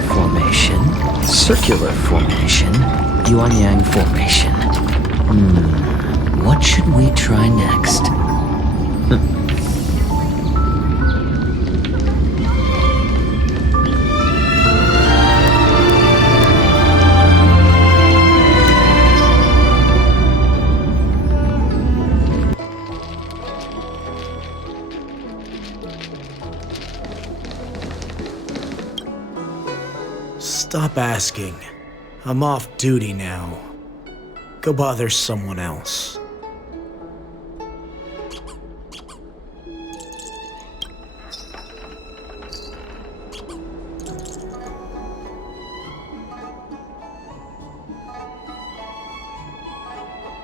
square formation, circular formation, yuan-yang formation. What should we try next? Stop asking. I'm off duty now. Go bother someone else.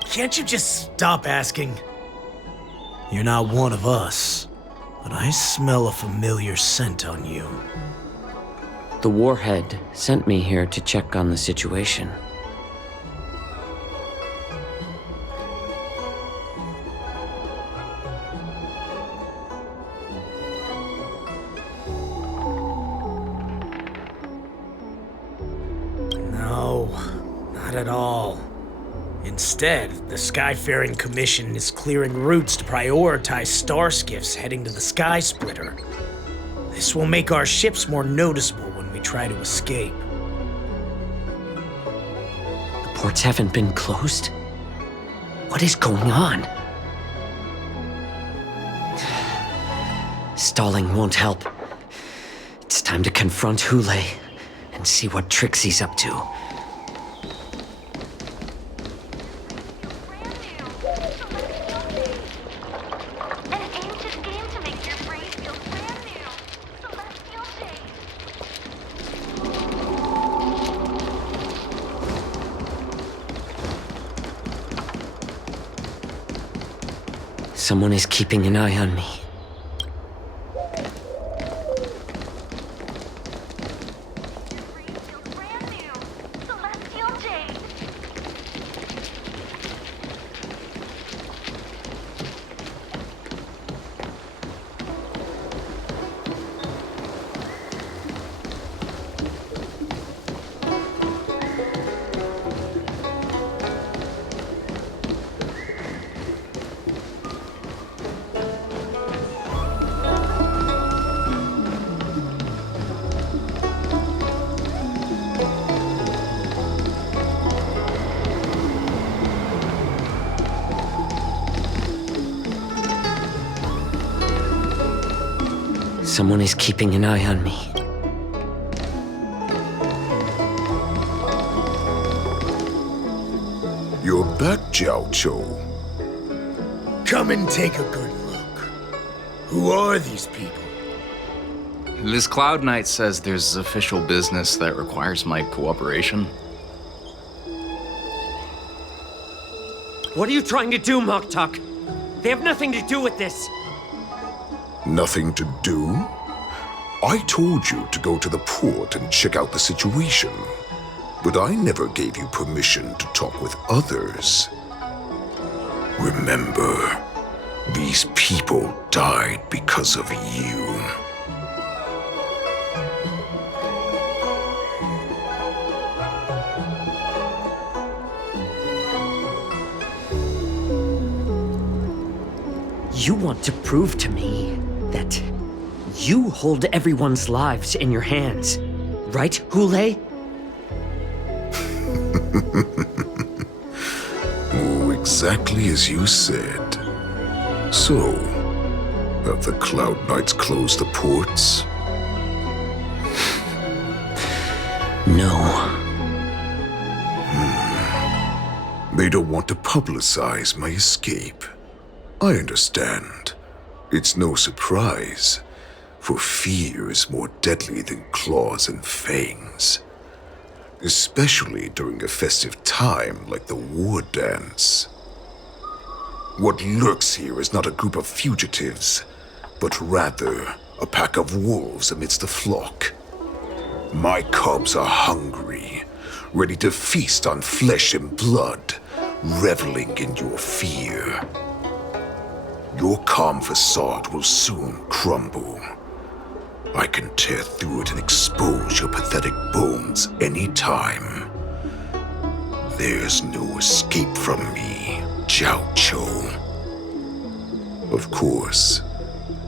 Can't you just stop asking? You're not one of us, but I smell a familiar scent on you. The warhead sent me here to check on the situation. No, not at all. Instead, the Skyfaring Commission is clearing routes to prioritize star skiffs heading to the Sky Splitter. This will make our ships more noticeable when we try to escape. The ports haven't been closed? What is going on? Stalling won't help. It's time to confront Hule and see what tricks he's up to. Someone is keeping an eye on me. Someone is keeping an eye on me. You're back, Jiao Cho. Come and take a good look. Who are these people? This Cloud Knight says there's official business that requires my cooperation. What are you trying to do, Moktak? They have nothing to do with this. Nothing to do? I told you to go to the port and check out the situation, but I never gave you permission to talk with others. Remember, these people died because of you. You want to prove to me that you hold everyone's lives in your hands, right, Hule? Oh, exactly as you said. So, have the Cloud Knights closed the ports? No. They don't want to publicize my escape. I understand. It's no surprise, for fear is more deadly than claws and fangs. Especially during a festive time like the war dance. What lurks here is not a group of fugitives, but rather a pack of wolves amidst the flock. My cubs are hungry, ready to feast on flesh and blood, reveling in your fear. Your calm facade will soon crumble. I can tear through it and expose your pathetic bones anytime. There's no escape from me, Jiao-Cho. Of course,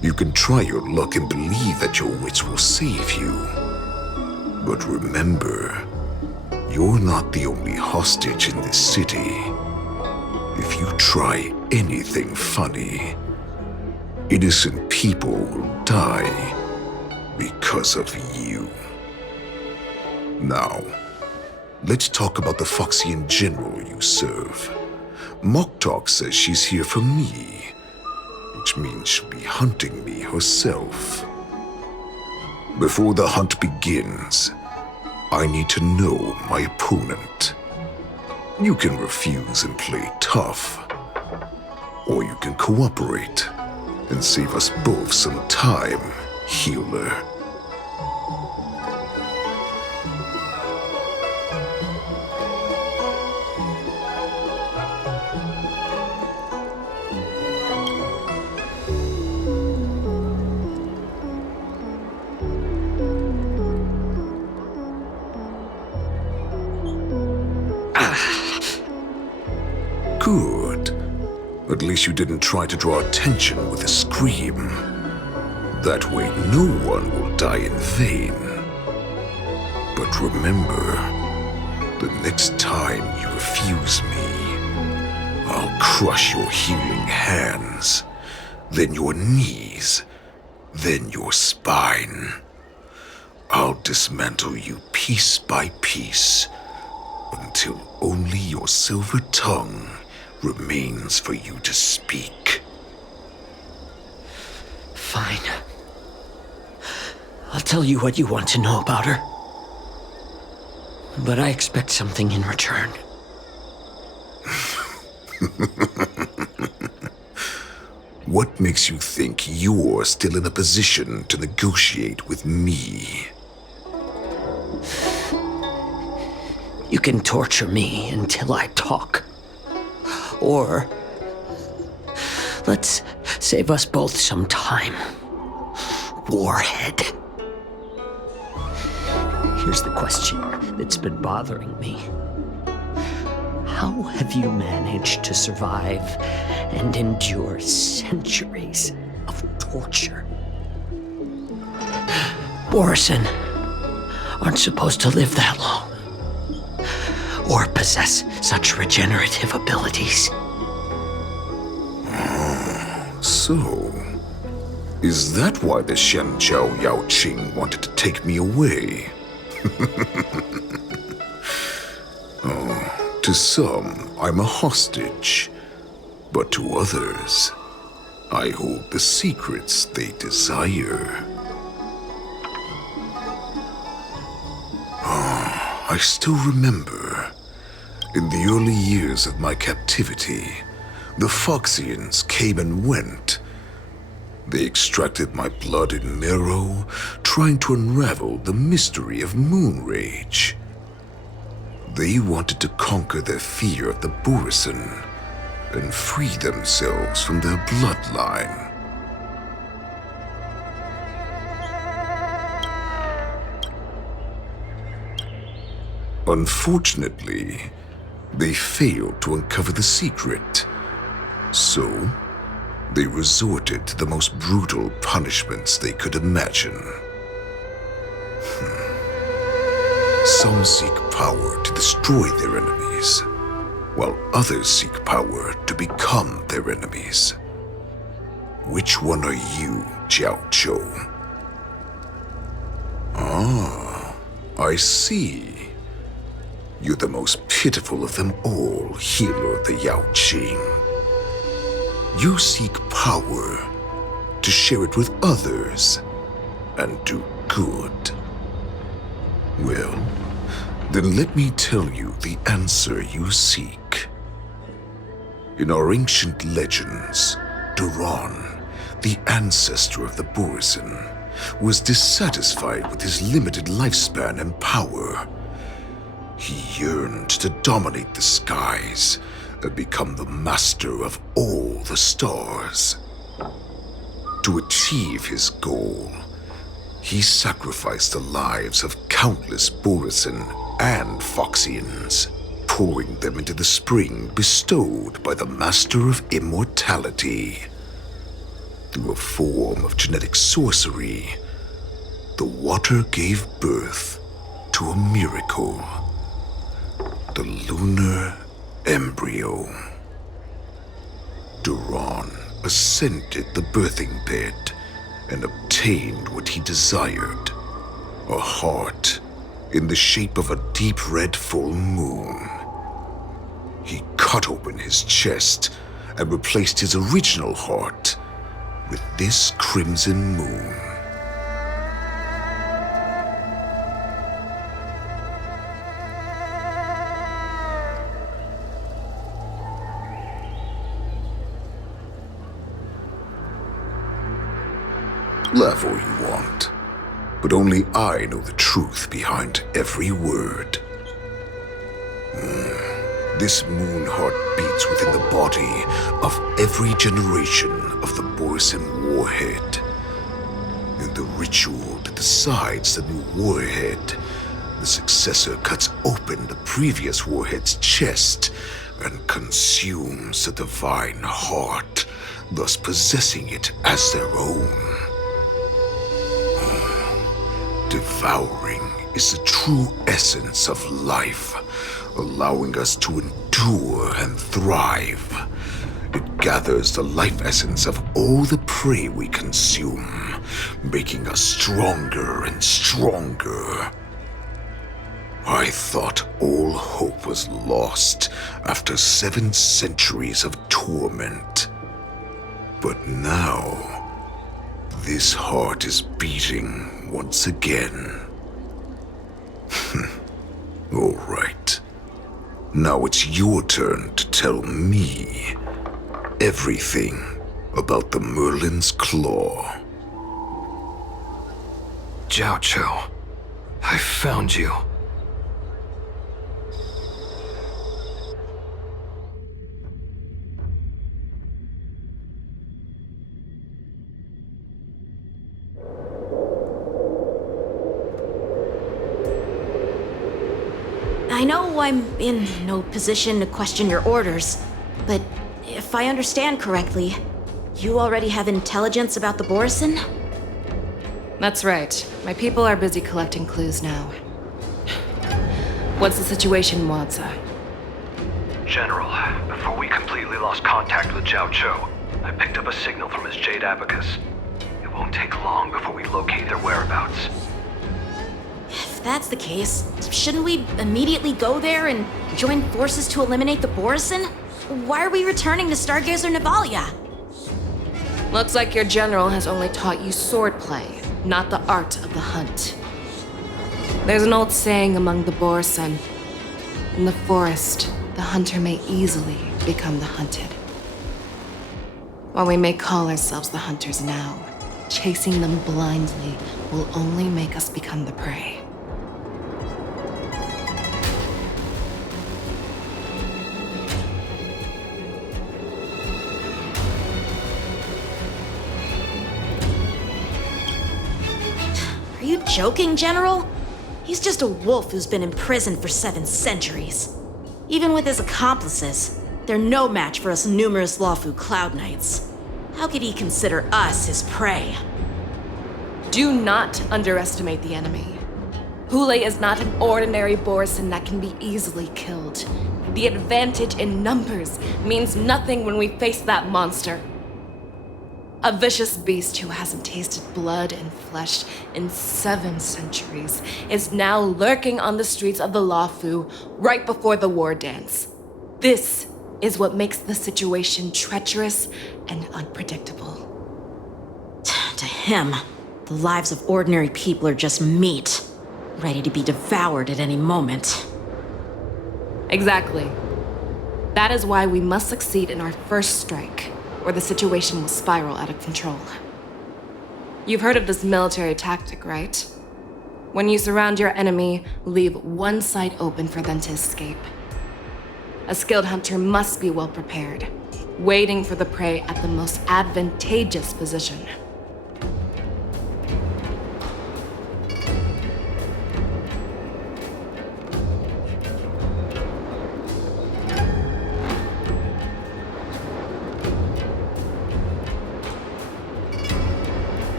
you can try your luck and believe that your wits will save you. But remember, you're not the only hostage in this city. If you try anything funny, innocent people will die because of you. Now, let's talk about the Foxian general you serve. Moktok says she's here for me, which means she'll be hunting me herself. Before the hunt begins, I need to know my opponent. You can refuse and play tough, or you can cooperate and save us both some time, healer. Good. At least you didn't try to draw attention with a scream. That way no one will die in vain. But remember, the next time you refuse me, I'll crush your healing hands, then your knees, then your spine. I'll dismantle you piece by piece until only your silver tongue remains for you to speak. Fine. I'll tell you what you want to know about her. But I expect something in return. What makes you think you're still in a position to negotiate with me? You can torture me until I talk. Or let's save us both some time. Warhead. Here's the question that's been bothering me. How have you managed to survive and endure centuries of torture? Borison aren't supposed to live that long, or possess such regenerative abilities. So, is that why the Shenjiao Yao Qing wanted to take me away? To some, I'm a hostage, but to others, I hold the secrets they desire. I still remember, in the early years of my captivity, the Foxians came and went. They extracted my blood and marrow, trying to unravel the mystery of moon rage. They wanted to conquer their fear of the Borison and free themselves from their bloodline. Unfortunately, they failed to uncover the secret. So, they resorted to the most brutal punishments they could imagine. Some seek power to destroy their enemies, while others seek power to become their enemies. Which one are you, Jiao-Cho? Ah, I see. You're the most pitiful of them all, healer of the Yao Qing. You seek power to share it with others and do good. Well, then let me tell you the answer you seek. In our ancient legends, Duran, the ancestor of the Borison, was dissatisfied with his limited lifespan and power. He yearned to dominate the skies and become the master of all the stars. To achieve his goal, He sacrificed the lives of countless Borisin and Foxians, pouring them into the spring bestowed by the Master of Immortality. Through a form of genetic sorcery, the water gave birth to a miracle. The lunar embryo. Duran ascended the birthing bed and obtained what he desired, a heart in the shape of a deep red full moon. He cut open his chest and replaced his original heart with this crimson moon. Laugh all you want, but only I know the truth behind every word. This moon heart beats within the body of every generation of the Borisin warhead. In the ritual that decides the new warhead, the successor cuts open the previous warhead's chest and consumes the divine heart, thus possessing it as their own. Devouring is the true essence of life, allowing us to endure and thrive. It gathers the life essence of all the prey we consume, making us stronger and stronger. I thought all hope was lost after 7 centuries of torment. But now, this heart is beating once again. All right. Now it's your turn to tell me everything about the Merlin's Claw. Jiao Cho, I found you. I know I'm in no position to question your orders, but if I understand correctly, you already have intelligence about the Borisin? That's right. My people are busy collecting clues now. What's the situation, Mwadza? General, before we completely lost contact with Jiao Cho, I picked up a signal from his Jade Abacus. It won't take long before we locate their whereabouts. If that's the case, shouldn't we immediately go there and join forces to eliminate the Borisin? Why are we returning to Stargazer Navalia? Looks like your general has only taught you swordplay, not the art of the hunt. There's an old saying among the Borisin. In the forest, the hunter may easily become the hunted. While we may call ourselves the hunters now, chasing them blindly will only make us become the prey. Are you joking, General? He's just a wolf who's been imprisoned for 7 centuries. Even with his accomplices, they're no match for us numerous Lawfu Cloud Knights. How could he consider us his prey? Do not underestimate the enemy. Hule is not an ordinary Borisin that can be easily killed. The advantage in numbers means nothing when we face that monster. A vicious beast who hasn't tasted blood and flesh in 7 centuries is now lurking on the streets of the Lawfu right before the war dance. This is what makes the situation treacherous and unpredictable. To him, the lives of ordinary people are just meat, ready to be devoured at any moment. Exactly. That is why we must succeed in our first strike, or the situation will spiral out of control. You've heard of this military tactic, right? When you surround your enemy, leave one side open for them to escape. A skilled hunter must be well prepared, waiting for the prey at the most advantageous position.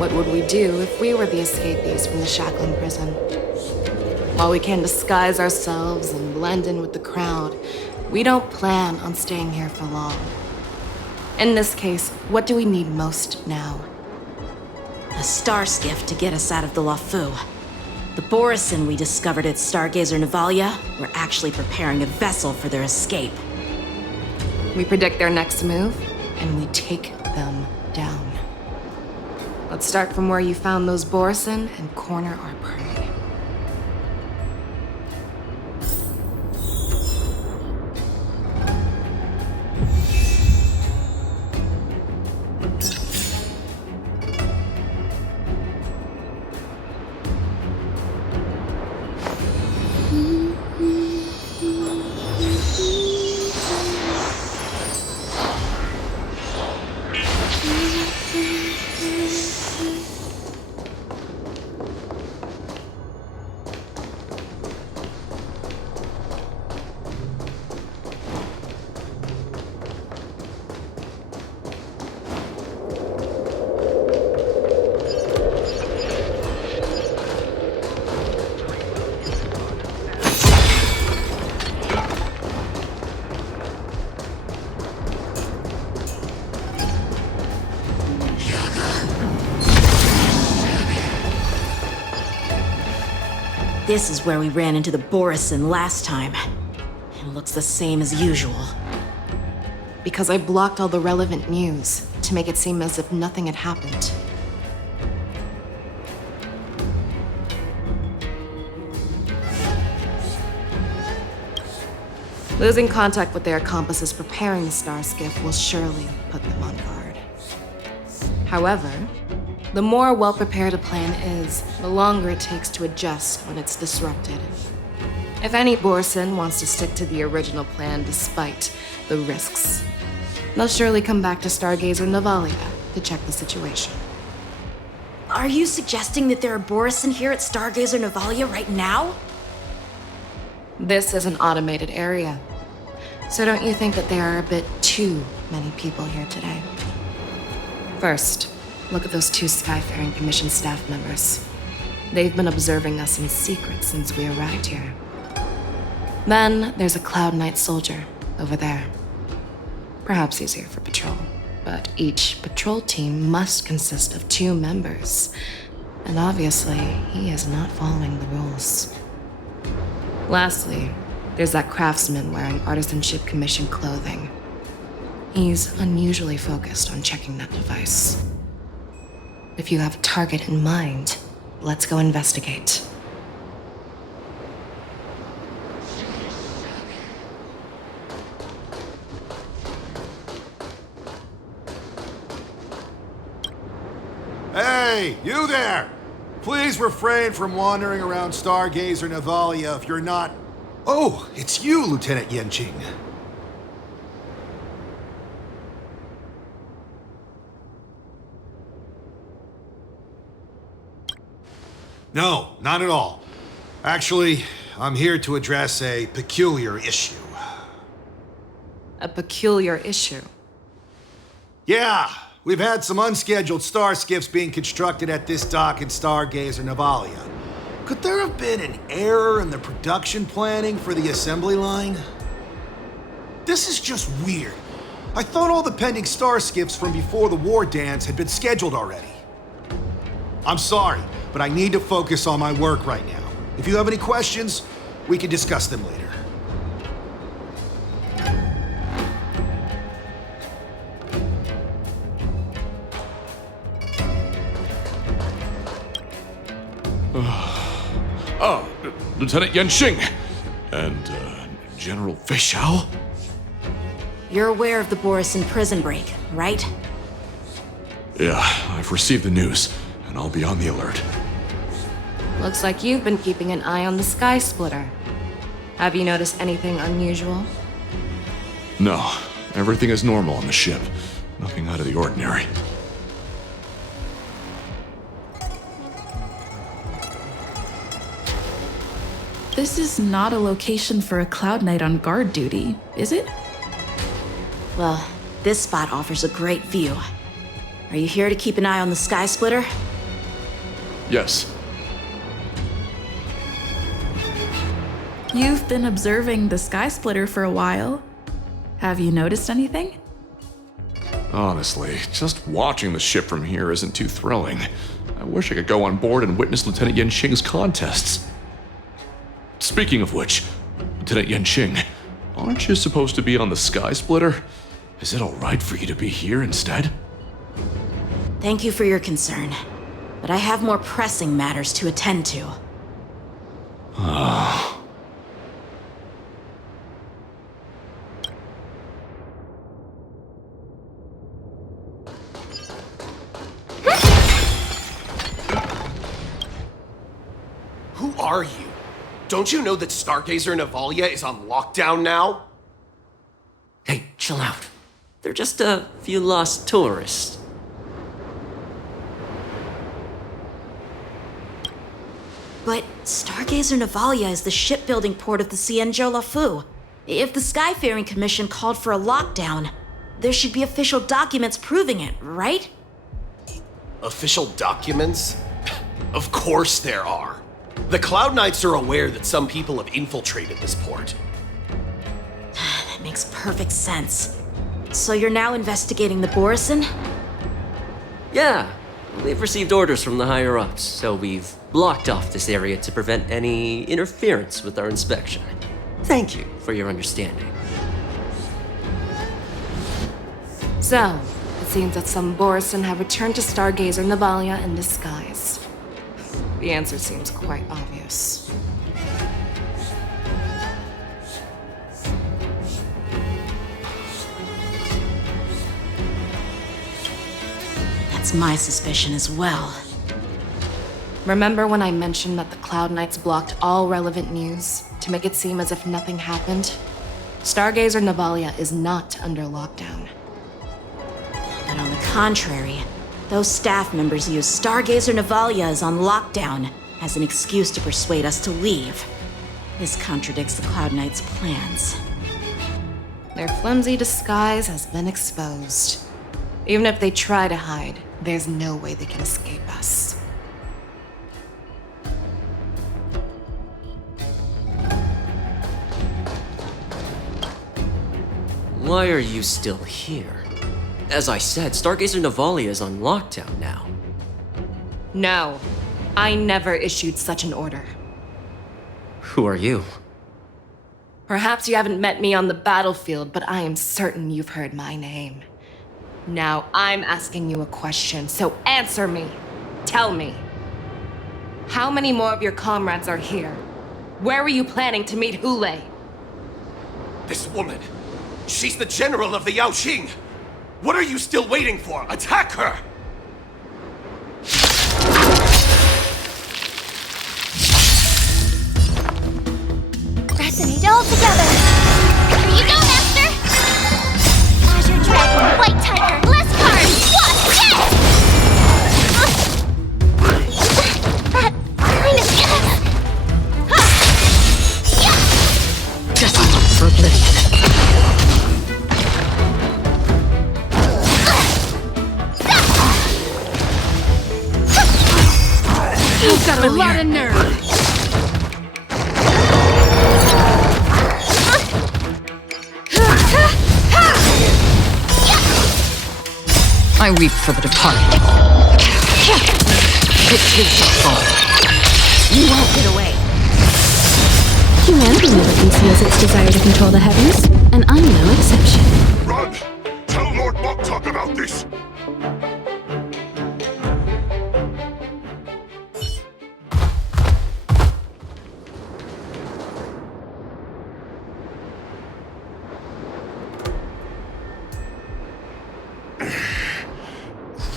What would we do if we were the escapees from the shackling prison? While we can disguise ourselves and blend in with the crowd, we don't plan on staying here for long. In this case, what do we need most now? A star skiff to get us out of the LaFou. The Borison we discovered at Stargazer Navalia were actually preparing a vessel for their escape. We predict their next move, and we take them down. Let's start from where you found those Borison and corner our prey. This is where we ran into the Borison last time. It looks the same as usual. Because I blocked all the relevant news to make it seem as if nothing had happened. Losing contact with their accomplices preparing the star skiff will surely put them on guard. However, the more well-prepared a plan is, the longer it takes to adjust when it's disrupted. If any Borison wants to stick to the original plan despite the risks, they'll surely come back to Stargazer Navalia to check the situation. Are you suggesting that there are Borison here at Stargazer Navalia right now? This is an automated area, so don't you think that there are a bit too many people here today? First, look at those two Skyfaring Commission staff members. They've been observing us in secret since we arrived here. Then there's a Cloud Knight soldier over there. Perhaps he's here for patrol, but each patrol team must consist of 2 members, and obviously he is not following the rules. Lastly, there's that craftsman wearing Artisanship Commission clothing. He's unusually focused on checking that device. If you have a target in mind, let's go investigate. Hey, you there! Please refrain from wandering around Stargazer Navalia if you're not... Oh, it's you, Lieutenant Yenqing. No, not at all. Actually, I'm here to address a peculiar issue. A peculiar issue? Yeah, we've had some unscheduled star skiffs being constructed at this dock in Stargazer Navalia. Could there have been an error in the production planning for the assembly line? This is just weird. I thought all the pending star skiffs from before the war dance had been scheduled already. I'm sorry, but I need to focus on my work right now. If you have any questions, we can discuss them later. Lieutenant Yenqing and General Feixiao? You're aware of the Borison prison break, right? Yeah, I've received the news, and I'll be on the alert. Looks like you've been keeping an eye on the Sky Splitter. Have you noticed anything unusual? No, everything is normal on the ship. Nothing out of the ordinary. This is not a location for a Cloud Knight on guard duty, is it? Well, this spot offers a great view. Are you here to keep an eye on the Sky Splitter? Yes. You've been observing the sky splitter for a while. Have you noticed anything? Honestly, just watching the ship from here isn't too thrilling. I wish I could go on board and witness Lieutenant Yenqing's contests. Speaking of which, Lieutenant Yenqing, aren't you supposed to be on the sky splitter? Is it alright for you to be here instead? Thank you for your concern, but I have more pressing matters to attend to. Who are you? Don't you know that Stargazer Navalia is on lockdown now? Hey, chill out. They're just a few lost tourists. But Stargazer Navalia is the shipbuilding port of the Cienjo Lafu. If the Skyfaring Commission called for a lockdown, there should be official documents proving it, right? Official documents? Of course there are. The Cloud Knights are aware that some people have infiltrated this port. That makes perfect sense. So you're now investigating the Borison? Yeah, we've received orders from the higher-ups, so we've blocked off this area to prevent any interference with our inspection. Thank you for your understanding. So, it seems that some Borison have returned to Stargazer Navalia in disguise. The answer seems quite obvious. That's my suspicion as well. Remember when I mentioned that the Cloud Knights blocked all relevant news to make it seem as if nothing happened? Stargazer Navalia is not under lockdown. But on the contrary, those staff members use Stargazer Navalia is on lockdown as an excuse to persuade us to leave. This contradicts the Cloud Knights' plans. Their flimsy disguise has been exposed. Even if they try to hide, there's no way they can escape us. Why are you still here? As I said, Stargazer Navalia is on lockdown now. No, I never issued such an order. Who are you? Perhaps you haven't met me on the battlefield, but I am certain you've heard my name. Now I'm asking you a question, so answer me. Tell me. How many more of your comrades are here? Where were you planning to meet Hoole? This woman, she's the general of the Yaoqing. What are you still waiting for? Attack her! Resonate all together! Here you go, Master! Azure Dragon, White Tiger, Bless Card, Wasp, yes! That kind of Just for oblivion. You've got a lot of nerve. I weep for the departed. It is your fault. You won't get away. Humanity never conceals its desire to control the heavens, and I'm no exception. Run! Tell Lord Moktok about this!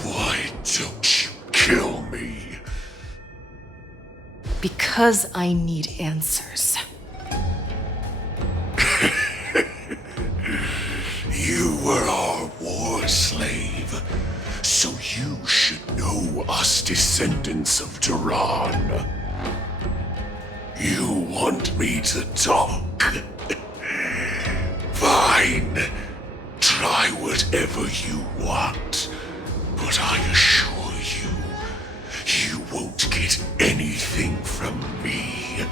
Why don't you kill me? Because I need answers. You were our war slave, so you should know us descendants of Duran. You want me to talk? Fine. Try whatever you want, but I assure you, you won't get anything from me.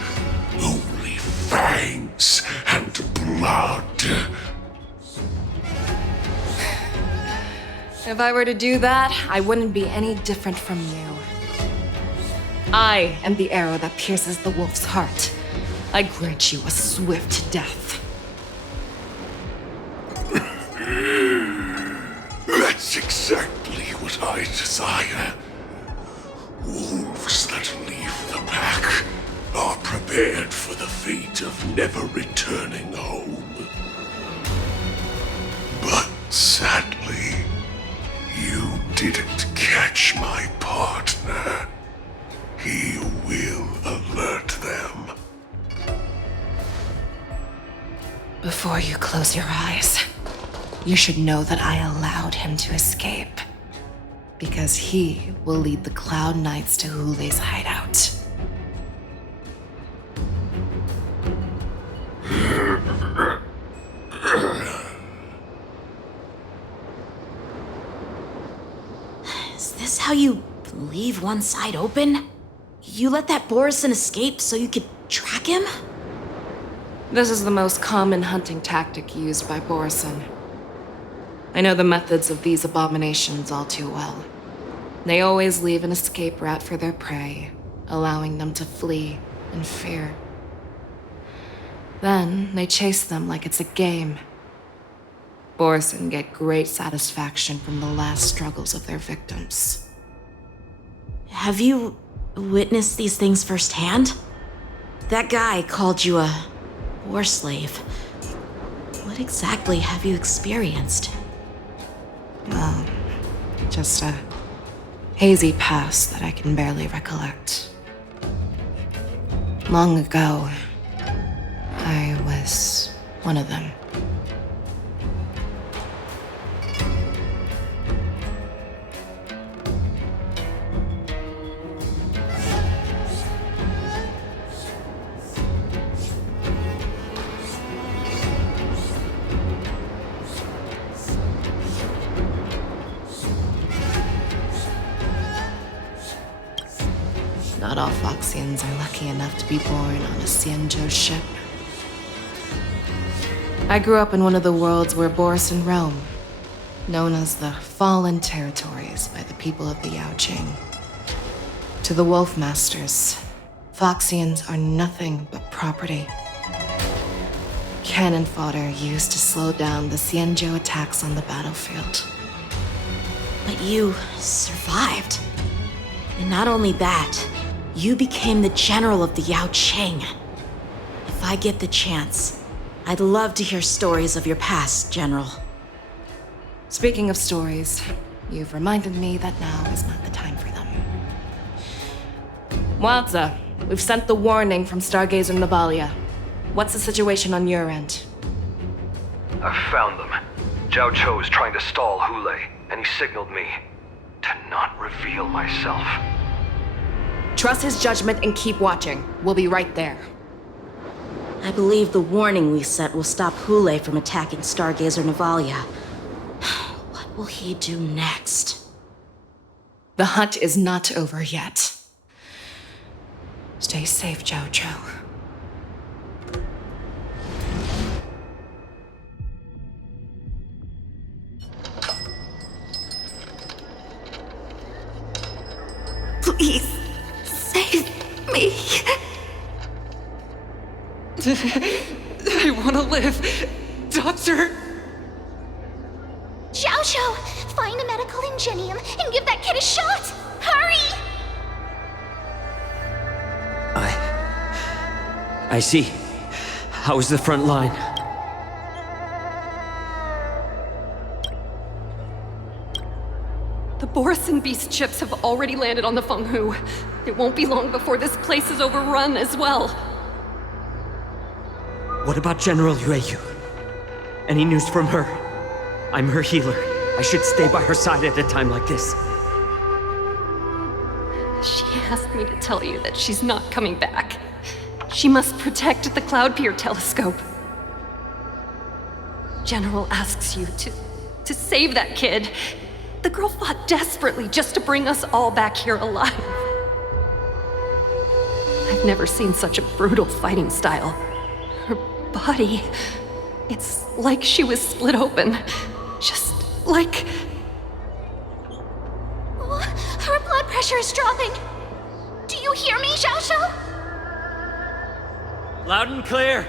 Only fangs and blood. If I were to do that, I wouldn't be any different from you. I am the arrow that pierces the wolf's heart. I grant you a swift death. That's exactly what I desire. Wolves that leave the pack are prepared for the fate of never returning home. But sadly, you didn't catch my partner. He will alert them. Before you close your eyes, you should know that I allowed him to escape. Because he will lead the Cloud Knights to Hule's hideout. Is this how you leave one side open? You let that Borison escape so you could track him? This is the most common hunting tactic used by Borison. I know the methods of these abominations all too well. They always leave an escape route for their prey, allowing them to flee in fear. Then they chase them like it's a game. Borison get great satisfaction from the last struggles of their victims. Have you witnessed these things firsthand? That guy called you a war slave. What exactly have you experienced? Well, just a hazy past that I can barely recollect. Long ago, I was one of them. Not all Foxians are lucky enough to be born on a Xianzhou ship. I grew up in one of the worlds where Borison roam, known as the Fallen Territories by the people of the Yaoqing. To the Wolf Masters, Foxians are nothing but property. Cannon fodder used to slow down the Xianzhou attacks on the battlefield. But you survived. And not only that, you became the general of the Yaoqing. If I get the chance, I'd love to hear stories of your past, General. Speaking of stories, you've reminded me that now is not the time for them. Wadza, we've sent the warning from Stargazer Navalia. What's the situation on your end? I've found them. Zhao Cho is trying to stall Hule, and he signaled me to not reveal myself. Trust his judgment and keep watching. We'll be right there. I believe the warning we sent will stop Hule from attacking Stargazer Navalia. What will he do next? The hunt is not over yet. Stay safe, Zhao Cho. Please, save me. I want to live. Doctor! Zhao Cho, find a medical ingenium and give that kid a shot! Hurry! I see. How is the front line? The Borison Beast ships have already landed on the Fenghu. It won't be long before this place is overrun as well. What about General Yueyu? Any news from her? I'm her healer. I should stay by her side at a time like this. She asked me to tell you that she's not coming back. She must protect the Cloud Pier telescope. General asks you to save that kid. The girl fought desperately just to bring us all back here alive. I've never seen such a brutal fighting style. Her body, it's like she was split open. Just like... Her blood pressure is dropping. Do you hear me, Xiao Xiao? Loud and clear.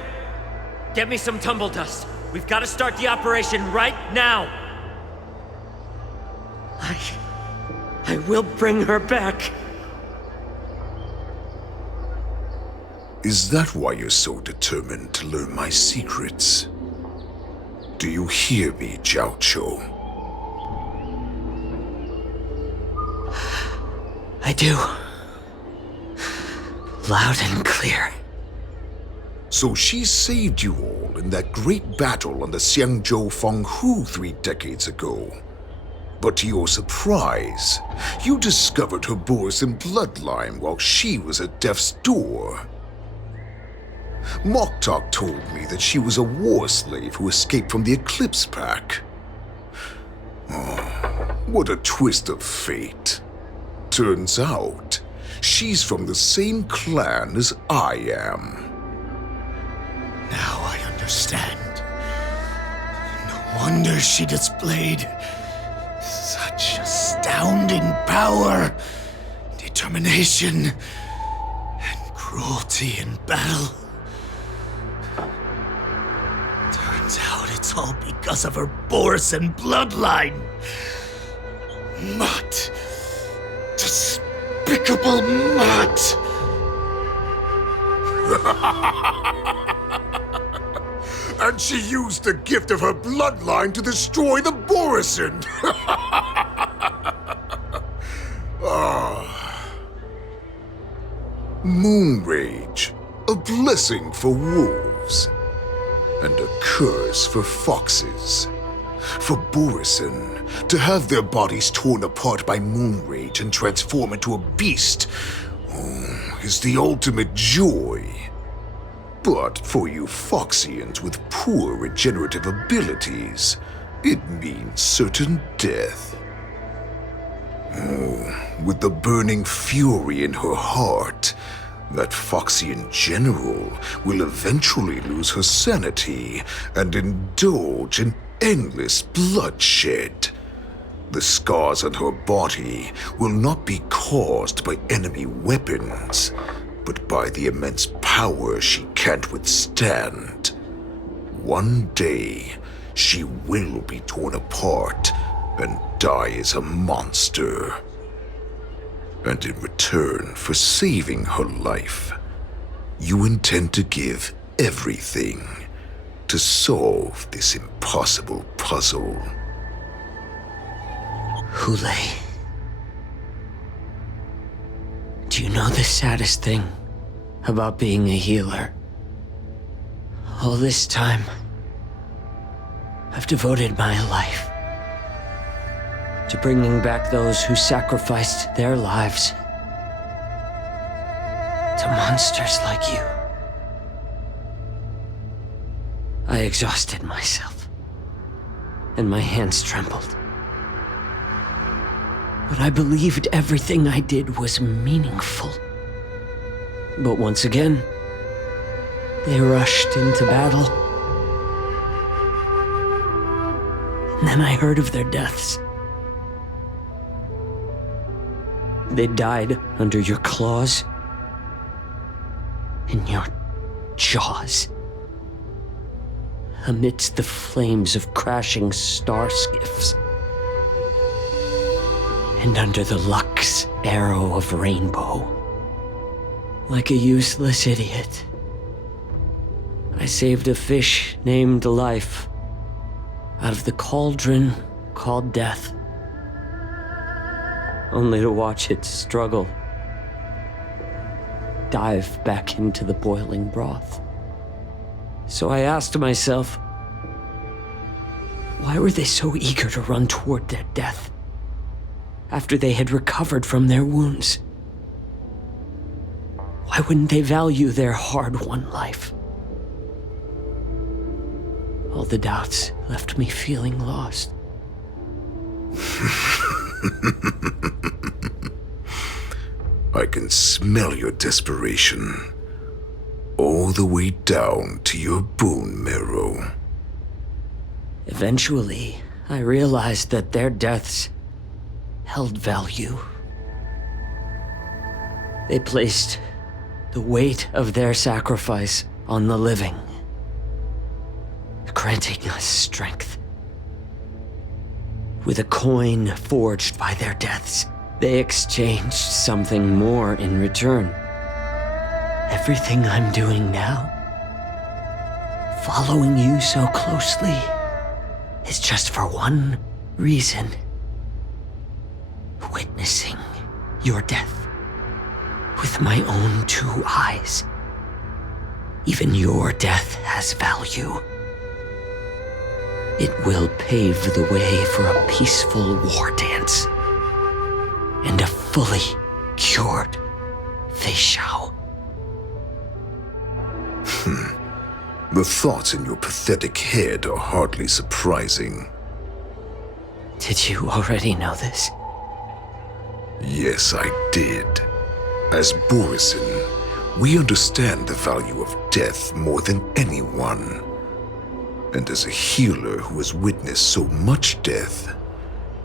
Get me some tumble dust. We've got to start the operation right now. I will bring her back. Is that why you're so determined to learn my secrets? Do you hear me, Jiao Chou? I do. Loud and clear. So she saved you all in that great battle on the Xiangzhou Fenghu 3 decades ago. But to your surprise, you discovered her Borisin bloodline while she was at death's door. Moktok told me that she was a war slave who escaped from the Eclipse Pack. Oh, what a twist of fate. Turns out, she's from the same clan as I am. Now I understand. No wonder she displayed such astounding power, determination, and cruelty in battle. Turns out it's all because of her Borisin bloodline. Mutt. Despicable mutt. And she used the gift of her bloodline to destroy the Borisin! Moon Rage, a blessing for wolves, and a curse for foxes. For Borisin, to have their bodies torn apart by Moon Rage and transform into a beast is the ultimate joy. But for you Foxians with poor regenerative abilities, it means certain death. With the burning fury in her heart, that Foxian general will eventually lose her sanity and indulge in endless bloodshed. The scars on her body will not be caused by enemy weapons, but by the immense power she can't withstand. One day, she will be torn apart and die as a monster. And in return for saving her life, you intend to give everything to solve this impossible puzzle. Hulei. Do you know the saddest thing about being a healer? All this time, I've devoted my life to bringing back those who sacrificed their lives to monsters like you. I exhausted myself, and my hands trembled. But I believed everything I did was meaningful. But once again, they rushed into battle. And then I heard of their deaths. They died under your claws and your jaws, amidst the flames of crashing star skiffs, and under the Lux arrow of rainbow. Like a useless idiot, I saved a fish named Life out of the cauldron called Death, only to watch it struggle, dive back into the boiling broth. So I asked myself, why were they so eager to run toward their death after they had recovered from their wounds? Why wouldn't they value their hard-won life? All the doubts left me feeling lost. I can smell your desperation. All the way down to your bone marrow. Eventually, I realized that their deaths held value. They placed the weight of their sacrifice on the living, granting us strength. With a coin forged by their deaths, they exchanged something more in return. Everything I'm doing now, following you so closely, is just for one reason. Witnessing your death with my own two eyes. Even your death has value. It will pave the way for a peaceful war dance and a fully cured Fei Shao. The thoughts in your pathetic head are hardly surprising. Did you already know this? Yes, I did. As Borisin, we understand the value of death more than anyone. And as a healer who has witnessed so much death,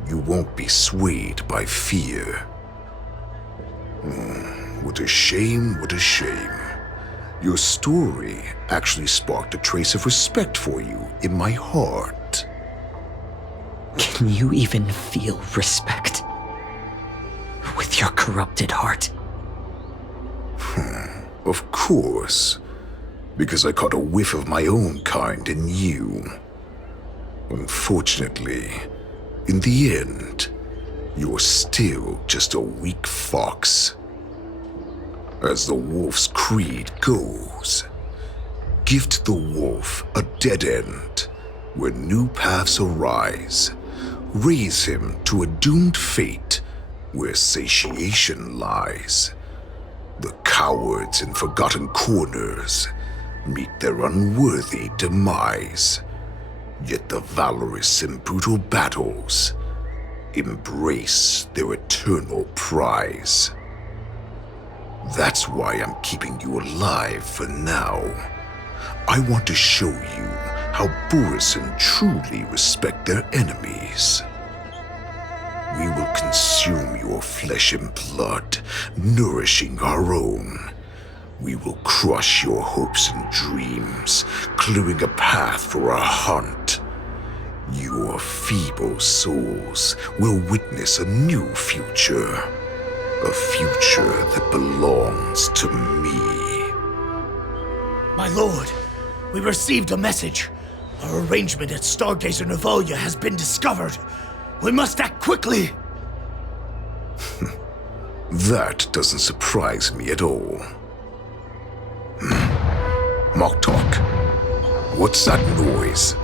you won't be swayed by fear. What a shame, what a shame. Your story actually sparked a trace of respect for you in my heart. Can you even feel respect with your corrupted heart? Of course, because I caught a whiff of my own kind in you. Unfortunately, in the end, you're still just a weak fox. As the wolf's creed goes, gift the wolf a dead end where new paths arise. Raise him to a doomed fate where satiation lies. The cowards in forgotten corners meet their unworthy demise. Yet the valorous in brutal battles embrace their eternal prize. That's why I'm keeping you alive for now. I want to show you how Borisin truly respect their enemies. We will consume your flesh and blood, nourishing our own. We will crush your hopes and dreams, clearing a path for our hunt. Your feeble souls will witness a new future. A future that belongs to me. My lord, we received a message. Our arrangement at Stargazer Navalia has been discovered. We must act quickly. That doesn't surprise me at all. Moktok, what's that noise?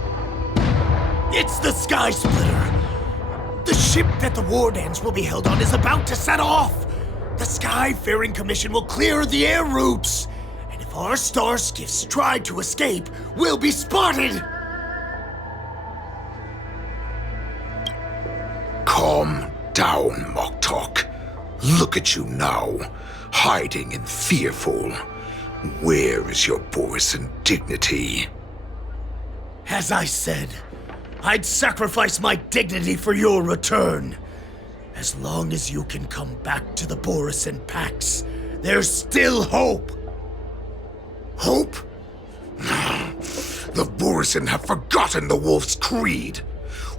It's the Sky Splitter. The ship that the war dance will be held on is about to set off. The Skyfaring Commission will clear the air routes. And if our star skiffs try to escape, we'll be spotted. Calm down, Moktok. Look at you now, hiding and fearful. Where is your Borisin dignity? As I said, I'd sacrifice my dignity for your return. As long as you can come back to the Borisin Pax, there's still hope. Hope? The Borisin have forgotten the wolf's creed.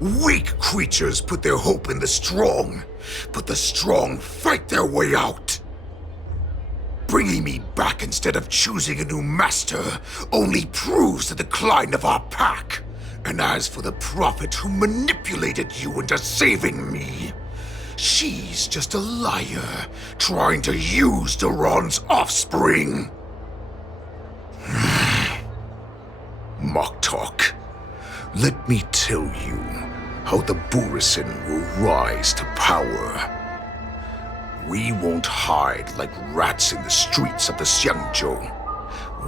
Weak creatures put their hope in the strong, but the strong fight their way out. Bringing me back instead of choosing a new master only proves the decline of our pack. And as for the prophet who manipulated you into saving me, she's just a liar trying to use Duran's offspring. Moktok, let me tell you how the Borisin will rise to power. We won't hide like rats in the streets of the Xiangzhou.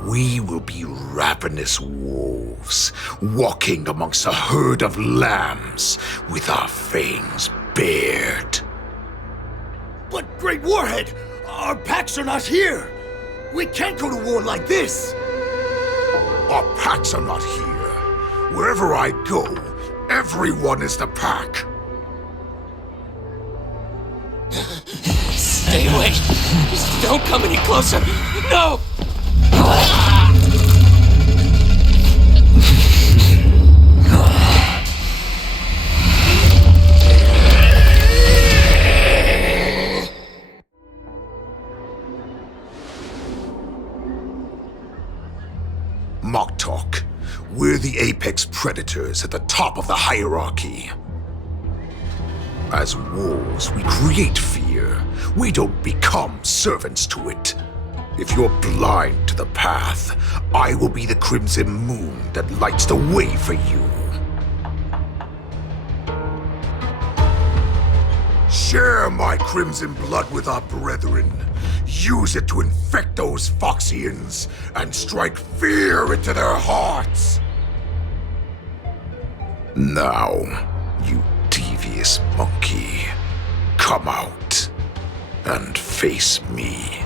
We will be ravenous wolves, walking amongst a herd of lambs with our fangs bared. But, Great Warhead, Our packs are not here! We can't go to war like this! Our packs are not here. Wherever I go, everyone is the pack. Stay away. Just don't come any closer. No! Mock talk. We're the apex predators at the top of the hierarchy. As wolves, we create fear. We don't become servants to it. If you're blind to the path, I will be the crimson moon that lights the way for you. Share my crimson blood with our brethren. Use it to infect those Foxians and strike fear into their hearts. Now, you devious monkey, come out and face me.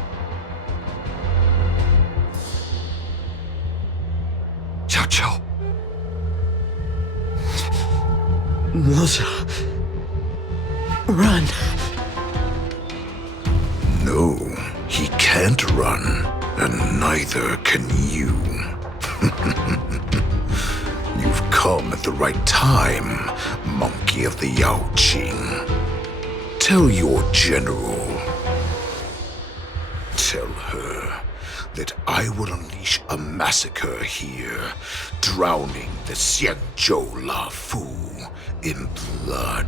Chow Chow. Melissa. Run. No, he can't run, and neither can you. You've come at the right time, monkey of the Yao Qing. Tell your general. Tell her that I will unleash a massacre here, drowning the Xianzhou La Fu in blood.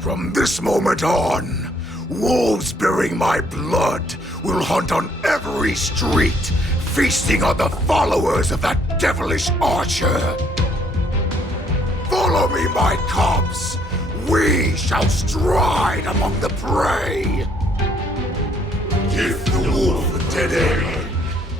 From this moment on, wolves bearing my blood will hunt on every street, feasting on the followers of that devilish archer. Follow me, my cubs. We shall stride among the prey. Give the wolf a dead end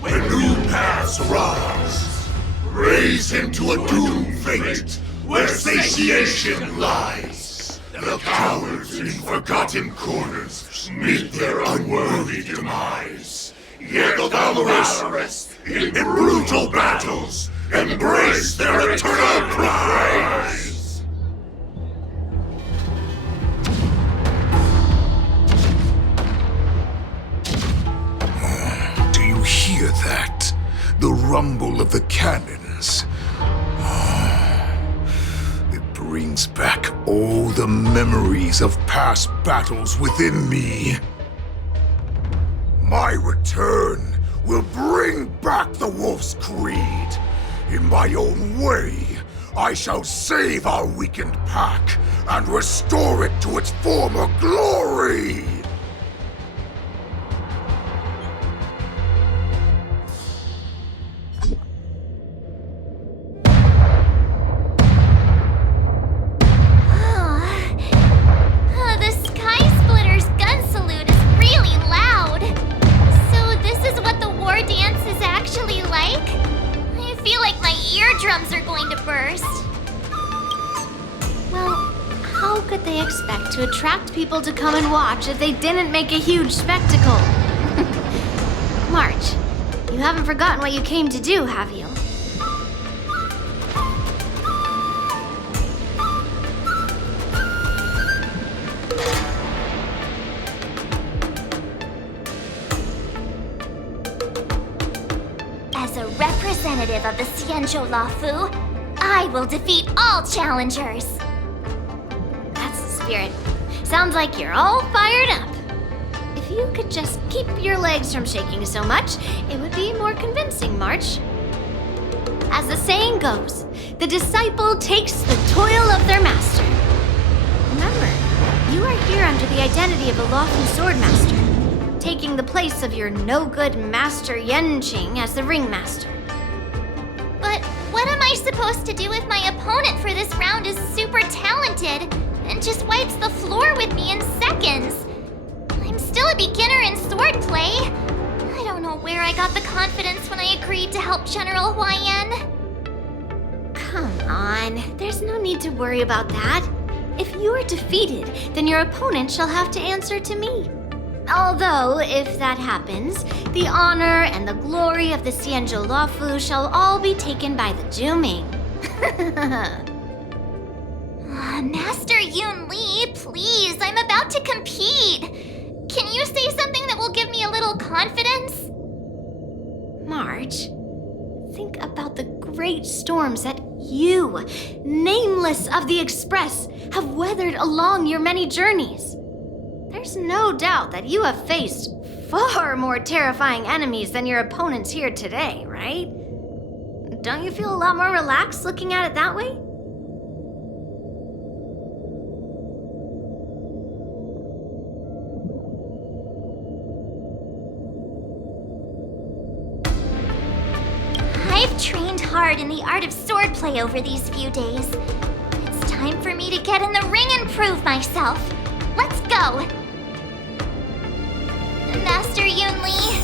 when new paths arise. Raise him to a doomed fate where satiation lies. The cowards in forgotten corners meet their unworthy demise. Yet the valorous in brutal battles embrace their eternal prize. Do you hear that? The rumble of the cannons. Brings back all the memories of past battles within me. My return will bring back the wolf's creed. In my own way, I shall save our weakened pack and restore it to its former glory. Drums are going to burst. Well, how could they expect to attract people to come and watch if they didn't make a huge spectacle? March, you haven't forgotten what you came to do, have you? As a representative of the Xianzhou La Fu, I will defeat all challengers. That's the spirit. Sounds like you're all fired up. If you could just keep your legs from shaking so much, it would be more convincing, March. As the saying goes, the disciple takes the toil of their master. Remember, you are here under the identity of a lawful swordmaster, taking the place of your no-good master Yenqing as the ringmaster. But what am I supposed to do if my opponent for this round is super talented and just wipes the floor with me in seconds? I'm still a beginner in swordplay. I don't know where I got the confidence when I agreed to help General Huaiyan. Come on, there's no need to worry about that. If you are defeated, then your opponent shall have to answer to me. Although, if that happens, the honor and the glory of the Xianzhou Lafu shall all be taken by the Zhuming. Master Yun Li, please, I'm about to compete. Can you say something that will give me a little confidence? March, think about the great storms that you, nameless of the Express, have weathered along your many journeys. There's no doubt that you have faced far more terrifying enemies than your opponents here today, right? Don't you feel a lot more relaxed looking at it that way? I've trained hard in the art of swordplay over these few days. It's time for me to get in the ring and prove myself. Let's go! Master Yun Li,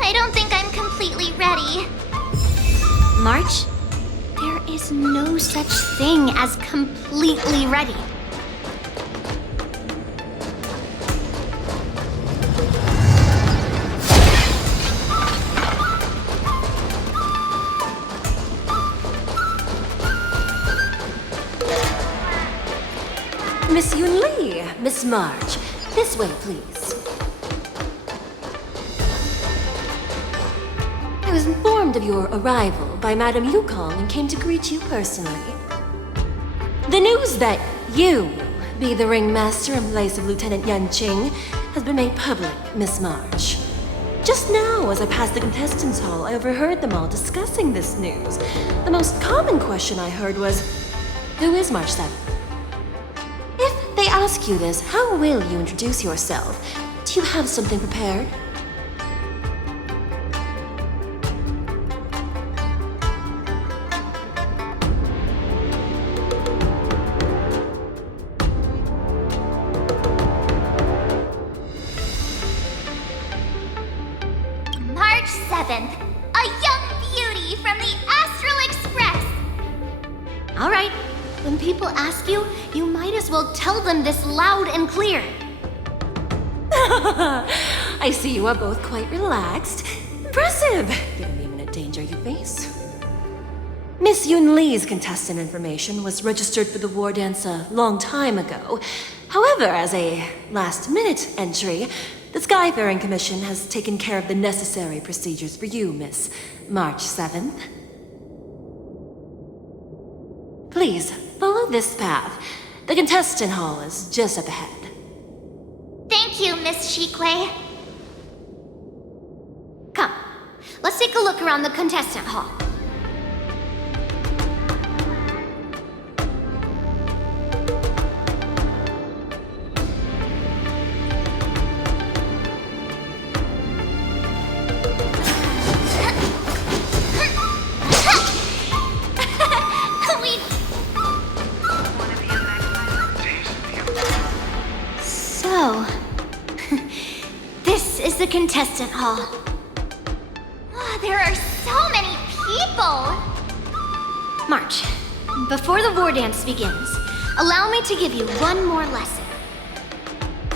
I don't think I'm completely ready. March, there is no such thing as completely ready. Miss Yun Li, Miss March, this way, please. I was informed of your arrival by Madame Yukong and came to greet you personally. The news that you will be the ringmaster in place of Lieutenant Yan Qing has been made public, Miss March. Just now, as I passed the contestants' hall, I overheard them all discussing this news. The most common question I heard was, who is March 7th? If they ask you this, how will you introduce yourself? Do you have something prepared? March 7th, a young beauty from the Astral Express. All right, when people ask you, you might as well tell them this loud and clear. I see you are both quite relaxed. Impressive, given the imminent danger you face. Miss Yun Li's contestant information was registered for the war dance a long time ago. However, as a last-minute entry, the Skyfaring Commission has taken care of the necessary procedures for you, Miss March 7th. Please, follow this path. The contestant hall is just up ahead. Thank you, Miss Shikwe. Come, let's take a look around the contestant hall. So, this is the contestant hall. Wow, there are so many people! March, before the war dance begins, allow me to give you one more lesson.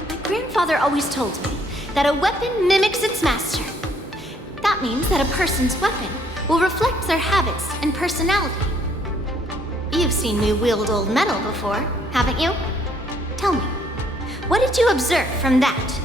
My grandfather always told me that a weapon mimics its master. That means that a person's weapon will reflect their habits and personality. You've seen me wield old metal before, haven't you? Tell me, what did you observe from that?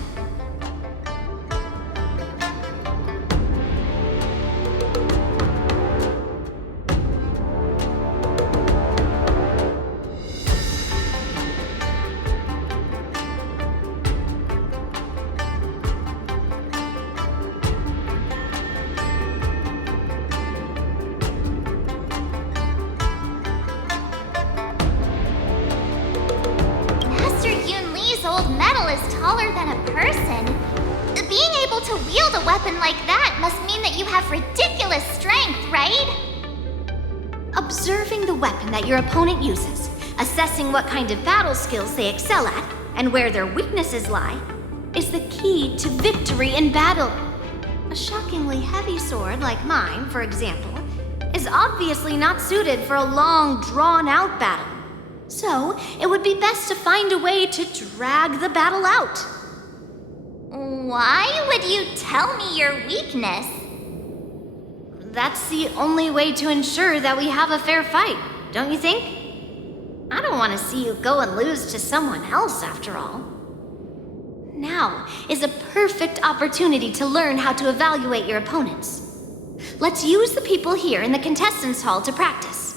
Master Yun Li's old metal is taller than a person. Being able to wield a weapon like that must mean that you have ridiculous strength, right? Observing the weapon that your opponent uses, assessing what kind of battle skills they excel at, and where their weaknesses lie, is the key to victory in battle. A shockingly heavy sword like mine, for example, is obviously not suited for a long, drawn-out battle. So, it would be best to find a way to drag the battle out. Why would you tell me your weakness? That's the only way to ensure that we have a fair fight, don't you think? I don't want to see you go and lose to someone else, after all. Now is a perfect opportunity to learn how to evaluate your opponents. Let's use the people here in the contestants' hall to practice.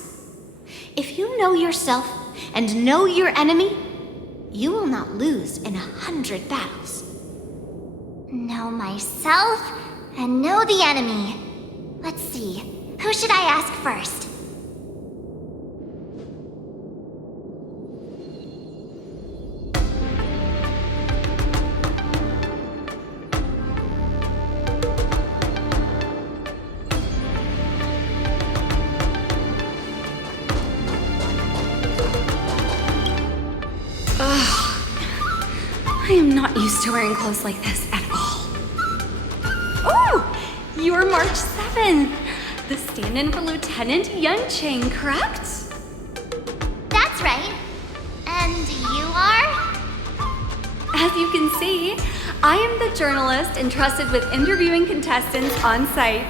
If you know yourself and know your enemy, you will not lose in 100 battles. Know myself and know the enemy. Let's see, who should I ask first? I am not used to wearing clothes like this at all. Oh! You're March 7th! The stand-in for Lieutenant Yunqing, correct? That's right. And you are? As you can see, I am the journalist entrusted with interviewing contestants on site.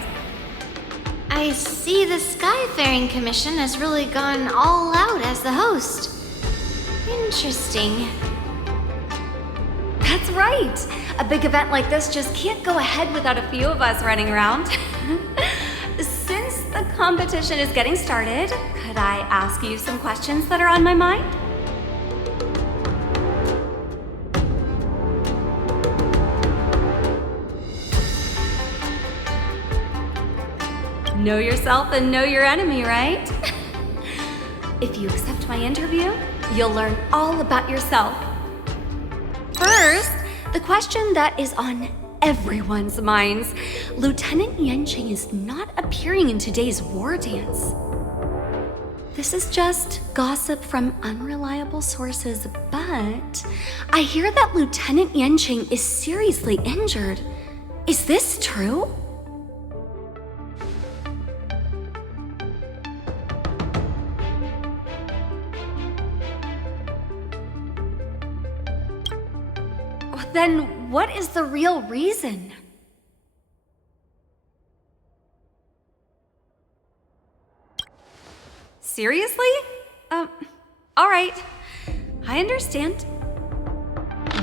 I see the Skyfaring Commission has really gone all out as the host. Interesting. That's right. A big event like this just can't go ahead without a few of us running around. Since the competition is getting started, could I ask you some questions that are on my mind? Know yourself and know your enemy, right? If you accept my interview, you'll learn all about yourself. First, the question that is on everyone's minds. Lieutenant Yunqing is not appearing in today's war dance. This is just gossip from unreliable sources, but I hear that Lieutenant Yunqing is seriously injured. Is this true? Then what is the real reason? Seriously? All right. I understand.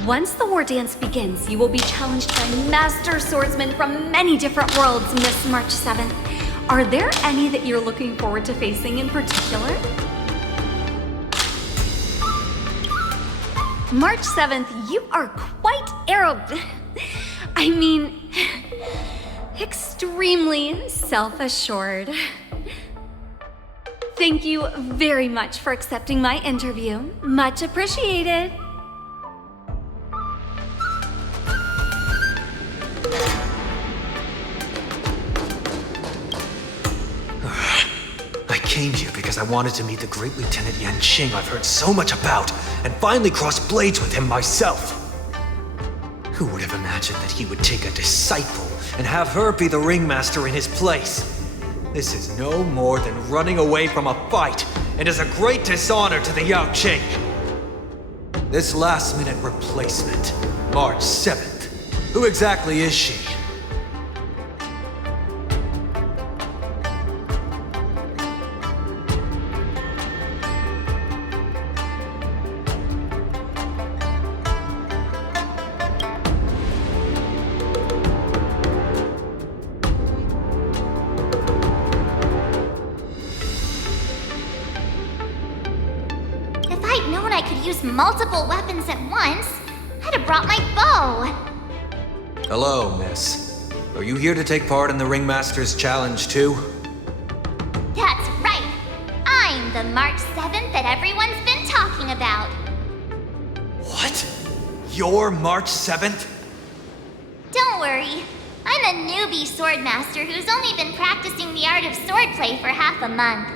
Once the war dance begins, you will be challenged by master swordsmen from many different worlds, Miss March 7th. Are there any that you're looking forward to facing in particular? March 7th, you are quite extremely self-assured. Thank you very much for accepting my interview. Much appreciated. I came here because I wanted to meet the great Lieutenant Yunqing I've heard so much about, and finally cross blades with him myself. Who would have imagined that he would take a disciple and have her be the ringmaster in his place? This is no more than running away from a fight, and is a great dishonor to the Yaoqing. This last-minute replacement, March 7th. Who exactly is she? Multiple weapons at once, I'd have brought my bow. Hello, miss. Are you here to take part in the Ringmaster's Challenge too? That's right. I'm the March 7th that everyone's been talking about. What? You're March 7th? Don't worry. I'm a newbie swordmaster who's only been practicing the art of swordplay for half a month.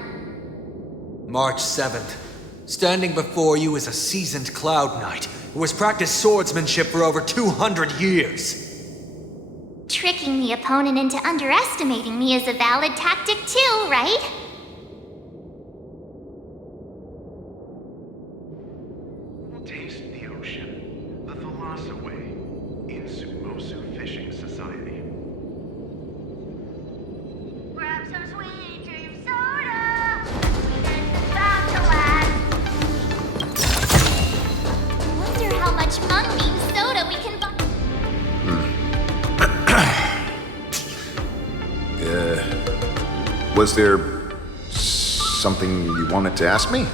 March 7th. Standing before you is a seasoned Cloud Knight who has practiced swordsmanship for over 200 years. Tricking the opponent into underestimating me is a valid tactic too, right? Taste the ocean, the Thalassa way. in Sumosu Fishing Society. Grab some sweet dream soda. It's about to last. Wonder how much mung bean soda we can buy. Was there something you wanted to ask me?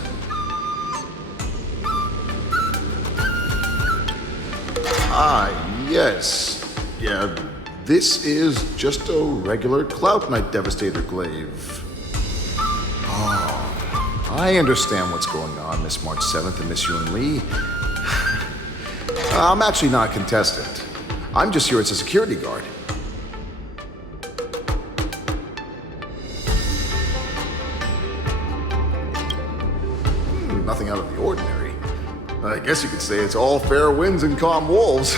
Yes. Yeah, this is just a regular Cloud Knight Devastator glaive. Oh, I understand what's going on, Miss March 7th and Miss Yun Lee. I'm actually not a contestant. I'm just here as a security guard. Nothing out of the ordinary. I guess you could say it's all fair winds and calm wolves.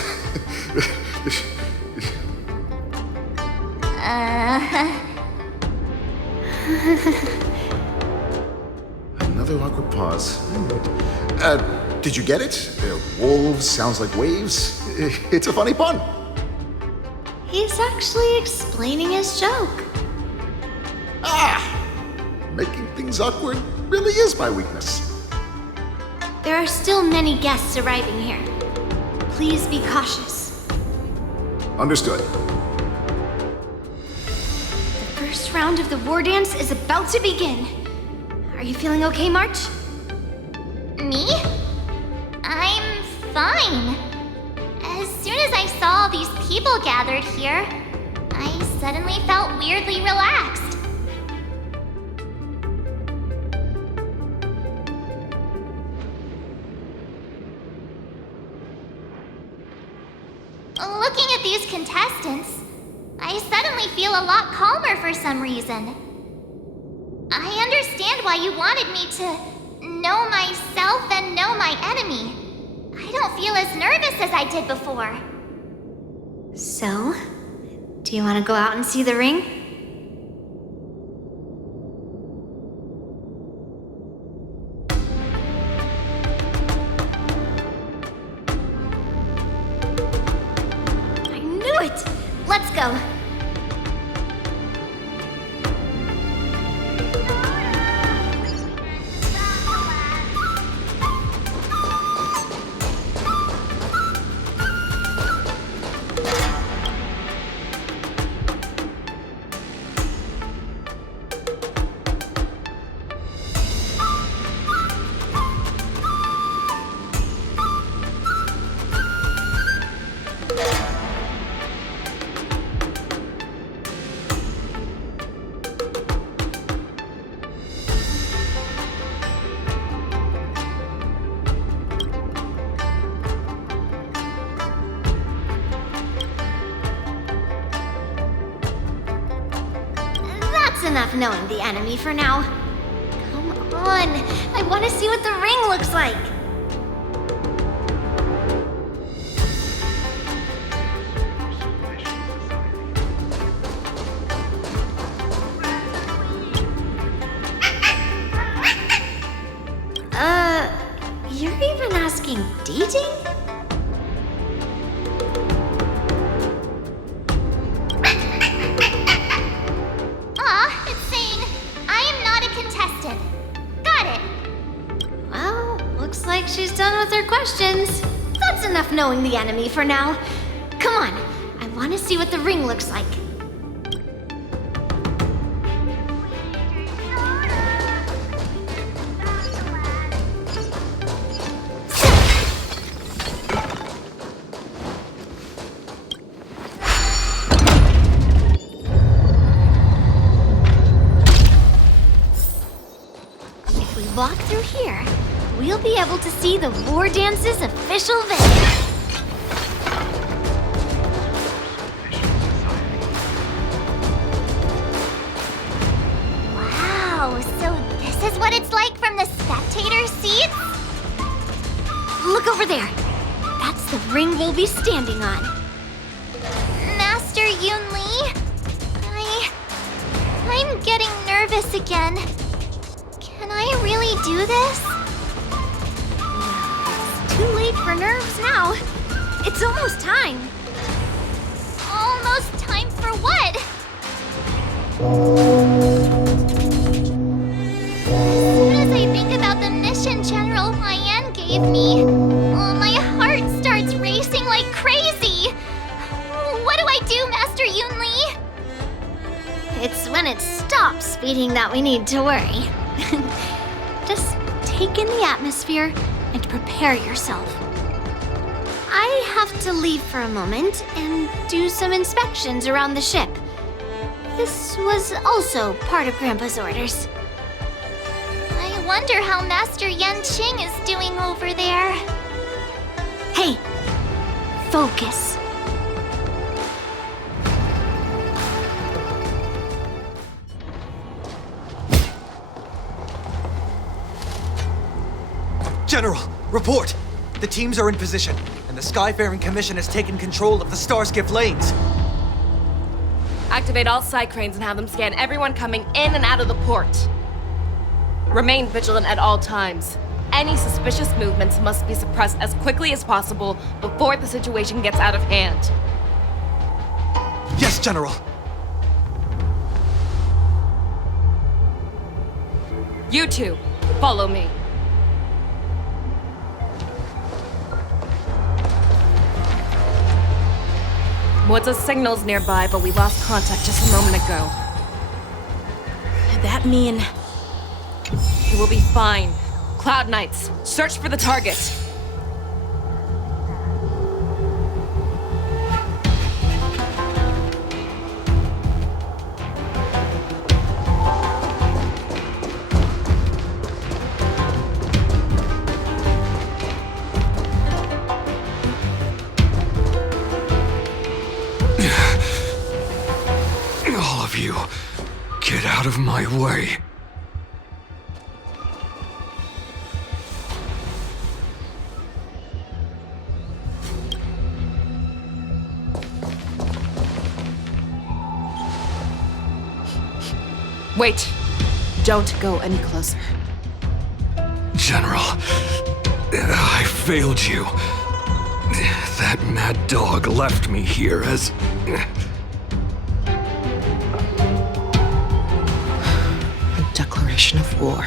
Another awkward pause. Did you get it? Wolves sounds like waves. It's a funny pun. He's actually explaining his joke. Making things awkward really is my weakness. There are still many guests arriving here. Please be cautious. Understood. The first round of the war dance is about to begin. Are you feeling okay, March? Me? I'm fine. As soon as I saw all these people gathered here, I suddenly felt weirdly relaxed. Looking at these contestants, I suddenly feel a lot calmer for some reason. I understand why you wanted me to know myself and know my enemy. I don't feel as nervous as I did before. So, do you want to go out and see the ring? Let's go. Enough knowing the enemy for now. Come on, I want to see what the ring looks like. You're even asking dating? She's done with her questions. That's enough knowing the enemy for now. Come on, I want to see what the ring looks like. If we walk through here, we'll be able to see the War Dance's official venue. Wow, so this is what it's like from the spectator seats? Look over there. That's the ring we'll be standing on. Master Yun Lee? I'm getting nervous again. Can I really do this? Too late for nerves now. It's almost time. most times for what? As soon as I think about the mission General Hyen gave me, my heart starts racing like crazy. What do I do, Master Yunli? It's when it stops beating that we need to worry. Just take in the atmosphere and prepare yourself. I have to leave for a moment and do some inspections around the ship. This was also part of Grandpa's orders. I wonder how Master Yanqing is doing over there. Hey, focus. General, report! The teams are in position, and the Skyfaring Commission has taken control of the Starskiff lanes. Activate all side cranes and have them scan everyone coming in and out of the port. Remain vigilant at all times. Any suspicious movements must be suppressed as quickly as possible before the situation gets out of hand. Yes, General. You two, follow me. What's signals nearby, but we lost contact just a moment ago. That mean... You will be fine. Cloud Knights, search for the target. All of you, get out of my way. Wait. Don't go any closer. General, I failed you. That mad dog left me here as... Declaration of war.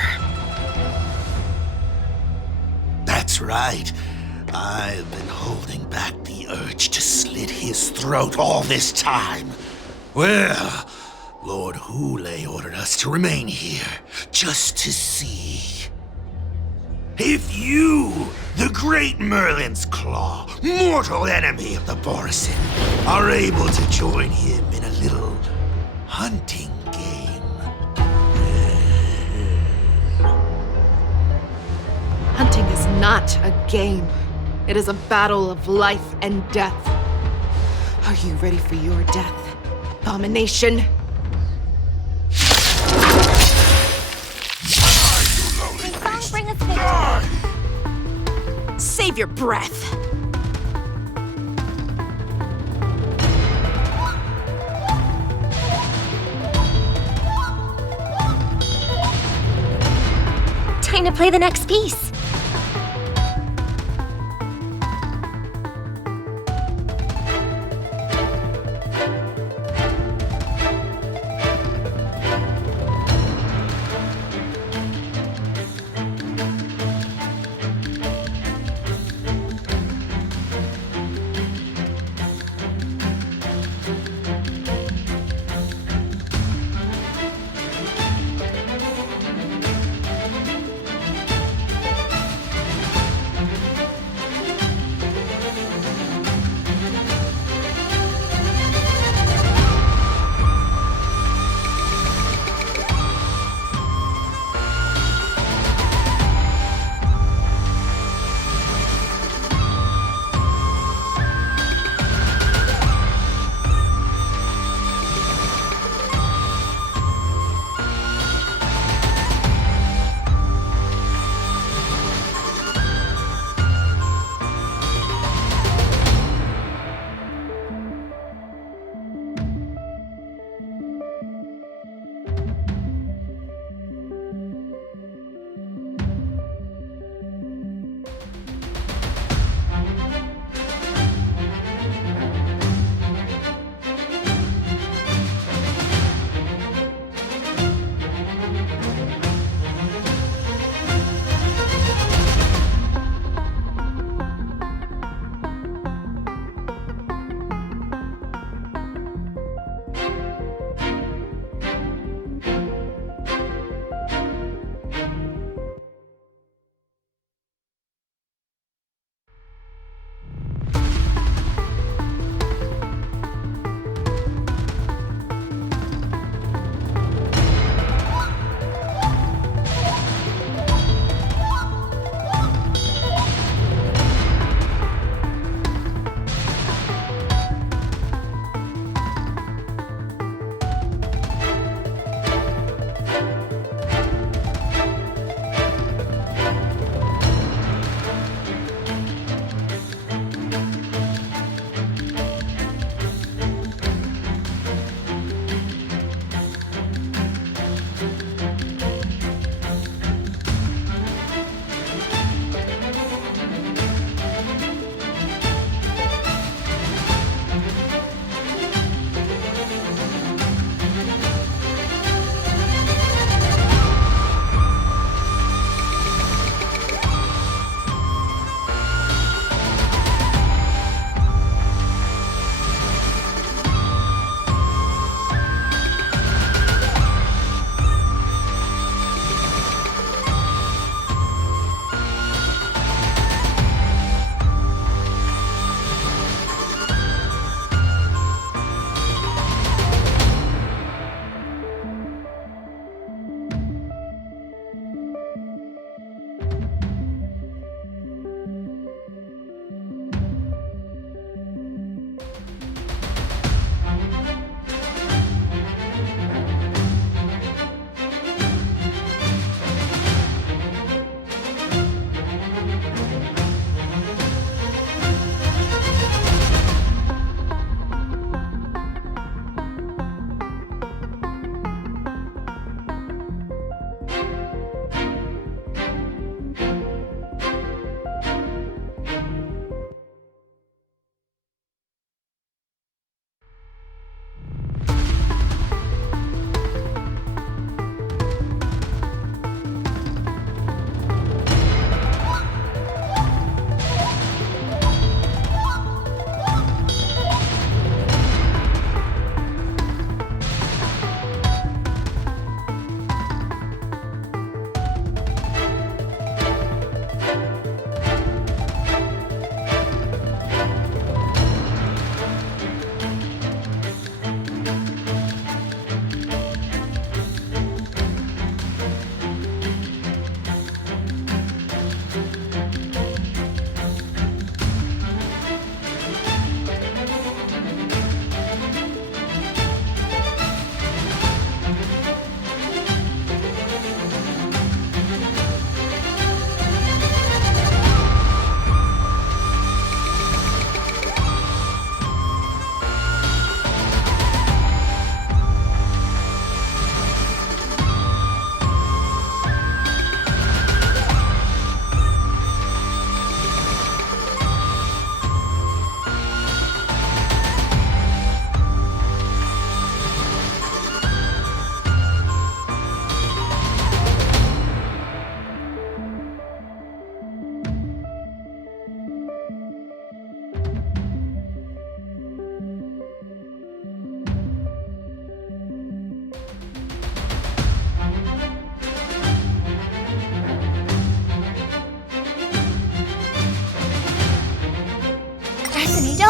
That's right. I've been holding back the urge to slit his throat all this time. Well, Lord Hoolay ordered us to remain here, just to see. If you, the great Merlin's Claw, mortal enemy of the Borisin, are able to join him in a little hunting game. Hunting is not a game. It is a battle of life and death. Are you ready for your death, Abomination? Bring us victory. Save your breath. Time to play the next piece.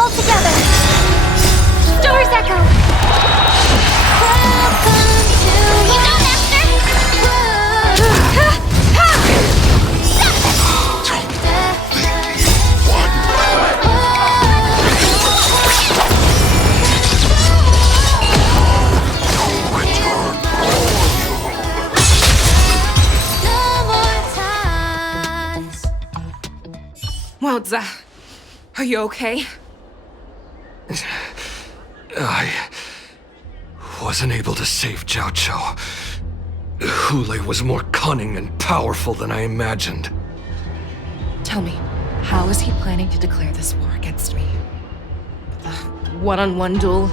all together. Doors echo. You go, Master. Wowza, are you okay? I wasn't able to save Jiao Chou. Hule was more cunning and powerful than I imagined. Tell me, how is he planning to declare this war against me? With a one-on-one duel?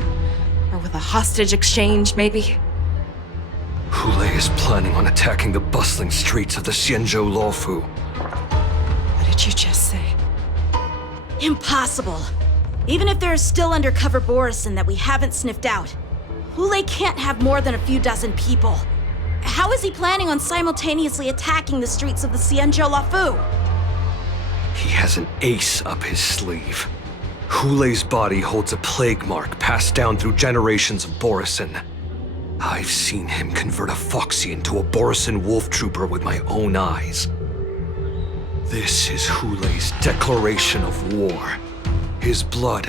Or with a hostage exchange, maybe? Hule is planning on attacking the bustling streets of the Xianzhou Luofu. What did you just say? Impossible. Even if there is still undercover Borisin that we haven't sniffed out, Hule can't have more than a few dozen people. How is he planning on simultaneously attacking the streets of the Xianzhou Luofu? He has an ace up his sleeve. Hule's body holds a plague mark passed down through generations of Borisin. I've seen him convert a Foxy into a Borisin wolf trooper with my own eyes. This is Hule's declaration of war. His blood.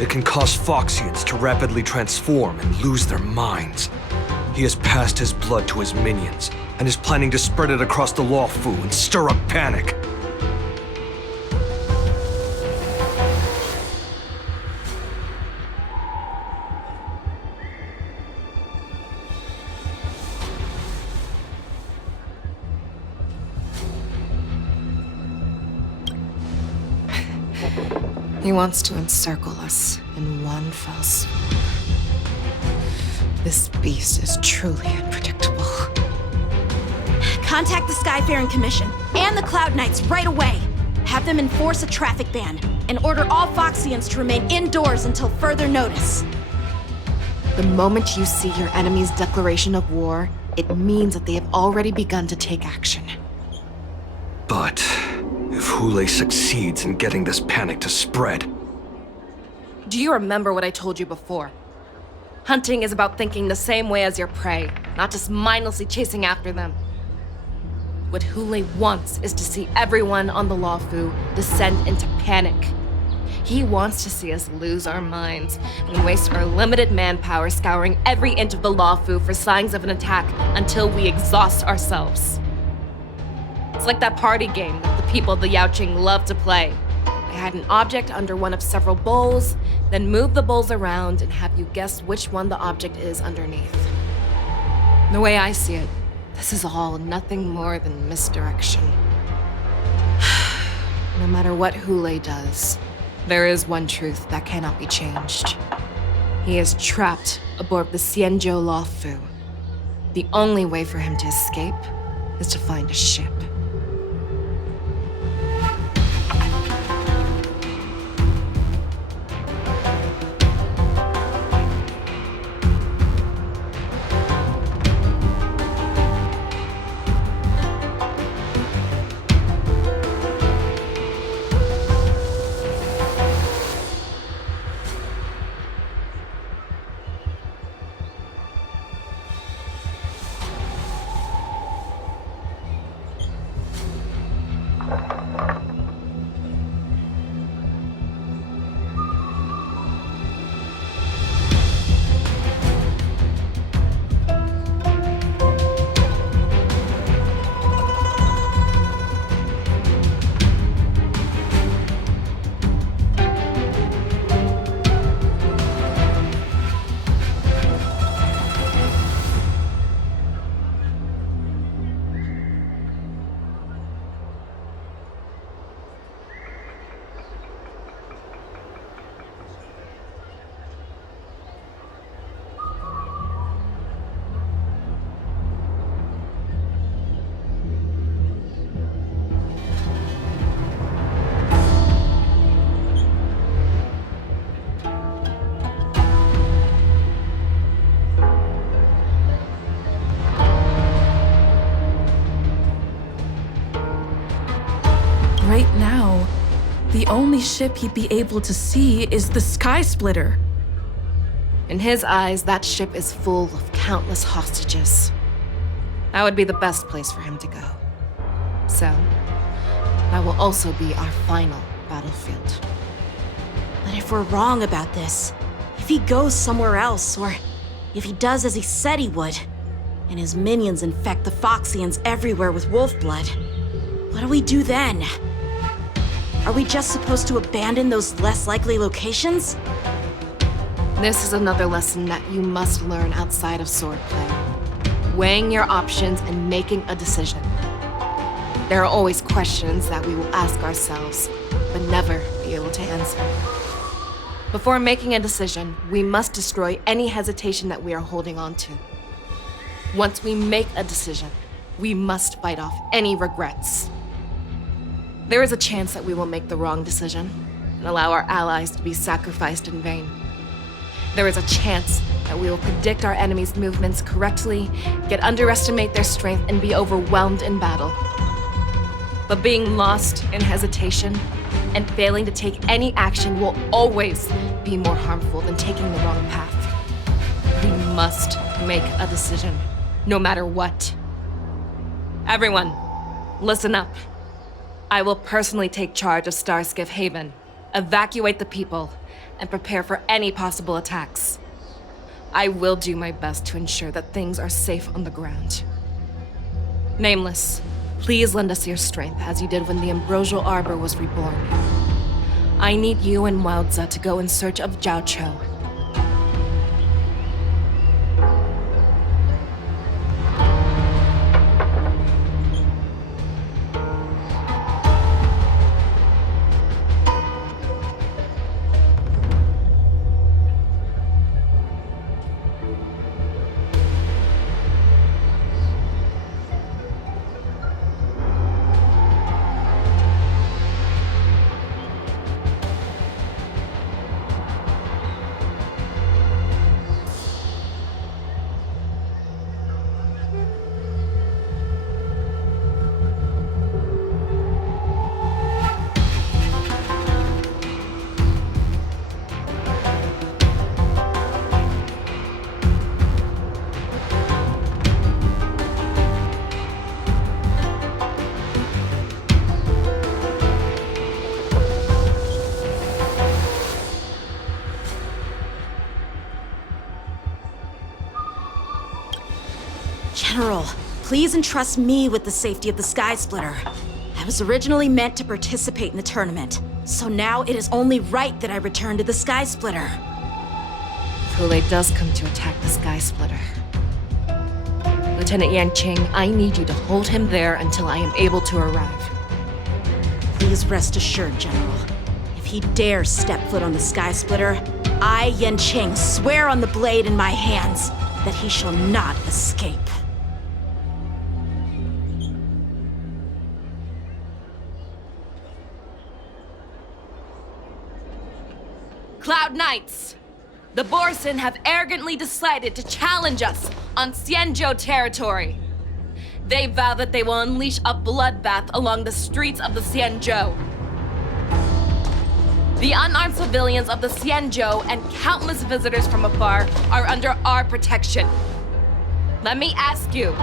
It can cause Foxians to rapidly transform and lose their minds. He has passed his blood to his minions, and is planning to spread it across the Luofu and stir up panic. He wants to encircle us in one fell swoop. This beast is truly unpredictable. Contact the Skyfaring Commission and the Cloud Knights right away. Have them enforce a traffic ban and order all Foxians to remain indoors until further notice. The moment you see your enemy's declaration of war, it means that they have already begun to take action. But if Hule succeeds in getting this panic to spread... Do you remember what I told you before? Hunting is about thinking the same way as your prey, not just mindlessly chasing after them. What Hule wants is to see everyone on the Luofu descend into panic. He wants to see us lose our minds and waste our limited manpower scouring every inch of the Luofu for signs of an attack until we exhaust ourselves. It's like that party game that the people of the Yaoqing love to play. They hide an object under one of several bowls, then move the bowls around and have you guess which one the object is underneath. The way I see it, this is all nothing more than misdirection. No matter what Hule does, there is one truth that cannot be changed. He is trapped aboard the Xianzhou Luofu. The only way for him to escape is to find a ship. only ship he'd be able to see is the Sky Splitter. In his eyes, that ship is full of countless hostages. That would be the best place for him to go. So, that will also be our final battlefield. But if we're wrong about this, if he goes somewhere else, or if he does as he said he would, and his minions infect the Foxians everywhere with wolf blood, what do we do then? Are we just supposed to abandon those less likely locations? This is another lesson that you must learn outside of swordplay. Weighing your options and making a decision. There are always questions that we will ask ourselves, but never be able to answer. Before making a decision, we must destroy any hesitation that we are holding on to. Once we make a decision, we must fight off any regrets. There is a chance that we will make the wrong decision and allow our allies to be sacrificed in vain. There is a chance that we will predict our enemies' movements correctly, yet underestimate their strength and be overwhelmed in battle. But being lost in hesitation and failing to take any action will always be more harmful than taking the wrong path. We must make a decision, no matter what. Everyone, listen up. I will personally take charge of Starskiff Haven, evacuate the people, and prepare for any possible attacks. I will do my best to ensure that things are safe on the ground. Nameless, please lend us your strength as you did when the Ambrosial Arbor was reborn. I need you and Wildza to go in search of Jiao Cho. General, please entrust me with the safety of the Sky Splitter. I was originally meant to participate in the tournament, so now it is only right that I return to the Sky Splitter. If Hoole does come to attack the Sky Splitter, Lieutenant Yanqing, I need you to hold him there until I am able to arrive. Please rest assured, General. If he dares step foot on the Sky Splitter, I, Yanqing, swear on the blade in my hands that he shall not escape. Cloud Knights! The Borson have arrogantly decided to challenge us on Xianzhou territory. They vow that they will unleash a bloodbath along the streets of the Xianzhou. The unarmed civilians of the Xianzhou and countless visitors from afar are under our protection. Let me ask you,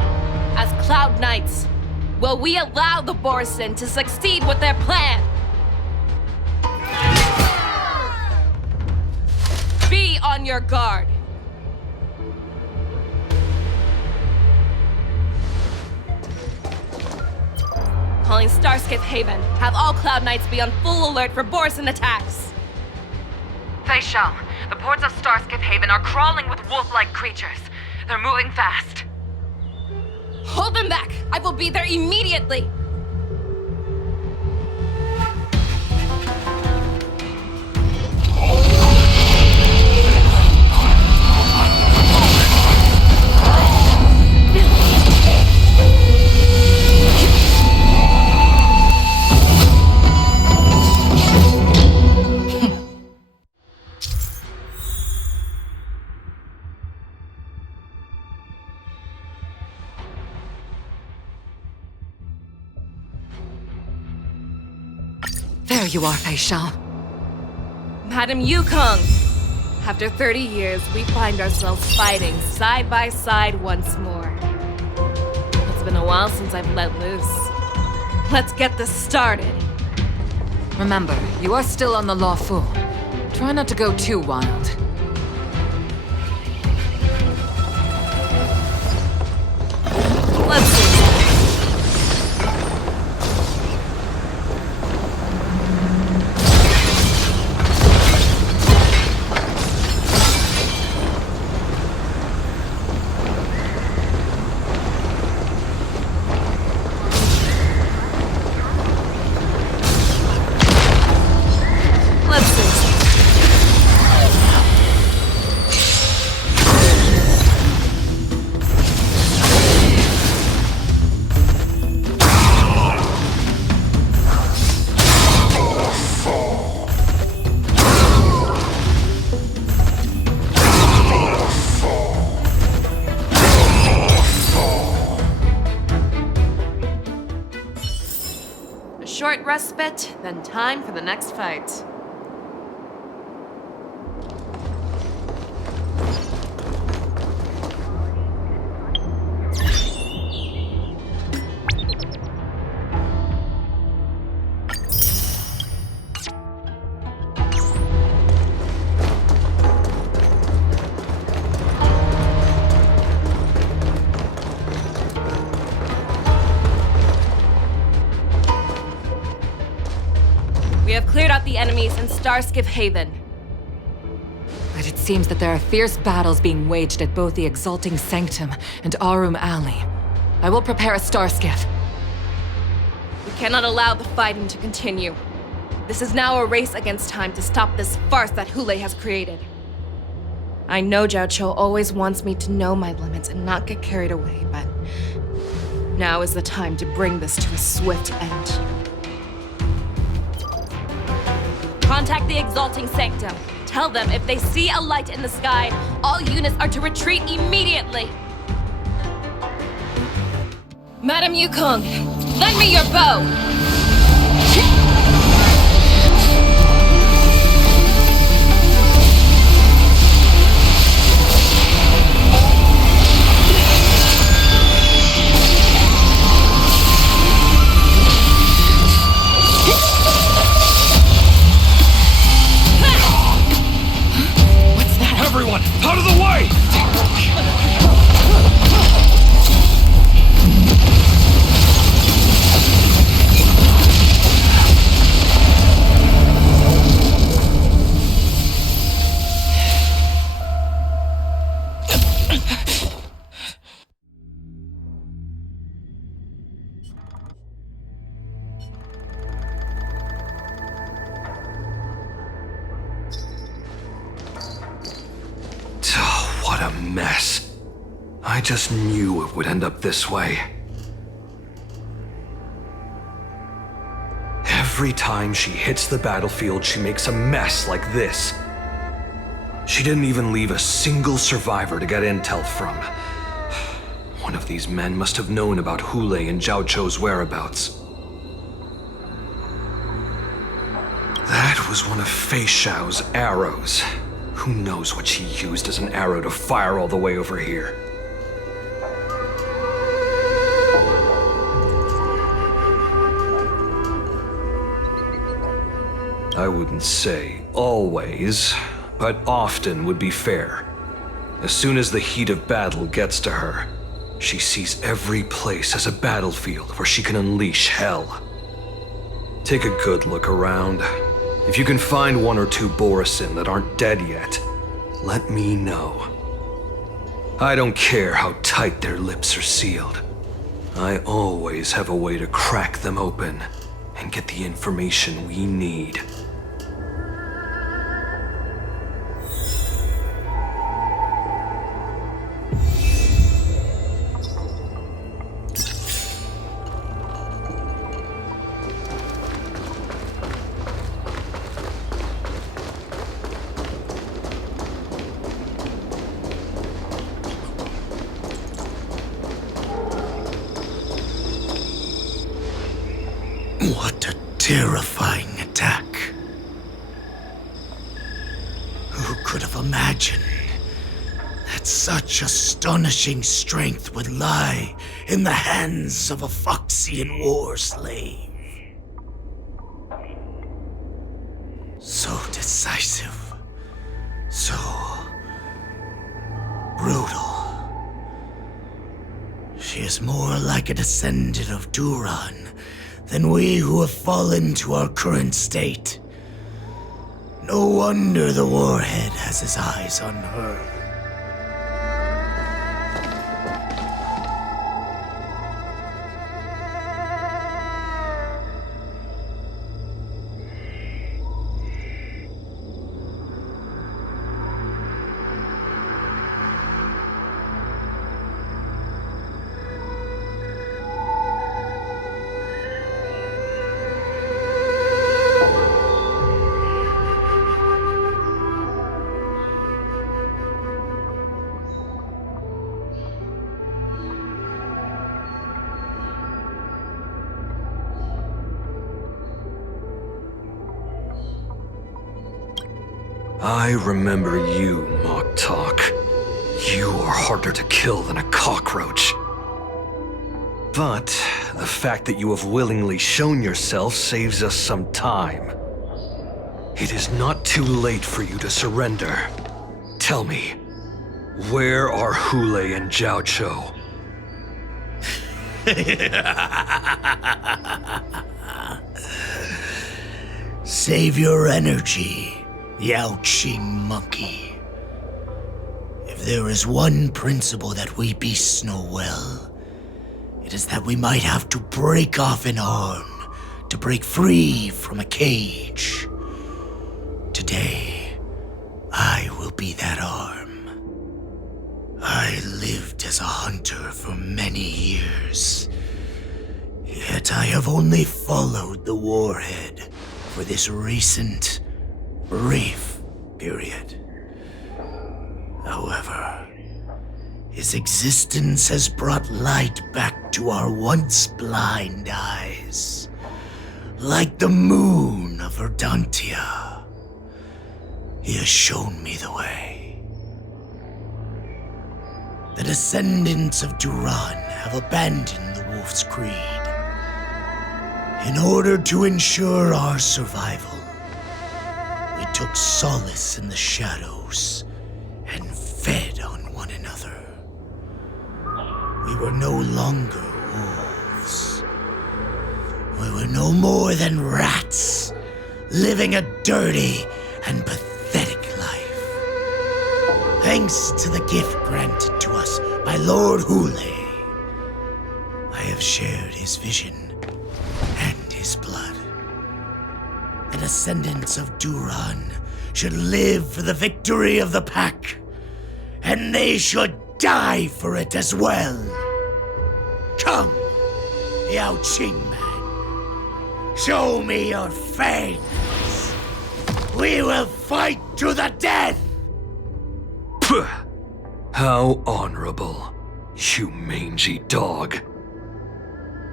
as Cloud Knights, will we allow the Borson to succeed with their plan? Be on your guard. Calling Starskiff Haven. Have all Cloud Knights be on full alert for Borson attacks. Fei Shao, the ports of Starskiff Haven are crawling with wolf-like creatures. They're moving fast. Hold them back! I will be there immediately! you are, Fei Shao. Madam Yukong! After 30 years, we find ourselves fighting side by side once more. It's been a while since I've let loose. Let's get this started. Remember, you are still on the Law Fu. Try not to go too wild. Let's see. Let's see. A short respite, then time for the next fight. We have cleared out the enemies in Starskiff Haven. But it seems that there are fierce battles being waged at both the Exalting Sanctum and Arum Alley. I will prepare a Starskiff. We cannot allow the fighting to continue. This is now a race against time to stop this farce that Hoole has created. I know Zhao Cho always wants me to know my limits and not get carried away, but now is the time to bring this to a swift end. Contact the Exalting Sanctum. Tell them if they see a light in the sky, all units are to retreat immediately. Madam Yukong, lend me your bow! Everyone, out of the way! What a mess. I just knew it would end up this way. Every time she hits the battlefield, she makes a mess like this. She didn't even leave a single survivor to get intel from. One of these men must have known about Hoole and Zhao Cho's whereabouts. That was one of Fei Shao's arrows. Who knows what she used as an arrow to fire all the way over here? I wouldn't say always, but often would be fair. As soon as the heat of battle gets to her, she sees every place as a battlefield where she can unleash hell. Take a good look around. If you can find one or two Borisin that aren't dead yet, let me know. I don't care how tight their lips are sealed. I always have a way to crack them open and get the information we need. What a terrifying attack. could have imagined that such astonishing strength would lie in the hands of a Foxian war slave. So decisive, so brutal. She is more like a descendant of Duran than we who have fallen to our current state. No wonder the Warhead has his eyes on her. I remember you, Mock Talk. You are harder to kill than a cockroach. But the fact that you have willingly shown yourself saves us some time. It is not too late for you to surrender. Tell me, where are Hule and Jiao Cho? Save your energy, Yao Qing monkey. If there is one principle that we beasts know well, it is that we might have to break off an arm to break free from a cage. Today, I will be that arm. I lived as a hunter for many years, yet I have only followed the Warhead for this recent, brief period. However, his existence has brought light back to our once blind eyes, like the moon of Verdantia. He has shown me the way. The descendants of Duran have abandoned the Wolf's Creed. In order to ensure our survival, we took solace in the shadows and fed on one another. We were no longer wolves. We were no more than rats, living a dirty and pathetic life. Thanks to the gift granted to us by Lord Hule, I have shared his vision and his blood. The descendants of Duran should live for the victory of the pack, and they should die for it as well. Come, Yao Qing man, show me your fangs. We will fight to the death. Puh! How honorable, you mangy dog.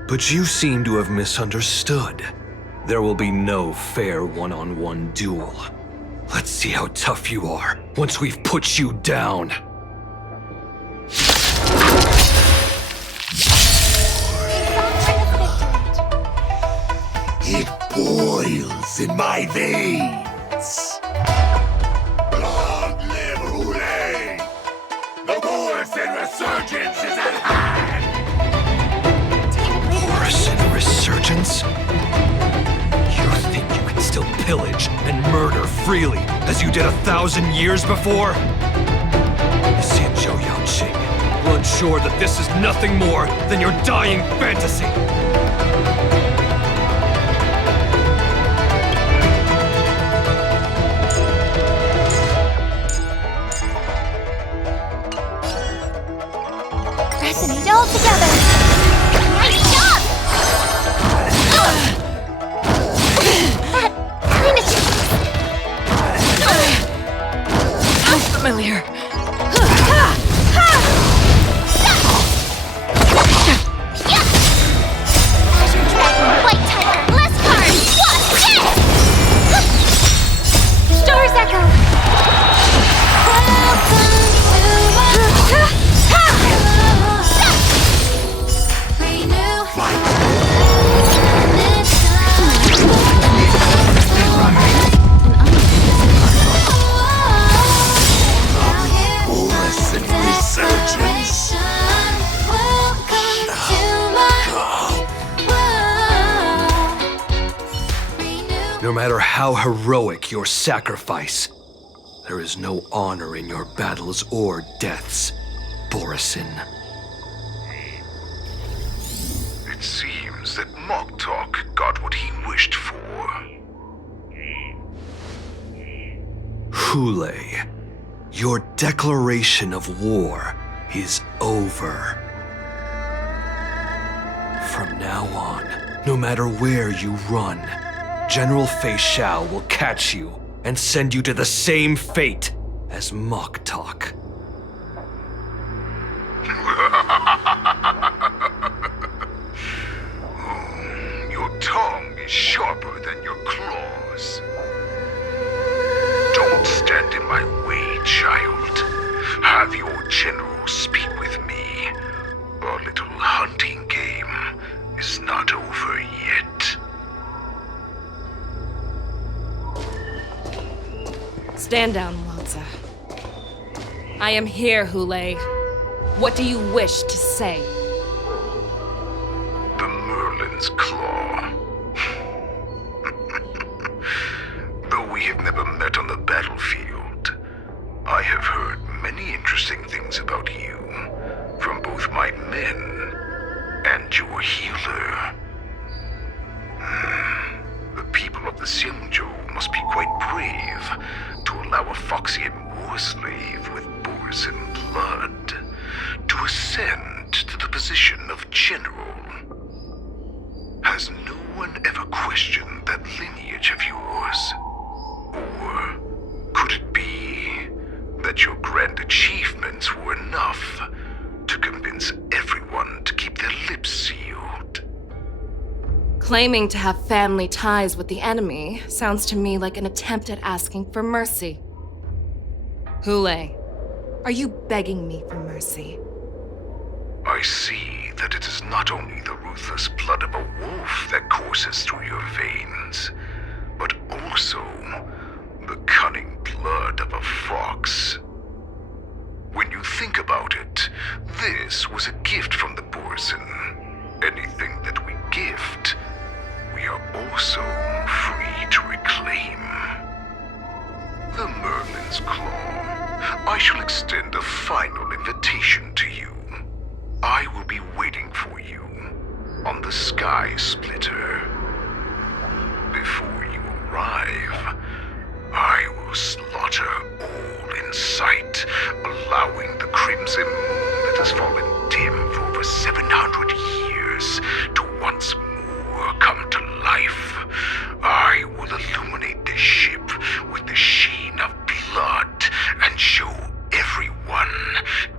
But you seem to have misunderstood. There will be no fair one-on-one duel. Let's see how tough you are once we've put you down. It boils in my veins. Long live Hule! The Morrison resurgence is at hand! Morrison resurgence? You think you can still pillage and murder freely as you did 1,000 years before? Xianzhou Yaoqing, well, ensure that this is nothing more than your dying fantasy. Resonate all together. Nice job! Sounds familiar. Azure Dragon, White Tiger, less cards. What's this? Star's Echo. how heroic your sacrifice. There is no honor in your battles or deaths, Borisin. It seems that Moktok got what he wished for. Hoole, your declaration of war is over. From now on, no matter where you run, General Fei Shao will catch you and send you to the same fate as Moktok. Your tongue is sharper than your claws. Don't stand in my way, child. Have your general speak with me. Our little hunting game is not over yet. Stand down, Walter. I am here, Hoole. What do you wish to say? The Merlin's Claw. Though we have never met on the battlefield, I have heard many interesting things about you from both my men and your healer. The people of the Xianzhou must be quite brave to allow a foxy and war slave with Borisin blood to ascend to the position of general. Has no one ever questioned that lineage of yours? Or could it be that your grand achievements were enough to convince everyone to keep their lips sealed? Claiming to have family ties with the enemy sounds to me like an attempt at asking for mercy. Hoole, are you begging me for mercy? I see that it is not only the ruthless blood of a wolf that courses through your veins, but also the cunning blood of a fox. When you think about it, this was a gift from the Borisin. Anything that we gift, we are also free to reclaim. The Merlin's Claw. I shall extend a final invitation to you. I will be waiting for you on the Sky Splitter. Before you arrive, I will slaughter all in sight, allowing the crimson moon that has fallen dim for over 700 years to once more come to life. I will illuminate this ship with the sheen of blood and show everyone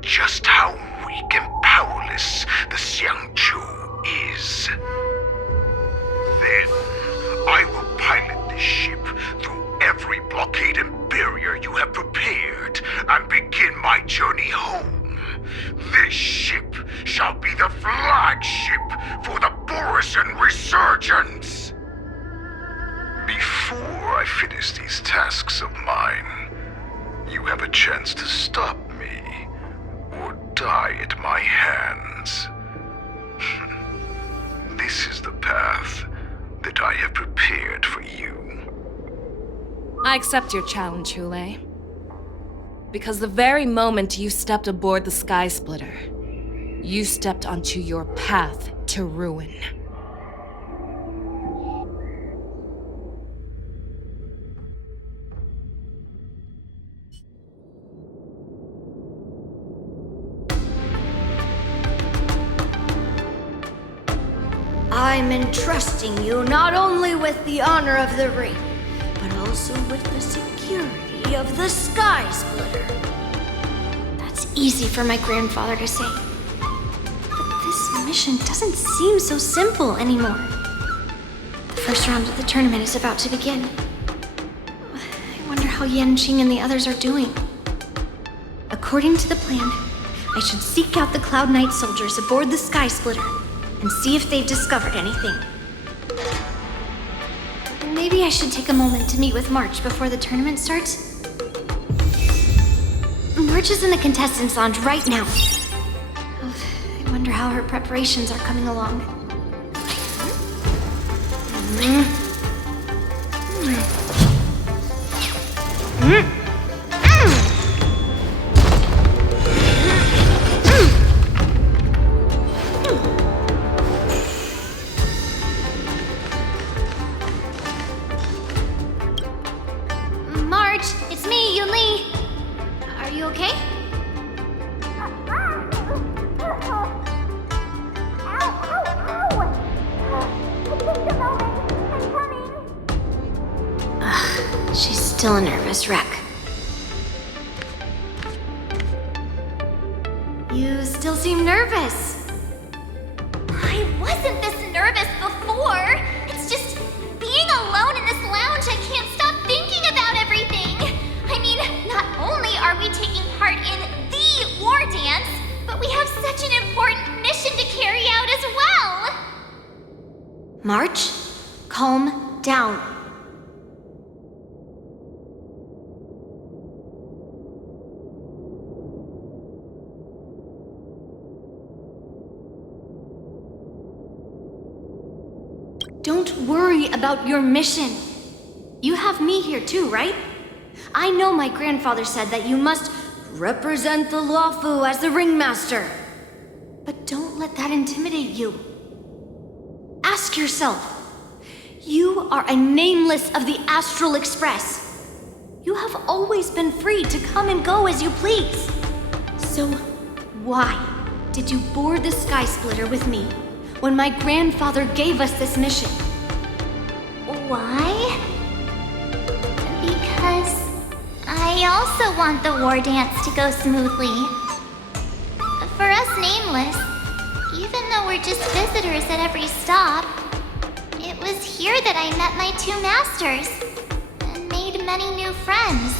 just how weak and powerless the Xianzhou is. Then, I will pilot this ship through every blockade and barrier you have prepared and begin my journey home. This ship shall be the flagship for the Borisin Resurgence. Before I finish these tasks of mine, you have a chance to stop me or die at my hands. This is the path that I have prepared for you. I accept your challenge, Hoole. Because the very moment you stepped aboard the Sky Splitter, you stepped onto your path to ruin. I'm entrusting you not only with the honor of the ring, but also with the security of the Sky Splitter. That's easy for my grandfather to say. But this mission doesn't seem so simple anymore. The first round of the tournament is about to begin. I wonder how Yanqing and the others are doing. According to the plan, I should seek out the Cloud Knight soldiers aboard the Sky Splitter and see if they've discovered anything. Maybe I should take a moment to meet with March before the tournament starts. March is in the contestants' lounge right now. I wonder how her preparations are coming along. Marge, it's me, Yunli. Are you okay? She's still a nervous wreck. You still seem nervous. I wasn't this nervous before. It's just being alone in this lounge, I can't stop thinking about everything. I mean, not only are we taking part in the war dance, but we have such an important mission to carry out as well. March, calm down. Don't worry about your mission. You have me here too, right? I know my grandfather said that you must represent the Luofu as the ringmaster. But don't let that intimidate you. Ask yourself, you are a nameless of the Astral Express. You have always been free to come and go as you please. So why did you board the Sky Splitter with me when my grandfather gave us this mission? Why? Because I also want the war dance to go smoothly. For us nameless, even though we're just visitors at every stop, it was here that I met my two masters and made many new friends.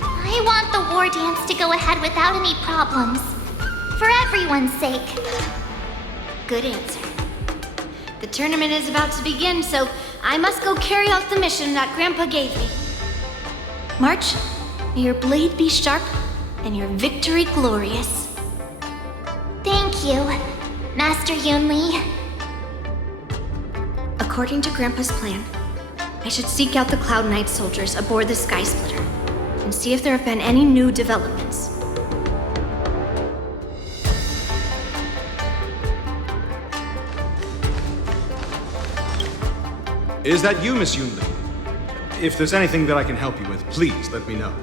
I want the war dance to go ahead without any problems, for everyone's sake. Good answer. The tournament is about to begin, so I must go carry out the mission that Grandpa gave me. March, may your blade be sharp and your victory glorious. Thank you, Master Yunli. According to Grandpa's plan, I should seek out the Cloud Knight soldiers aboard the Sky Splitter and see if there have been any new developments. Is that you, Miss Yunli? If there's anything that I can help you with, please let me know.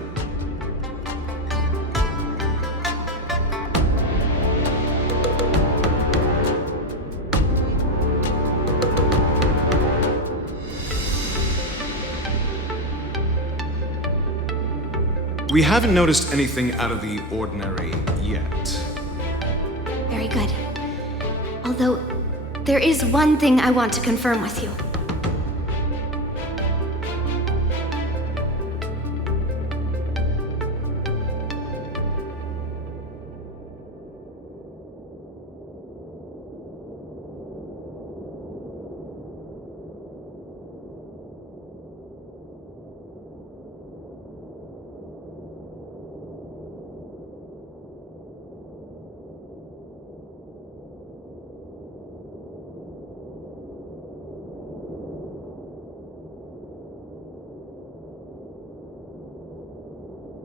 We haven't noticed anything out of the ordinary yet. Very good. Although, there is one thing I want to confirm with you.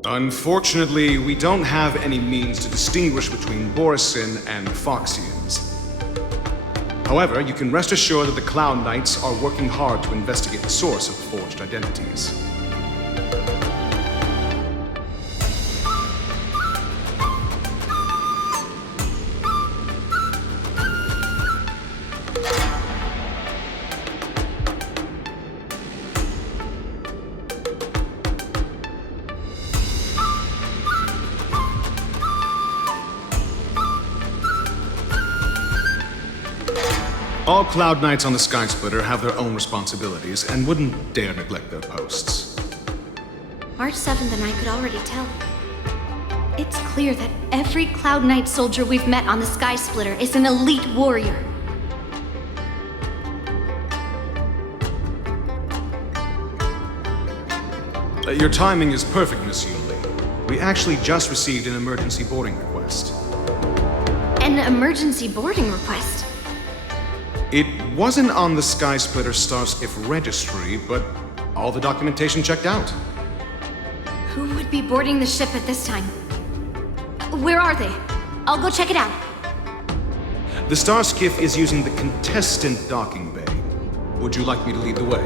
Unfortunately, we don't have any means to distinguish between Borisin and Foxians. However, you can rest assured that the Cloud Knights are working hard to investigate the source of forged identities. All Cloud Knights on the Sky Splitter have their own responsibilities and wouldn't dare neglect their posts. March 7th and I could already tell. It's clear that every Cloud Knight soldier we've met on the Sky Splitter is an elite warrior. Your timing is perfect, Miss Yunli. We actually just received an emergency boarding request. An emergency boarding request? It wasn't on the Sky Splitter Starskiff registry, but all the documentation checked out. Who would be boarding the ship at this time? Where are they? I'll go check it out. The star skiff is using the contestant docking bay. Would you like me to lead the way?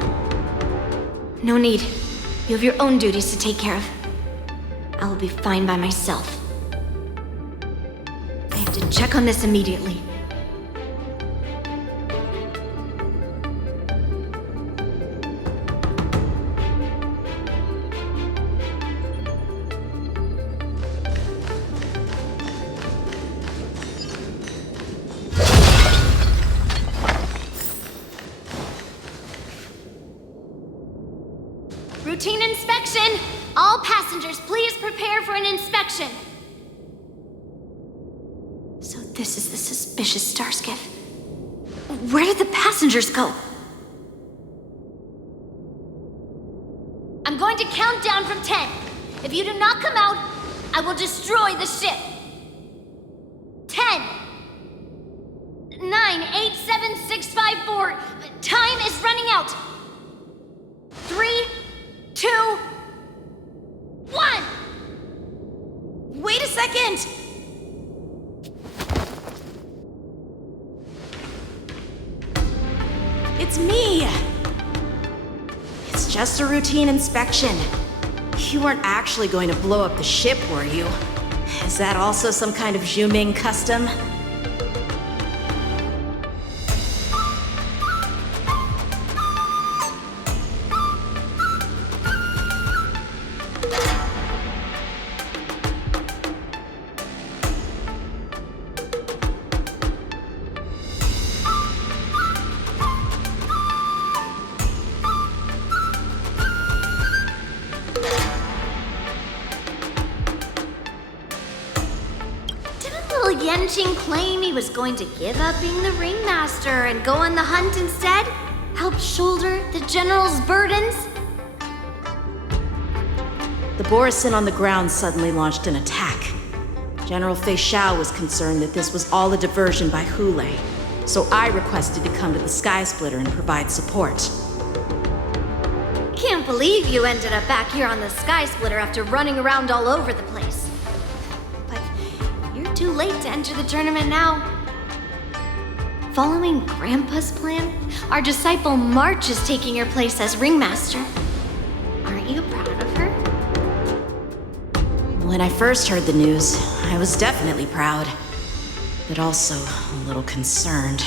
No need. You have your own duties to take care of. I will be fine by myself. I have to check on this immediately. Routine inspection! All passengers, please prepare for an inspection. So this is the suspicious star skiff. Where did the passengers go? I'm going to count down from 10. If you do not come out, I will destroy the ship. 10, 9, 8, 7, 6, 5, 4. Time is running out. 3, 2, 1. Wait a second! It's me! It's just a routine inspection. You weren't actually going to blow up the ship, were you? Is that also some kind of Zhuming custom? Yanqing claim he was going to give up being the ringmaster and go on the hunt instead? Help shoulder the general's burdens? The Borisin on the ground suddenly launched an attack. General Fei Xiao was concerned that this was all a diversion by Hulei, so I requested to come to the Sky Splitter and provide support. Can't believe you ended up back here on the Sky Splitter after running around all over the place. Too late to enter the tournament now. Following Grandpa's plan, our disciple March is taking your place as ringmaster. Aren't you proud of her? When I first heard the news, I was definitely proud, but also a little concerned.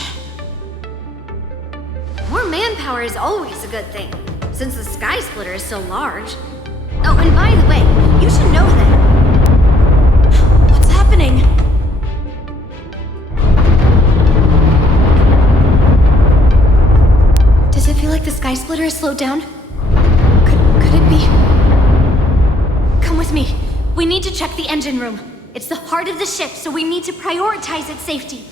More manpower is always a good thing, since the Sky Splitter is so large. Oh, and by the way, you should know that... What's happening? Does it feel like the Sky Splitter has slowed down? Could it be? Come with me. We need to check the engine room. It's the heart of the ship, so we need to prioritize its safety.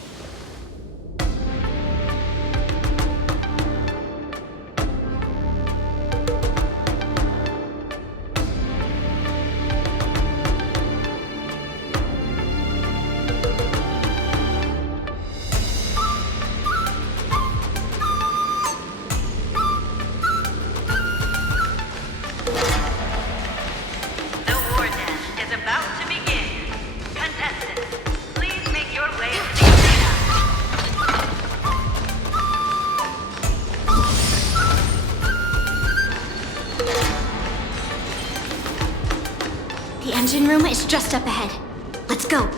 The engine room is just up ahead. Let's go.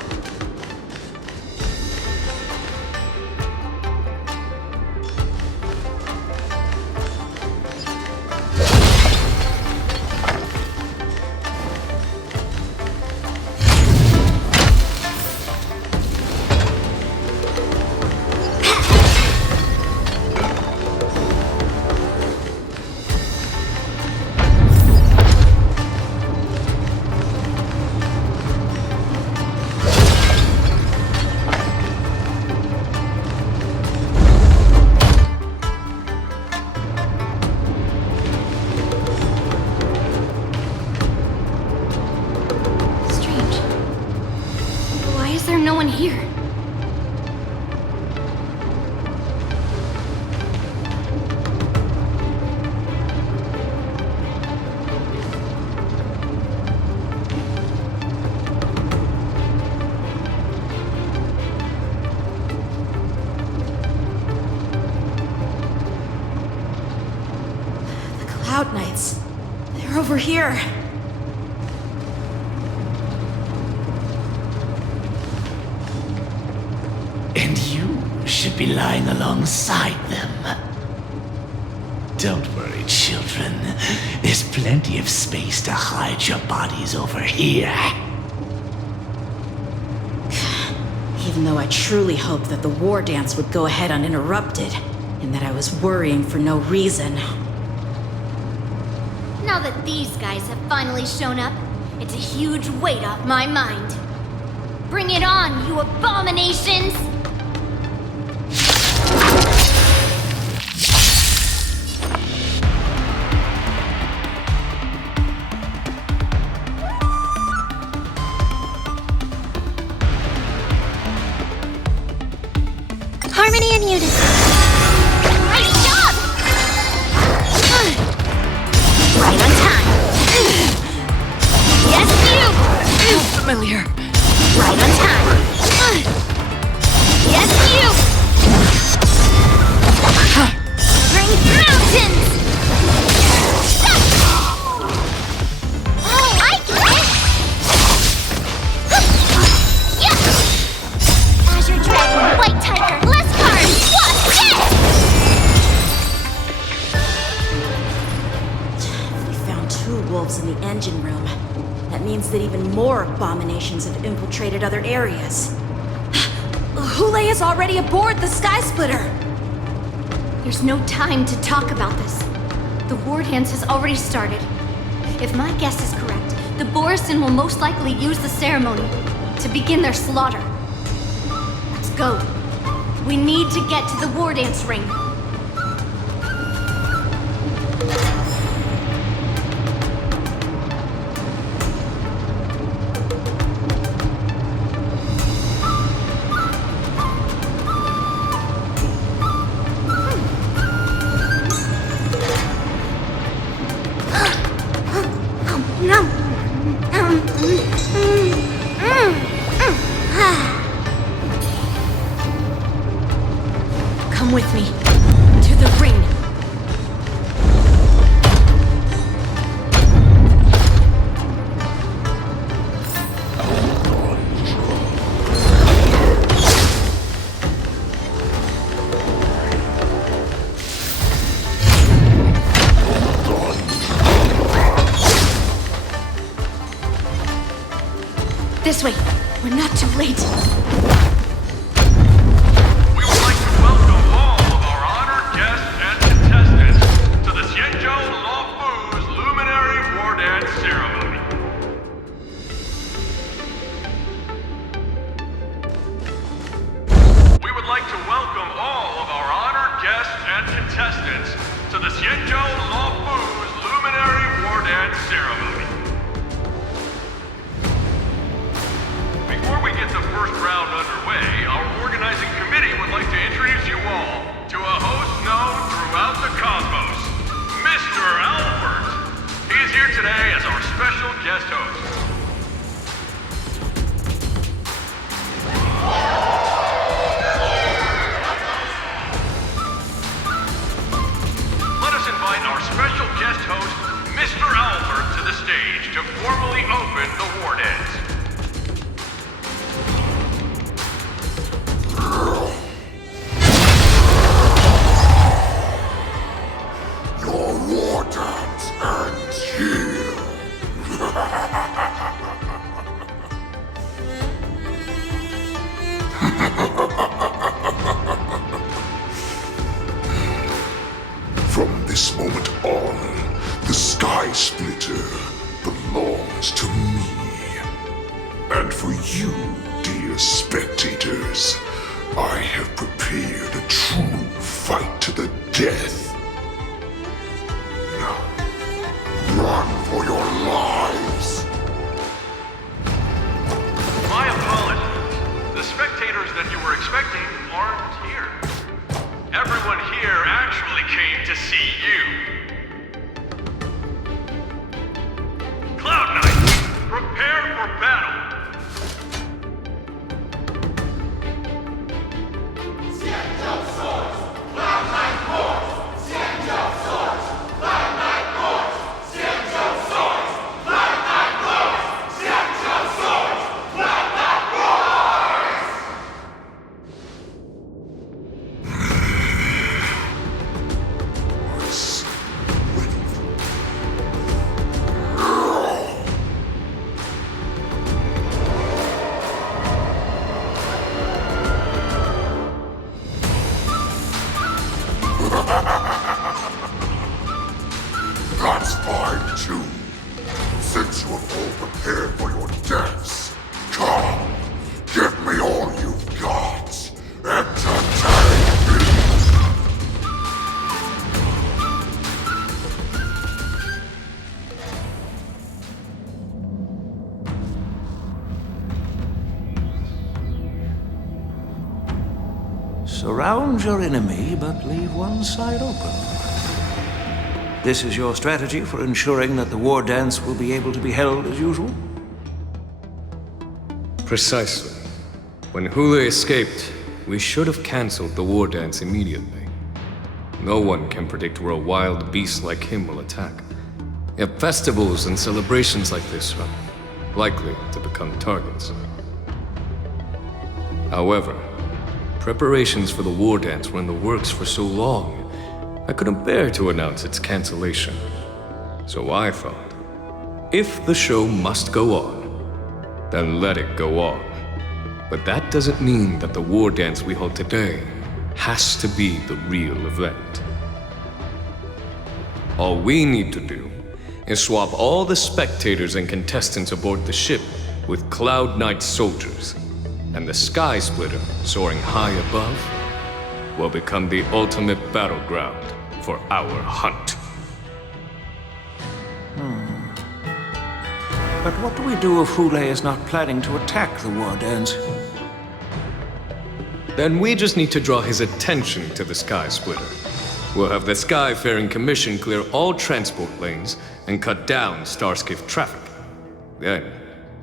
No one here. here. And you should be lying alongside them. Don't worry, children. There's plenty of space to hide your bodies over here. Even though I truly hoped that the war dance would go ahead uninterrupted, and that I was worrying for no reason. Now that these guys have finally shown up, it's a huge weight off my mind. Bring it on, you abominations! Harmony and unity. Nice job! Right on time. Yes, you! Familiar. Right on time. Yes, you! Bring mountains! Oh, I get it! Yeah! Azure Dragon, White Tiger, less cards! What's If we found 2 wolves in the engine room, that means that even more abominations have infiltrated other areas. Hoole is already aboard the Sky Splitter! There's no time to talk about this. The war dance has already started. If my guess is correct, the Borisin will most likely use the ceremony to begin their slaughter. Let's go. We need to get to the war dance ring. Come with me. To the ring. This way. We're not too late. From this moment on, the Sky Splitter belongs to me. And for you, dear spectators, I have prepared a true fight to the death. Now, run for your lives. My apologies. The spectators that you were expecting aren't here. Everyone here actually came to see you. Cloud Knight, prepare for battle. you have all prepared for your deaths. Come, give me all you've got. Entertain me! Surround your enemy, but leave one side open. This is your strategy for ensuring that the war dance will be able to be held as usual? Precisely. When Hule escaped, we should have cancelled the war dance immediately. No one can predict where a wild beast like him will attack. Yet festivals and celebrations like this are likely to become targets. However, preparations for the war dance were in the works for so long, I couldn't bear to announce its cancellation. So I thought, if the show must go on, then let it go on. But that doesn't mean that the war dance we hold today has to be the real event. All we need to do is swap all the spectators and contestants aboard the ship with Cloud Knight soldiers, and the Sky Splitter, soaring high above, will become the ultimate battleground for our hunt. But what do we do if Hule is not planning to attack the war dance? Then we just need to draw his attention to the Sky Splitter. We'll have the Skyfaring Commission clear all transport lanes and cut down Starskiff traffic. Then,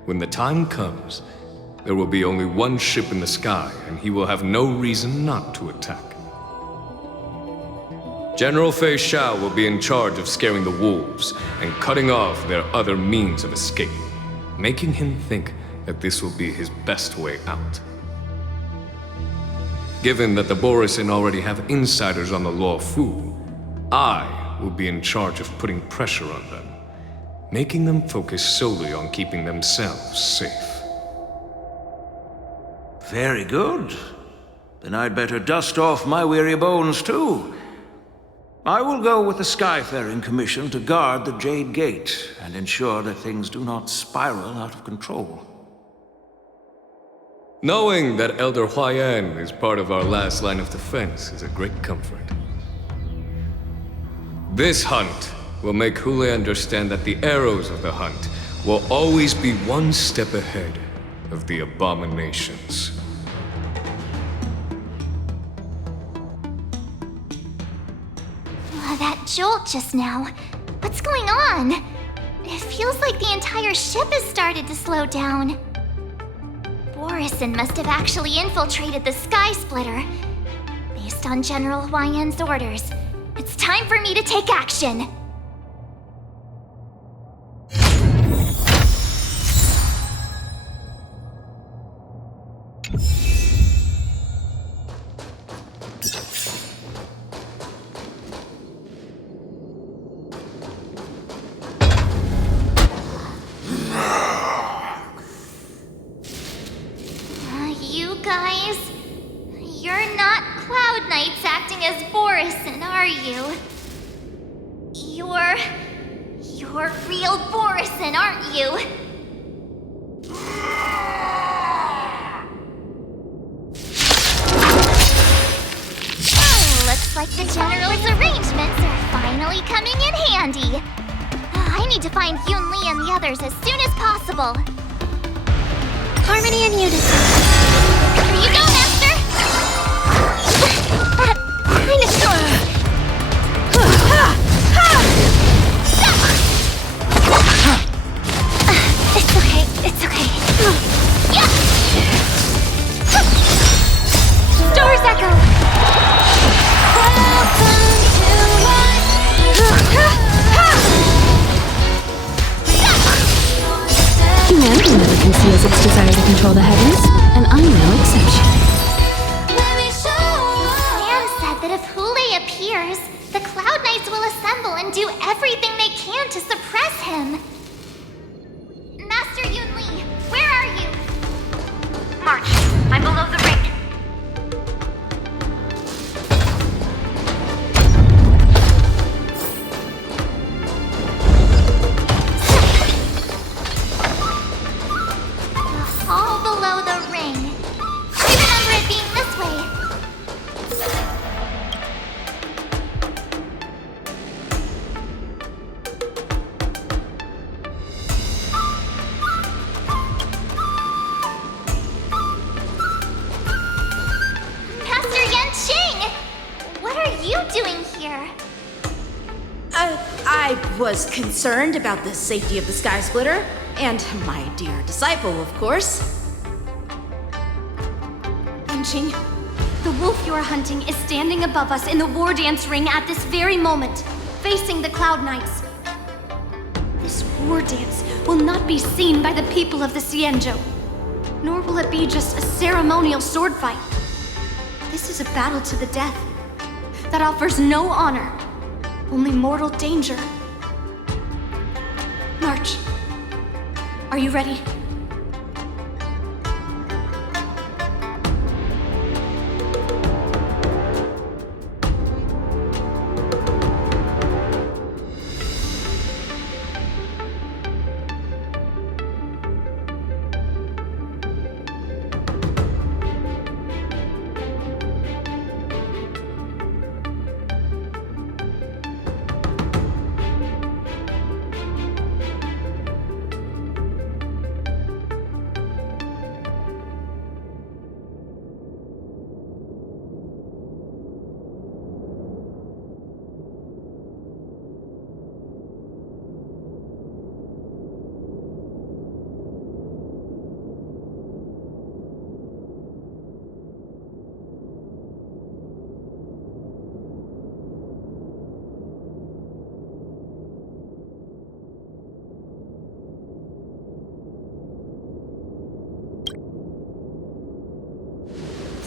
when the time comes, there will be only one ship in the sky, and he will have no reason not to attack. General Fei Shao will be in charge of scaring the wolves and cutting off their other means of escape, making him think that this will be his best way out. Given that the Borisin already have insiders on the Luo Fu, I will be in charge of putting pressure on them, making them focus solely on keeping themselves safe. Very good. Then I'd better dust off my weary bones too. I will go with the Skyfaring Commission to guard the Jade Gate and ensure that things do not spiral out of control. Knowing that Elder Huayan is part of our last line of defense is a great comfort. This hunt will make Hule understand that the arrows of the hunt will always be one step ahead of the abominations. That jolt just now. What's going on? It feels like the entire ship has started to slow down. Borisin must have actually infiltrated the Sky Splitter. Based on General Huayan's orders, it's time for me to take action. You guys, you're not Cloud Knights acting as Borisin, are you? You're real Borisin, aren't you? Looks like the General's arrangements are finally coming in handy. I need to find Yun Li and the others as soon as possible. Harmony and unison. Here you go, Master! That kind of... It's okay, it's okay. Yeah! Stars Echo! Humanity never conceals its desire to control the heavens, and I'm no exception. Lan said that if Hule appears, the Cloud Knights will assemble and do everything they can to suppress him. Master Yun Li, where are you? March. I'm below the ring. was concerned about the safety of the Sky Splitter, and my dear disciple, of course. Yanqing, the wolf you are hunting is standing above us in the war dance ring at this very moment, facing the Cloud Knights. This war dance will not be seen by the people of the Xianzhou, nor will it be just a ceremonial sword fight. This is a battle to the death that offers no honor, only mortal danger. March. Are you ready?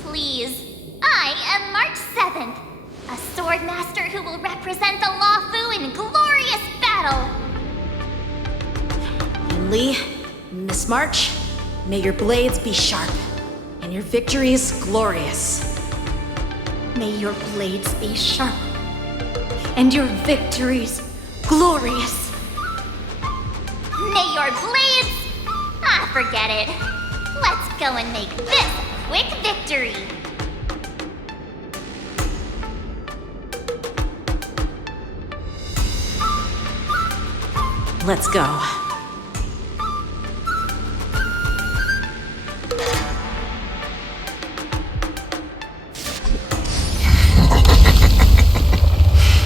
Please, I am March 7th, a sword master who will represent the Luofu in glorious battle. Lee, Miss March, may your blades be sharp, and your victories glorious. May your blades be sharp, and your victories glorious. May your blades... Ah, forget it. Let's go and make this a quick victory. Let's go.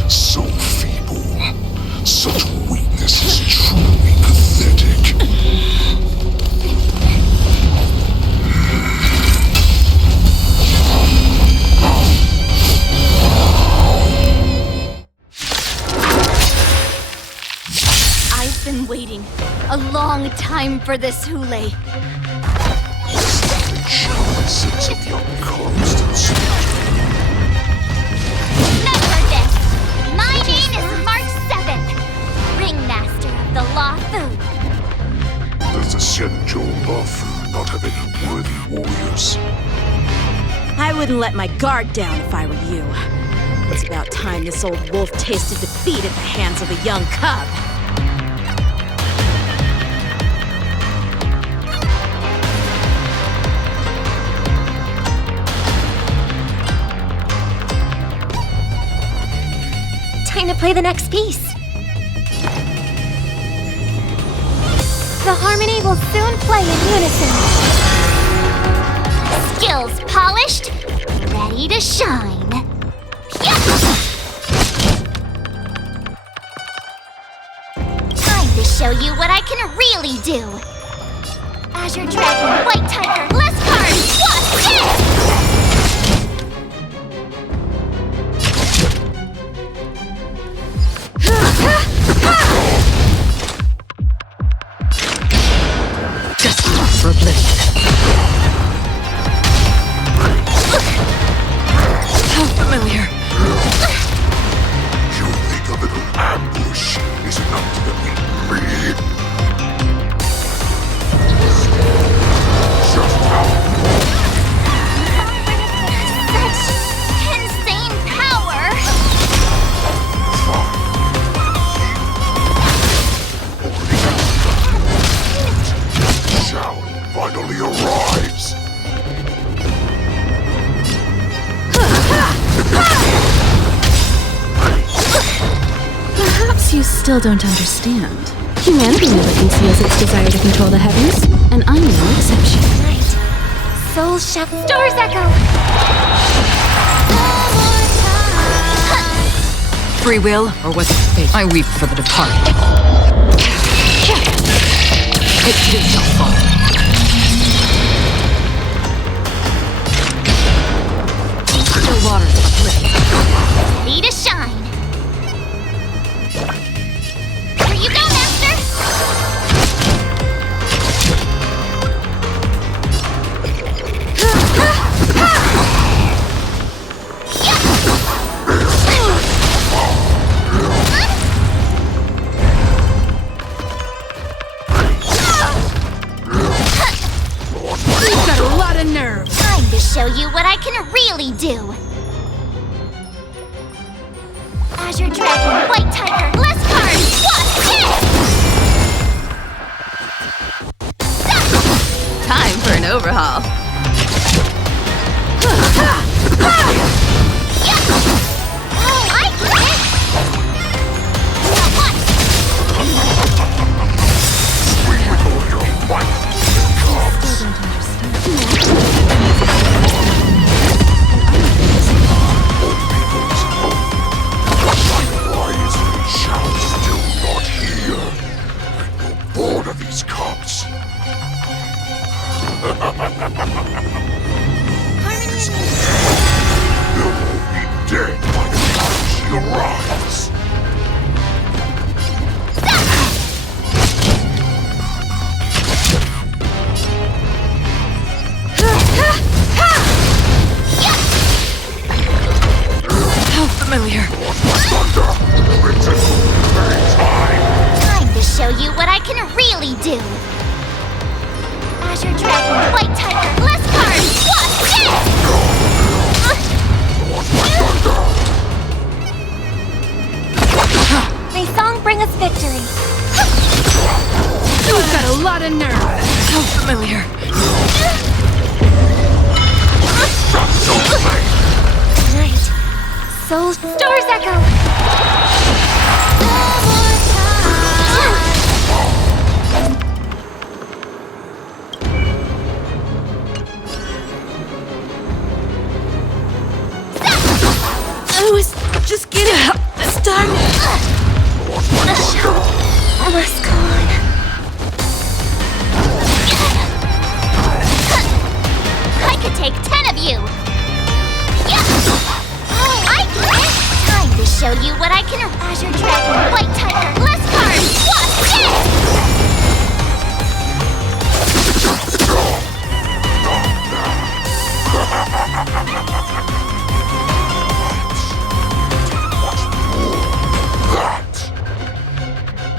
So feeble. Such weakness is truly pathetic. I've been waiting a long time for this, Hule. Chances of your constancy. Remember this! My name is March 7th, Ringmaster of the Luofu. Does the Xianzhou Luofu not have any worthy warriors? I wouldn't let my guard down if I were you. It's about time this old wolf tasted defeat at the hands of a young cub. Time to play the next piece. The harmony will soon play in unison. Skills polished, ready to shine. Time to show you what I can really do. Azure Dragon, White Tiger, list card, watch this! For oblivion. How familiar. You think a little ambush is enough to defeat me? Just how? Such insane power! Sound finally arrives. Perhaps you still don't understand. Humanity never conceals its desire to control the heavens, and I'm no exception. Right. Soul Chef Stars Echo! free will, or was it fate? I weep for the departed. It too shall fall. Still waters uplift. Ready to shine. Here you go, Master! You've got a lot of nerve. Time to show you what I can really do. Azure Dragon, White Tiger, less cards, Time for an overhaul. I get it! Now what? Bored of these cops. They'll all be dead by the time she arrives. How familiar. Time to show you what I can really do. Azure Dragon, White Tiger, less cards, May song bring us victory. You've got a lot of nerve. How familiar. Right. Soul Stars Echo. I was just getting started. The show must go on. I could take 10 of you. I get it. Time to show you what I can. Azure Dragon, White Tiger, less cards.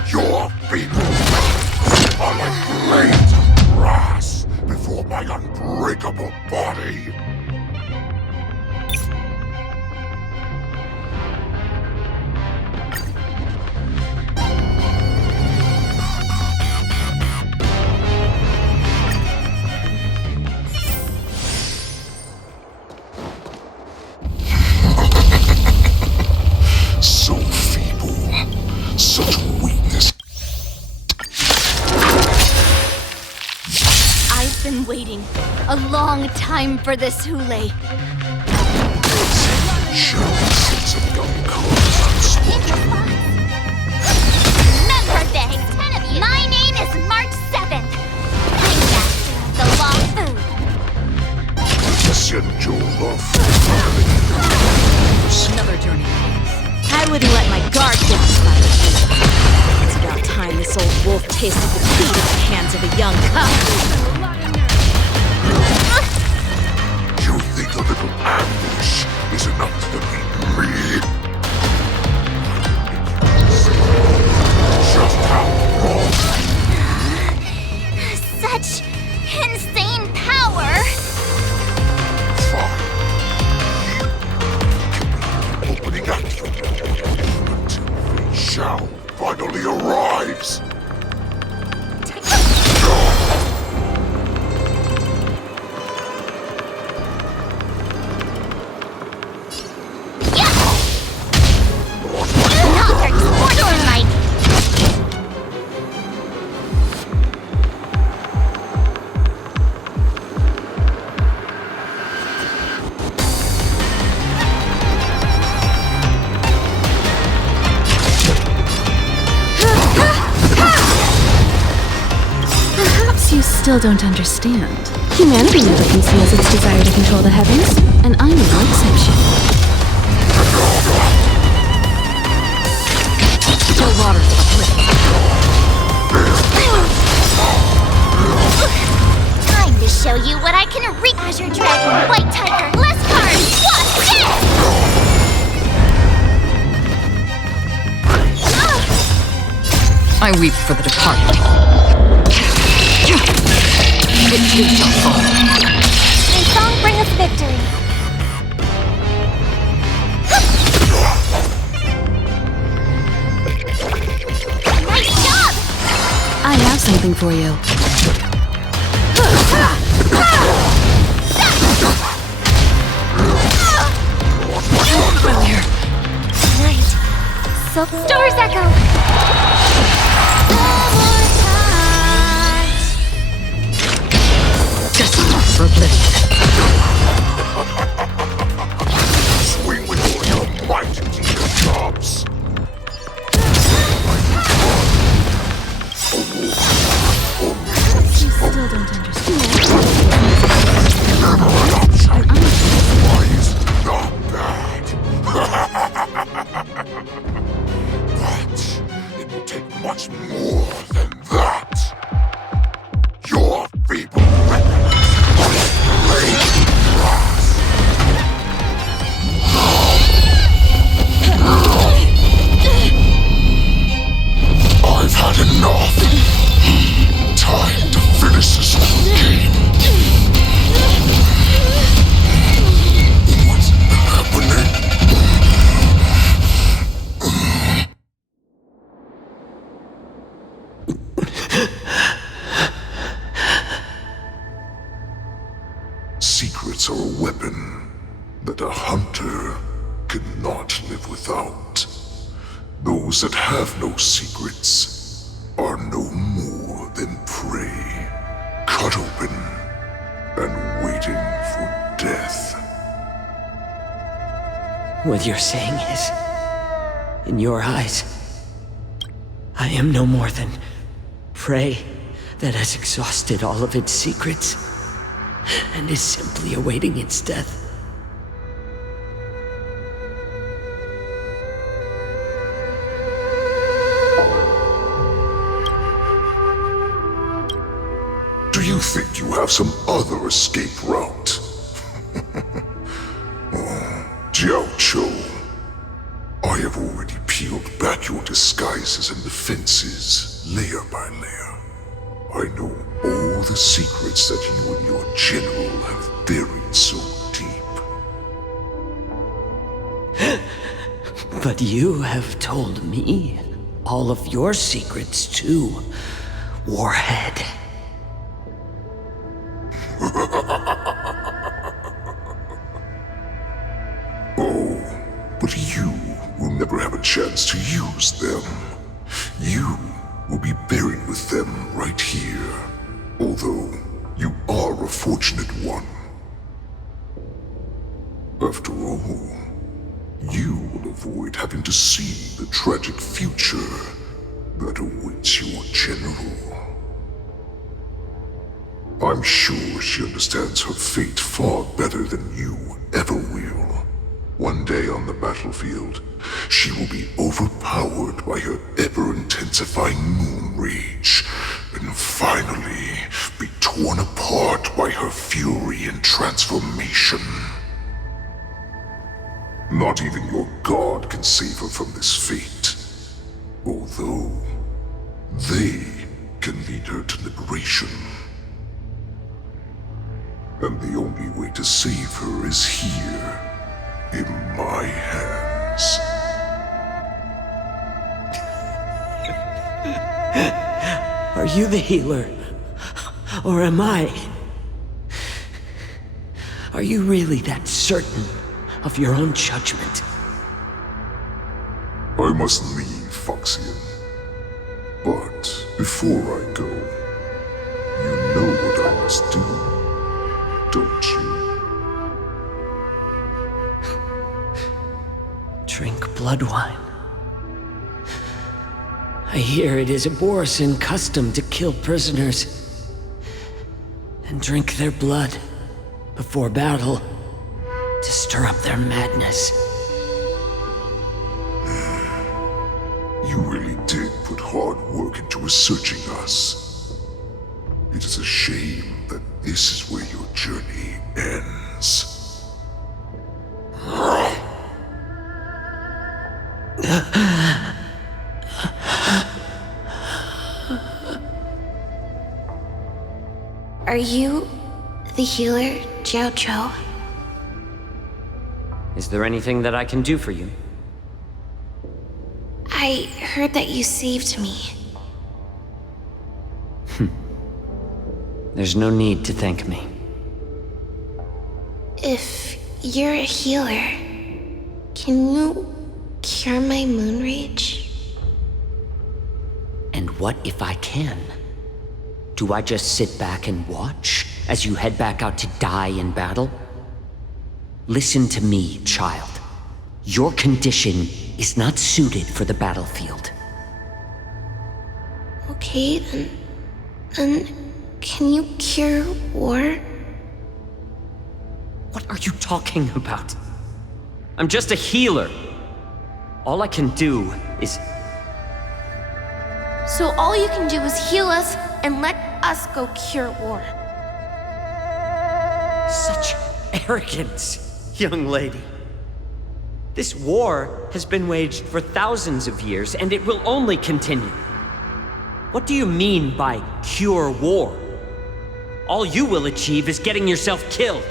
Your people are like blades of grass before my unbreakable body. So feeble, such weakness. I've been waiting a long time for this, Hule. Remember this. 10 of you. My name is March 7th. I'm master of the Law Food. Another journey. I wouldn't let my guard down if I were you. It's about time this old wolf tasted defeat at the hands of a young cub. You think a little ambush is enough to defeat me? Just how wrong? Such insane power. Fine. Opening act until the shall finally arrives. You still don't understand. Humanity never conceals its desire to control the heavens, and I'm no exception. Still water. Time to show you what I can reap. Azure Dragon, White Tiger, less cards! What's this? I weep for the departed. It too shall fall. May song bring us victory. Nice job! I have something for you. Night. Silk Stars Echo. For oblivion. Swing with all your might into your jobs. You still don't understand. Wise, not bad. But it will take much more than that. Your feeble weapons lay grass. I've had enough. Time to finish this game. What's happening? Secrets are a weapon that a hunter cannot live without. Those that have no secrets are no more than prey, cut open and waiting for death. What you're saying is, in your eyes, I am no more than prey that has exhausted all of its secrets and is simply awaiting its death. Do you think you have some other escape route? Jiao Cho, I have already peeled back your disguises and defenses, layer by layer. I know all the secrets that you and your general have buried so deep. But you have told me all of your secrets too, Warhead. Oh, but you will never have a chance to use them. You will be buried with them right here, although you are a fortunate one. After all, you will avoid having to see the tragic future that awaits your general. I'm sure she understands her fate far better than you ever will. One day on the battlefield, she will be overpowered by her ever-intensifying moon rage, and finally be torn apart by her fury and transformation. Not even your god can save her from this fate, although they can lead her to liberation. And the only way to save her is here, in my hands. Are you the healer? Or am I? Are you really that certain of your own judgment? I must leave, Foxian. But before I go, you know what I must do, don't you? Drink blood wine. I hear it is a Borisin custom to kill prisoners. and drink their blood before battle to stir up their madness. You really did put hard work into researching us. It is a shame that this is where your journey ends. Are you the healer, Jiao Zhou? Is there anything that I can do for you? I heard that you saved me. There's no need to thank me. If you're a healer, can you cure my moon rage? And what if I can? Do I just sit back and watch as you head back out to die in battle? Listen to me, child. Your condition is not suited for the battlefield. Okay, then can you cure war? What are you talking about? I'm just a healer. All I can do is... So all you can do is heal us and let us go cure war. Such arrogance, young lady. This war has been waged for thousands of years, and it will only continue. What do you mean by cure war? All you will achieve is getting yourself killed.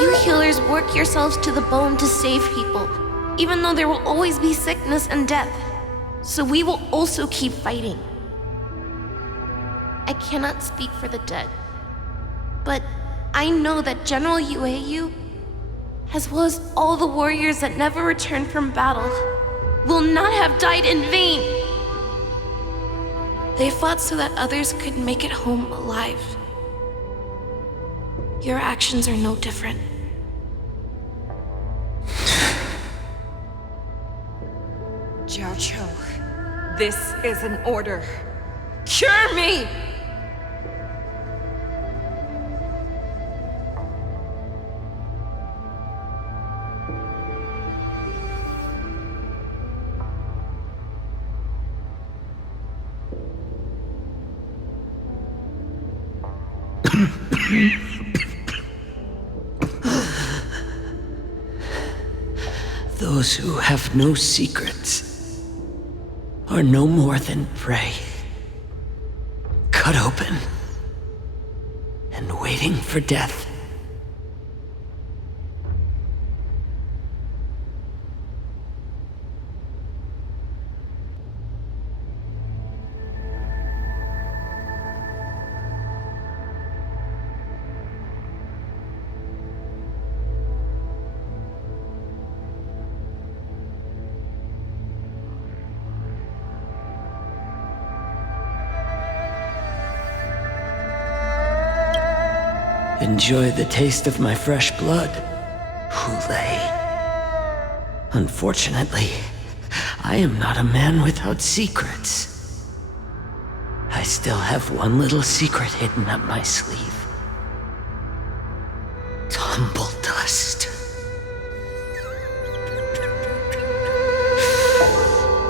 You healers work yourselves to the bone to save people, even though there will always be sickness and death. So we will also keep fighting. I cannot speak for the dead, but I know that General Yueyu, as well as all the warriors that never returned from battle, will not have died in vain. They fought so that others could make it home alive. Your actions are no different. Jiao Zhou, this is an order. Cure me! Those who have no secrets are no more than prey, cut open and waiting for death. Enjoy the taste of my fresh blood, Hulei. Unfortunately, I am not a man without secrets. I still have one little secret hidden up my sleeve. Tumble dust.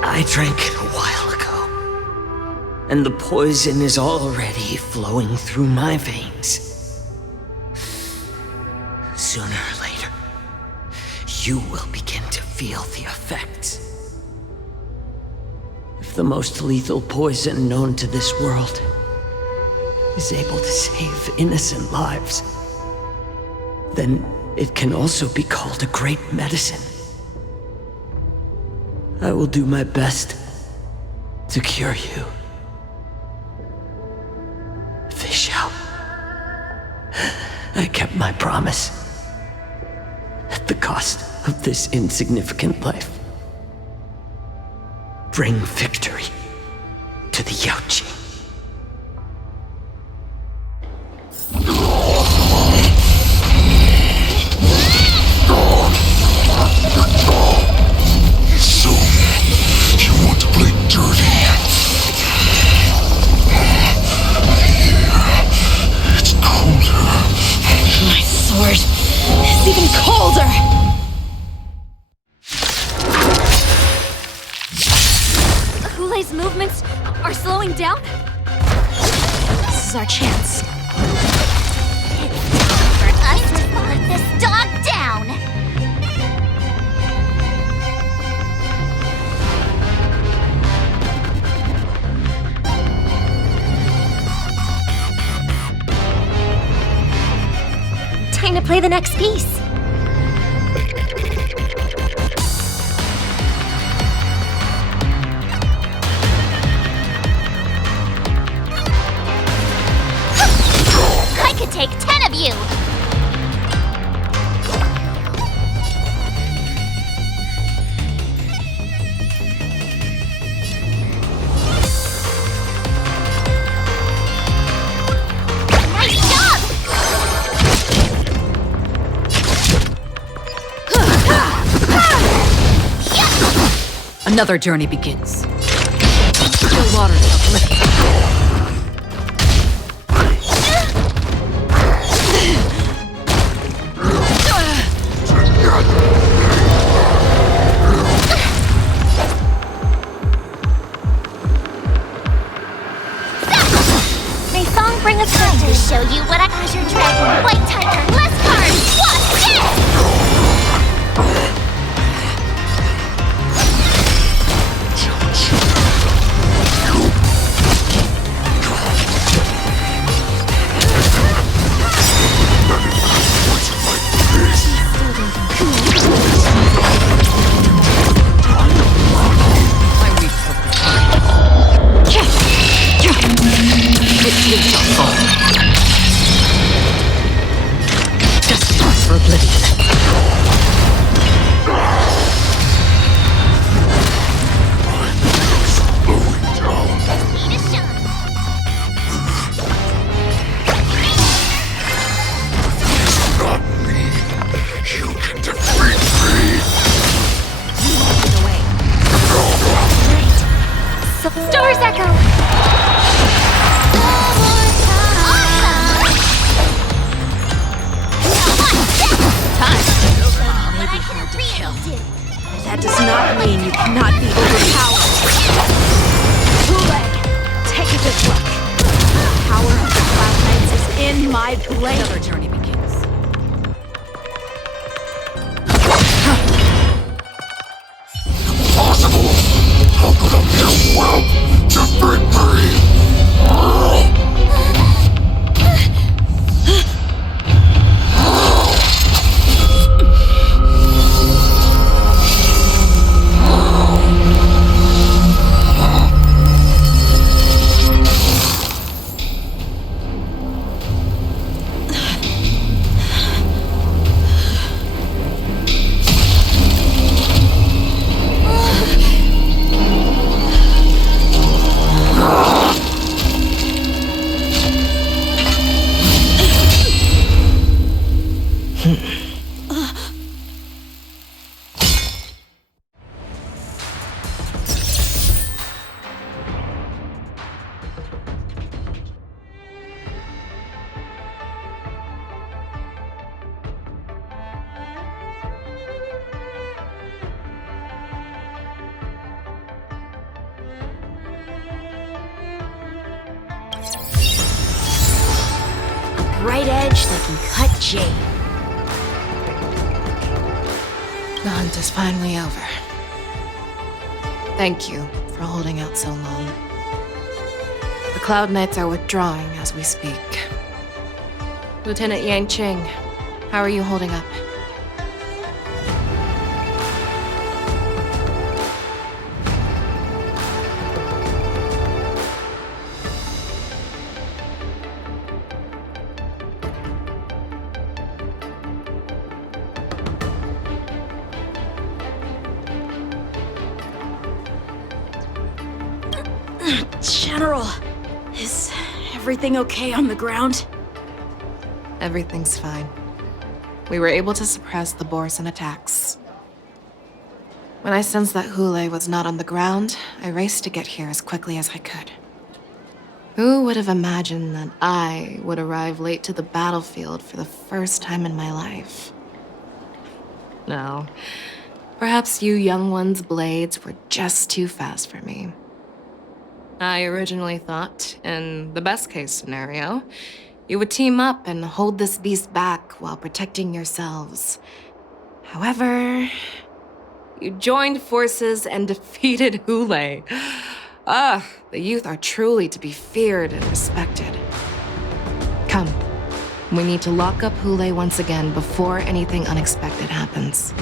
I drank it a while ago, and the poison is already flowing through my veins. Sooner or later, you will begin to feel the effects. If the most lethal poison known to this world is able to save innocent lives, then it can also be called a great medicine. I will do my best to cure you. Fish out. I kept my promise. At the cost of this insignificant life. Bring victory to the Yaoqing. So, you want to play dirty? Yeah. is our chance. For us to put this dog down! Time to play the next piece. I could take 10 of you! Nice job! Another journey begins. The water is uplifted. May song bring us time to show you what I Azure Dragon, White Tiger, less cards! Watch this! Destined for oblivion. Stars Echo! That does not mean you cannot be overpowered. Honik, take a good look. The power of the Cloud Knights is in my blade. Another journey begins. Impossible! How could a mere whelp defeat me? Bright edge that can cut jade. The hunt is finally over. Thank you for holding out so long. The Cloud Knights are withdrawing as we speak. Lieutenant Yanqing, how are you holding up? General, is everything okay on the ground? Everything's fine. We were able to suppress the Borson attacks. When I sensed that Hoole was not on the ground, I raced to get here as quickly as I could. Who would have imagined that I would arrive late to the battlefield for the first time in my life? No. Perhaps you young ones' blades were just too fast for me. I originally thought, in the best case scenario, you would team up and hold this beast back while protecting yourselves. However, you joined forces and defeated Hule. The youth are truly to be feared and respected. Come, we need to lock up Hule once again before anything unexpected happens.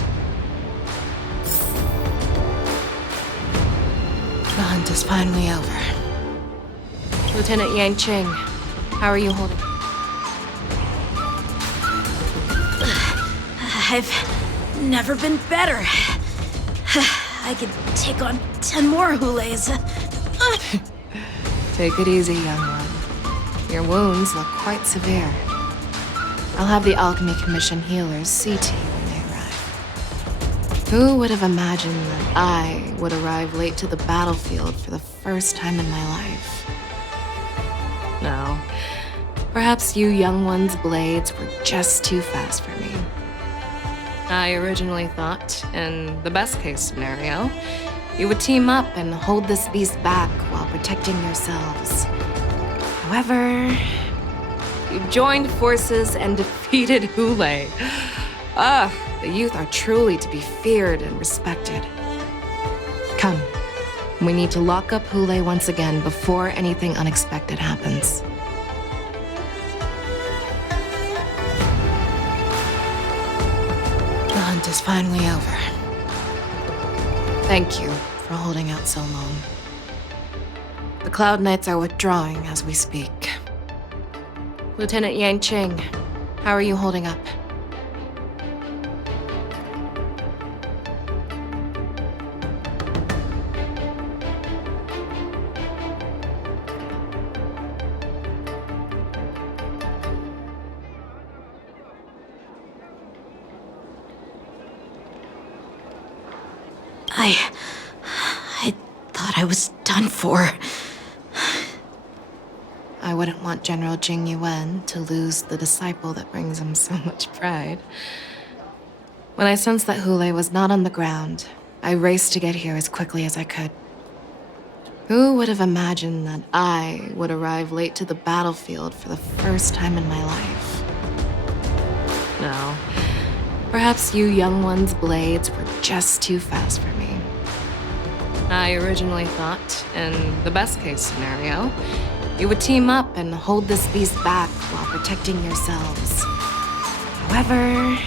The hunt is finally over. Lieutenant Yanqing, how are you holding? I've never been better. I could take on 10 more Hules. Take it easy, young one. Your wounds look quite severe. I'll have the Alchemy Commission healers see to you when they arrive. Who would have imagined that I would arrive late to the battlefield for the first time in my life? No. Perhaps you young one's blades were just too fast for me. I originally thought, in the best case scenario, you would team up and hold this beast back while protecting yourselves. However, you joined forces and defeated Hule. The youth are truly to be feared and respected. Come, we need to lock up Hule once again before anything unexpected happens. The hunt is finally over. Thank you for holding out so long. The Cloud Knights are withdrawing as we speak. Lieutenant Yanqing, how are you holding up? I thought I was done for. I wouldn't want General Jing Yuan to lose the disciple that brings him so much pride. When I sensed that Hule was not on the ground, I raced to get here as quickly as I could. Who would have imagined that I would arrive late to the battlefield for the first time in my life? No. Perhaps you young one's blades were just too fast for me. I originally thought, in the best case scenario, you would team up and hold this beast back while protecting yourselves. However,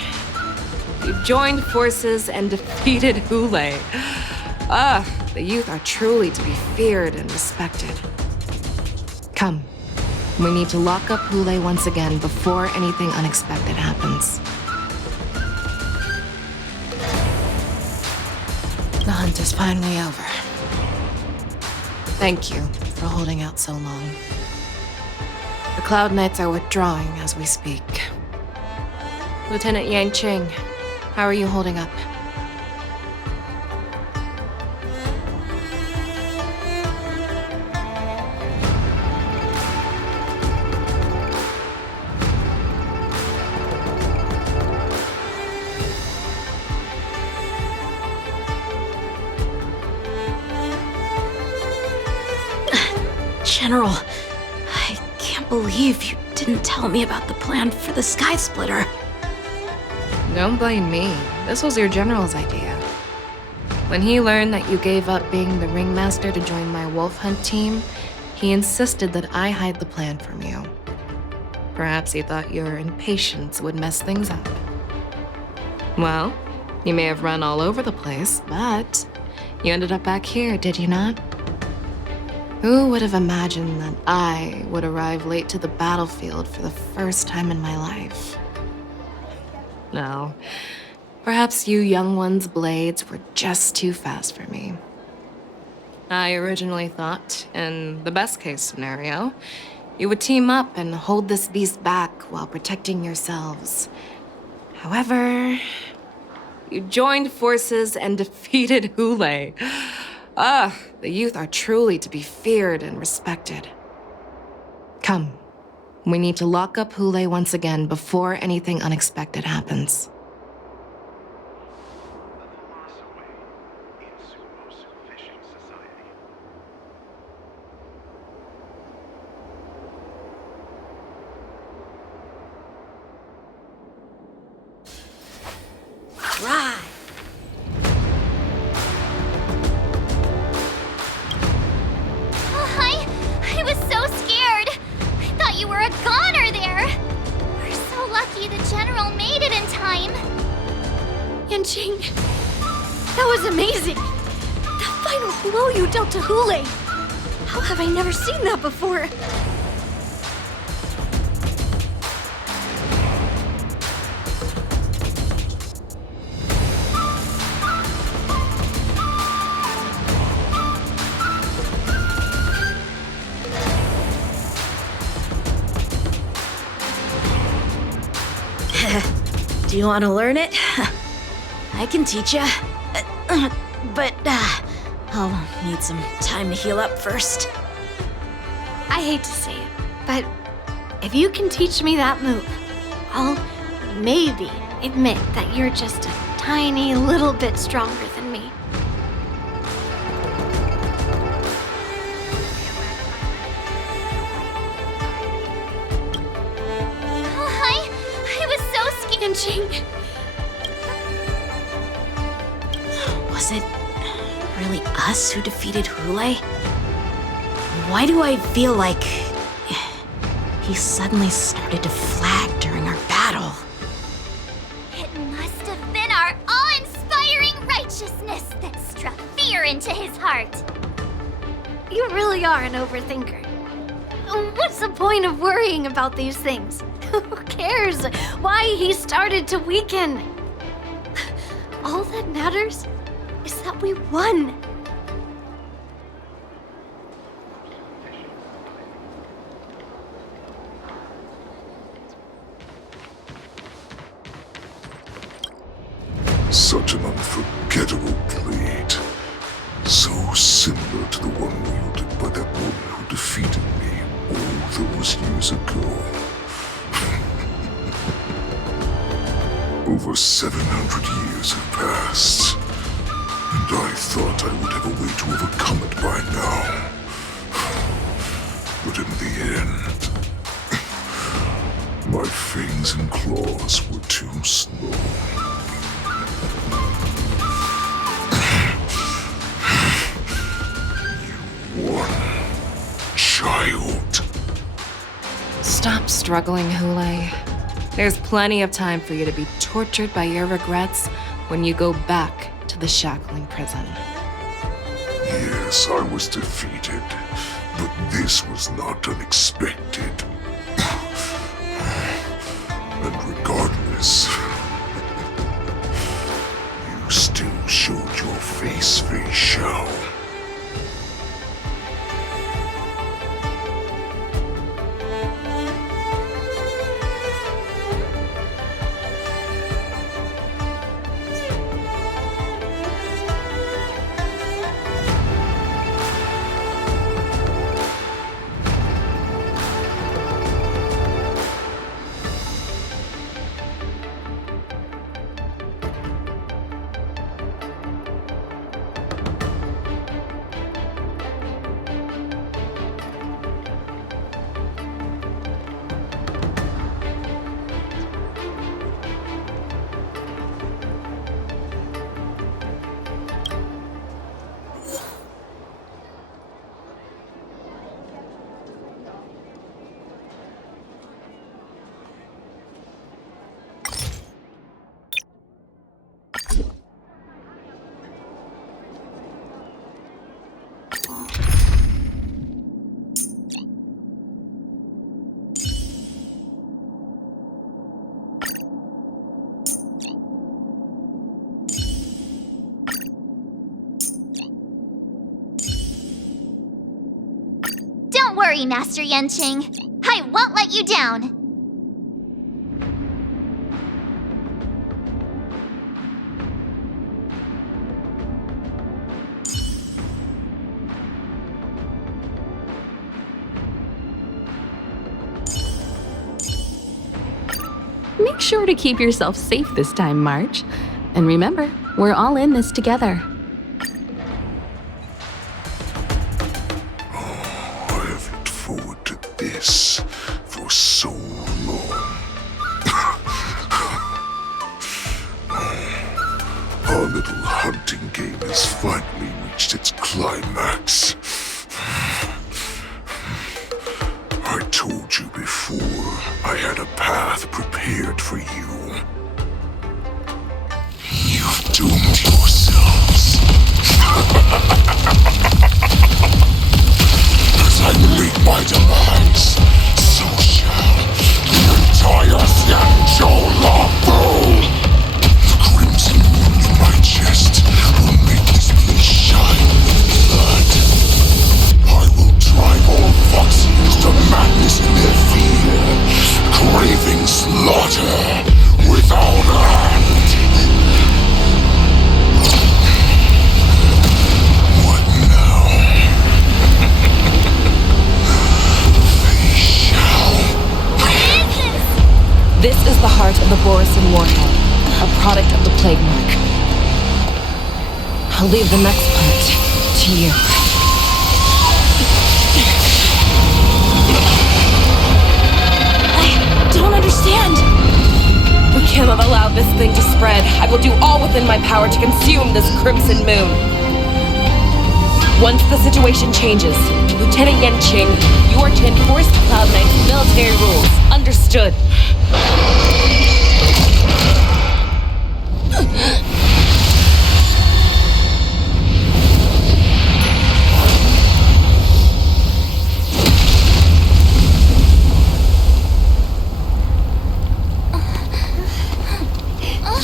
you joined forces and defeated Hule. The youth are truly to be feared and respected. Come, we need to lock up Hule once again before anything unexpected happens. The hunt is finally over. Thank you for holding out so long. The Cloud Knights are withdrawing as we speak. Lieutenant Yanqing, how are you holding up? General, I can't believe you didn't tell me about the plan for the Sky Splitter. Don't blame me. This was your general's idea. When he learned that you gave up being the ringmaster to join my wolf hunt team, he insisted that I hide the plan from you. Perhaps he thought your impatience would mess things up. Well, you may have run all over the place, but you ended up back here, did you not? Who would have imagined that I would arrive late to the battlefield for the first time in my life? No. Perhaps you young one's blades were just too fast for me. I originally thought, in the best case scenario, you would team up and hold this beast back while protecting yourselves. However, you joined forces and defeated Hule. The youth are truly to be feared and respected. Come, we need to lock up Hule once again before anything unexpected happens. That was amazing! That final blow you dealt to Hoole! How have I never seen that before? Do you want to learn it? I can teach ya. But I'll need some time to heal up first. I hate to say it, but if you can teach me that move, I'll maybe admit that you're just a tiny little bit stronger than me. I was so scared. Was it really us who defeated Hoole? Why do I feel like he suddenly started to flag during our battle? It must have been our awe-inspiring righteousness that struck fear into his heart. You really are an overthinker. What's the point of worrying about these things? Who cares why he started to weaken? All that matters is that we won. Such an unforgettable blade. So similar to the one wielded by that woman who defeated me all those years ago. Over 700 years have passed, and I thought I would have a way to overcome it by now. But in the end, my fangs and claws were too slow. Child. Stop struggling, Hoole. There's plenty of time for you to be tortured by your regrets when you go back to the shackling prison. Yes, I was defeated, but this was not unexpected. And regardless, you still showed your face, Fei Xiao. Don't worry, Master Yanqing. I won't let you down. Make sure to keep yourself safe this time, March. And remember, we're all in this together. I have looked forward to this for so long. Our little hunting game has finally reached its climax. I told you before, I had a path prepared for you. You've doomed yourselves. As I meet my demands, so shall the entire Xianzhou Lafu. The crimson wound in my chest will make this place shine with blood. I will drive all Foxians to madness in their fear, craving slaughter without end. What now? They shall. This is the heart of the Borisin Warhead, a product of the Plague Mark. I'll leave the next part to you. I don't understand. We cannot allow this thing to spread. I will do all within my power to consume this crimson moon. Once the situation changes, Lieutenant Yanqing, you are to enforce the Cloud Knight's military rules. Understood.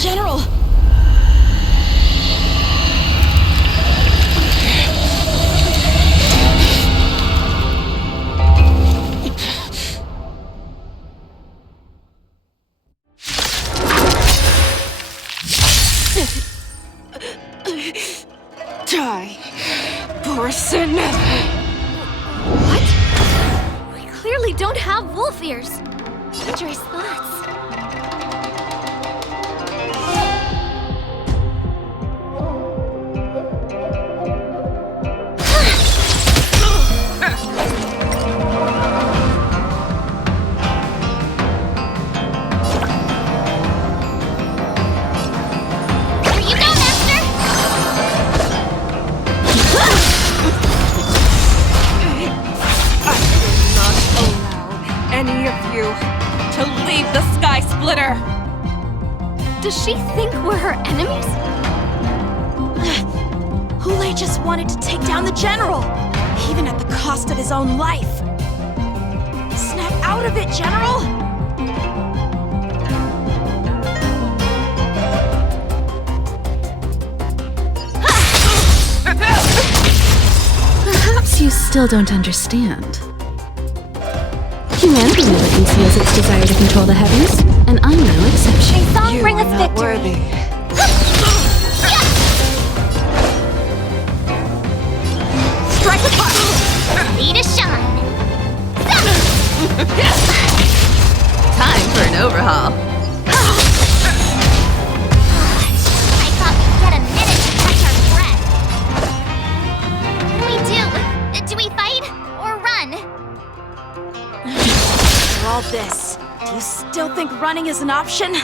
General! Die, Borisin! What? We clearly don't have wolf ears. Dangerous thoughts. Does she think we're her enemies? Hoole just wanted to take down the general, even at the cost of his own life. Snap out of it, General! Perhaps you still don't understand. Humanity never conceals its desire to control the heavens, and I'm no exception. May song bring us victory. Worthy. Strike apart! Ready to shine! Time for an overhaul. I thought we'd get a minute to catch our breath. What do we do? Do we fight or run? For all this, do you still think running is an option?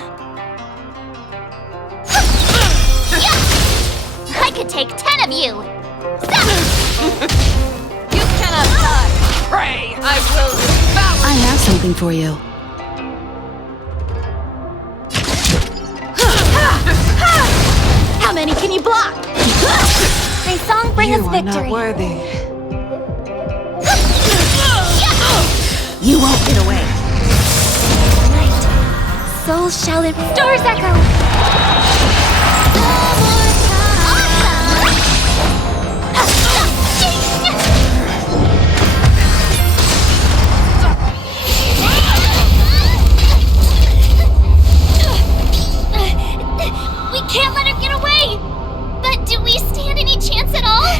I could take 10 of you! You cannot die! Pray! I will devour! I have something for you. How many can you block? May song bring us You are victory. not worthy. You won't get away. Light. Soul shall it. Stars echo. We can't let her get away! But do we stand any chance at all?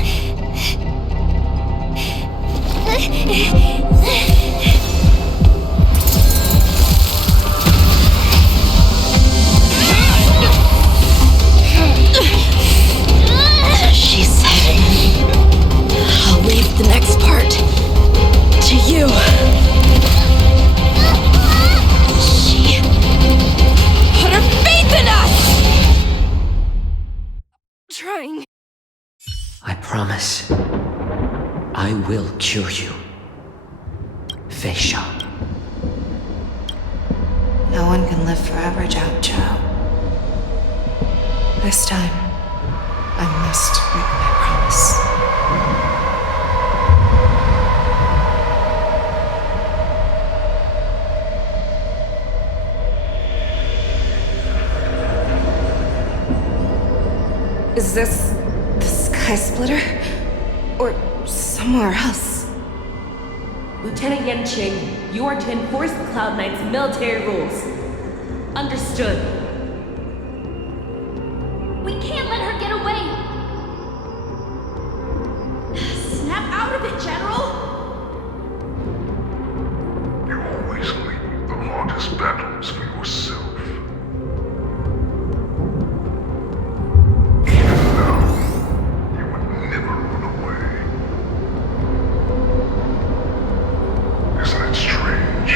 She said, I'll leave the next part to you. She put her faith in us! Trying. I promise. I will cure you. Fei Shao. No one can live forever, Zhao Zhao. This time, I must break my promise. Is this the Sky Splitter? Or somewhere else? Lieutenant Yanqing, you are to enforce the Cloud Knight's military rules. Understood. We can't let her get away! Snap out of it, General! You always leave the hardest battles for yourself. Even now, you would never run away. Isn't it strange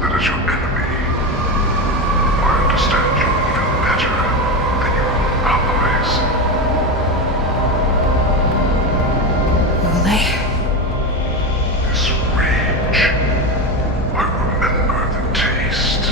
that as your enemy, I understand you even better than your own allies? Ole? This rage, I remember the taste.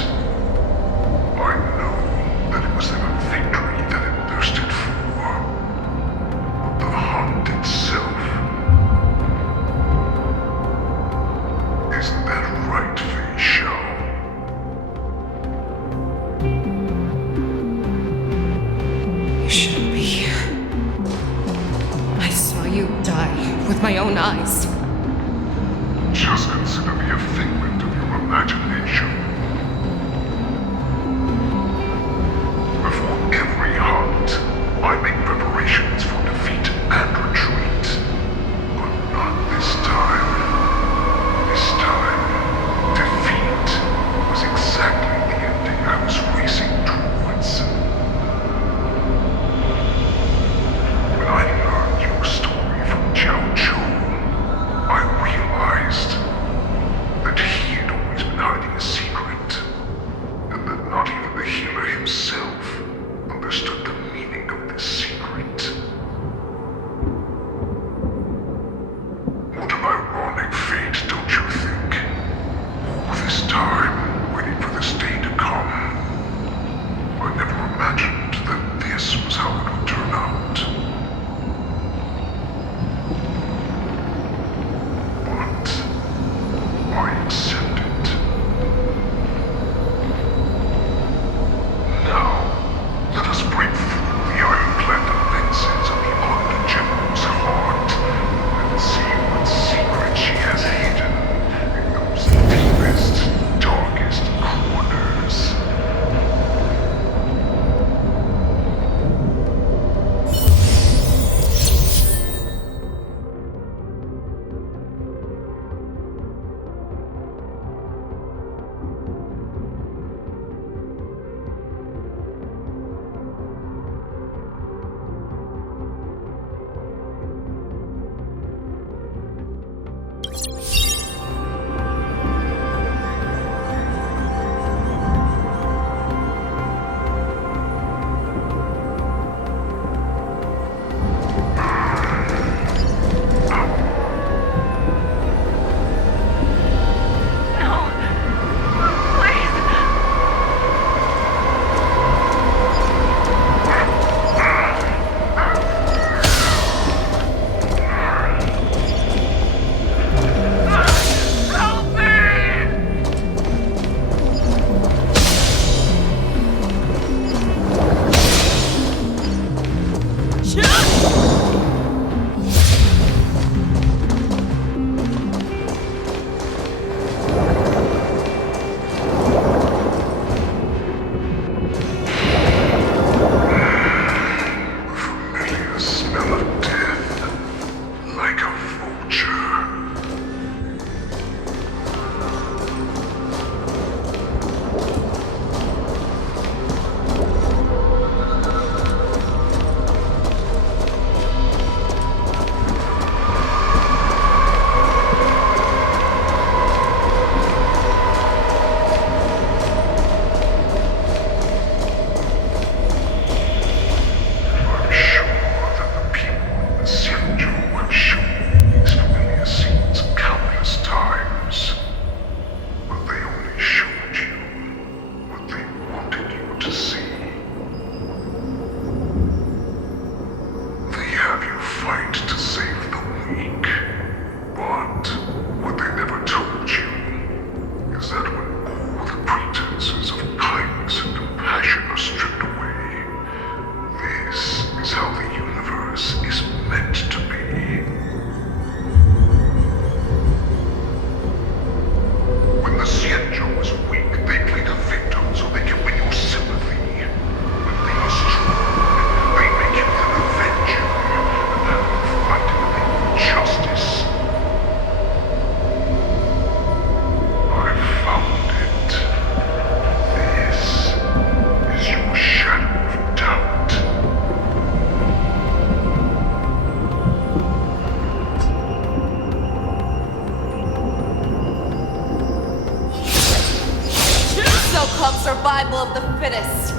called survival of the fittest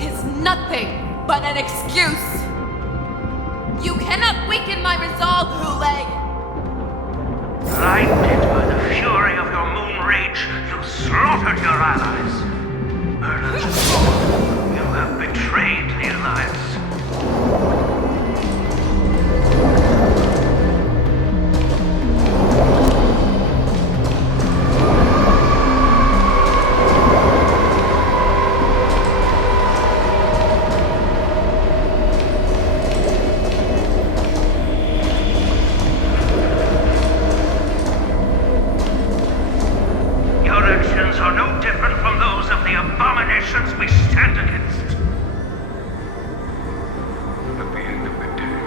is nothing but an excuse. You cannot weaken my resolve, Hule. Blinded by the fury of your moon rage, you slaughtered your allies. Merlin, you have betrayed the Alliance. Your actions are no different from those of the abominations we stand against. At the end of the day,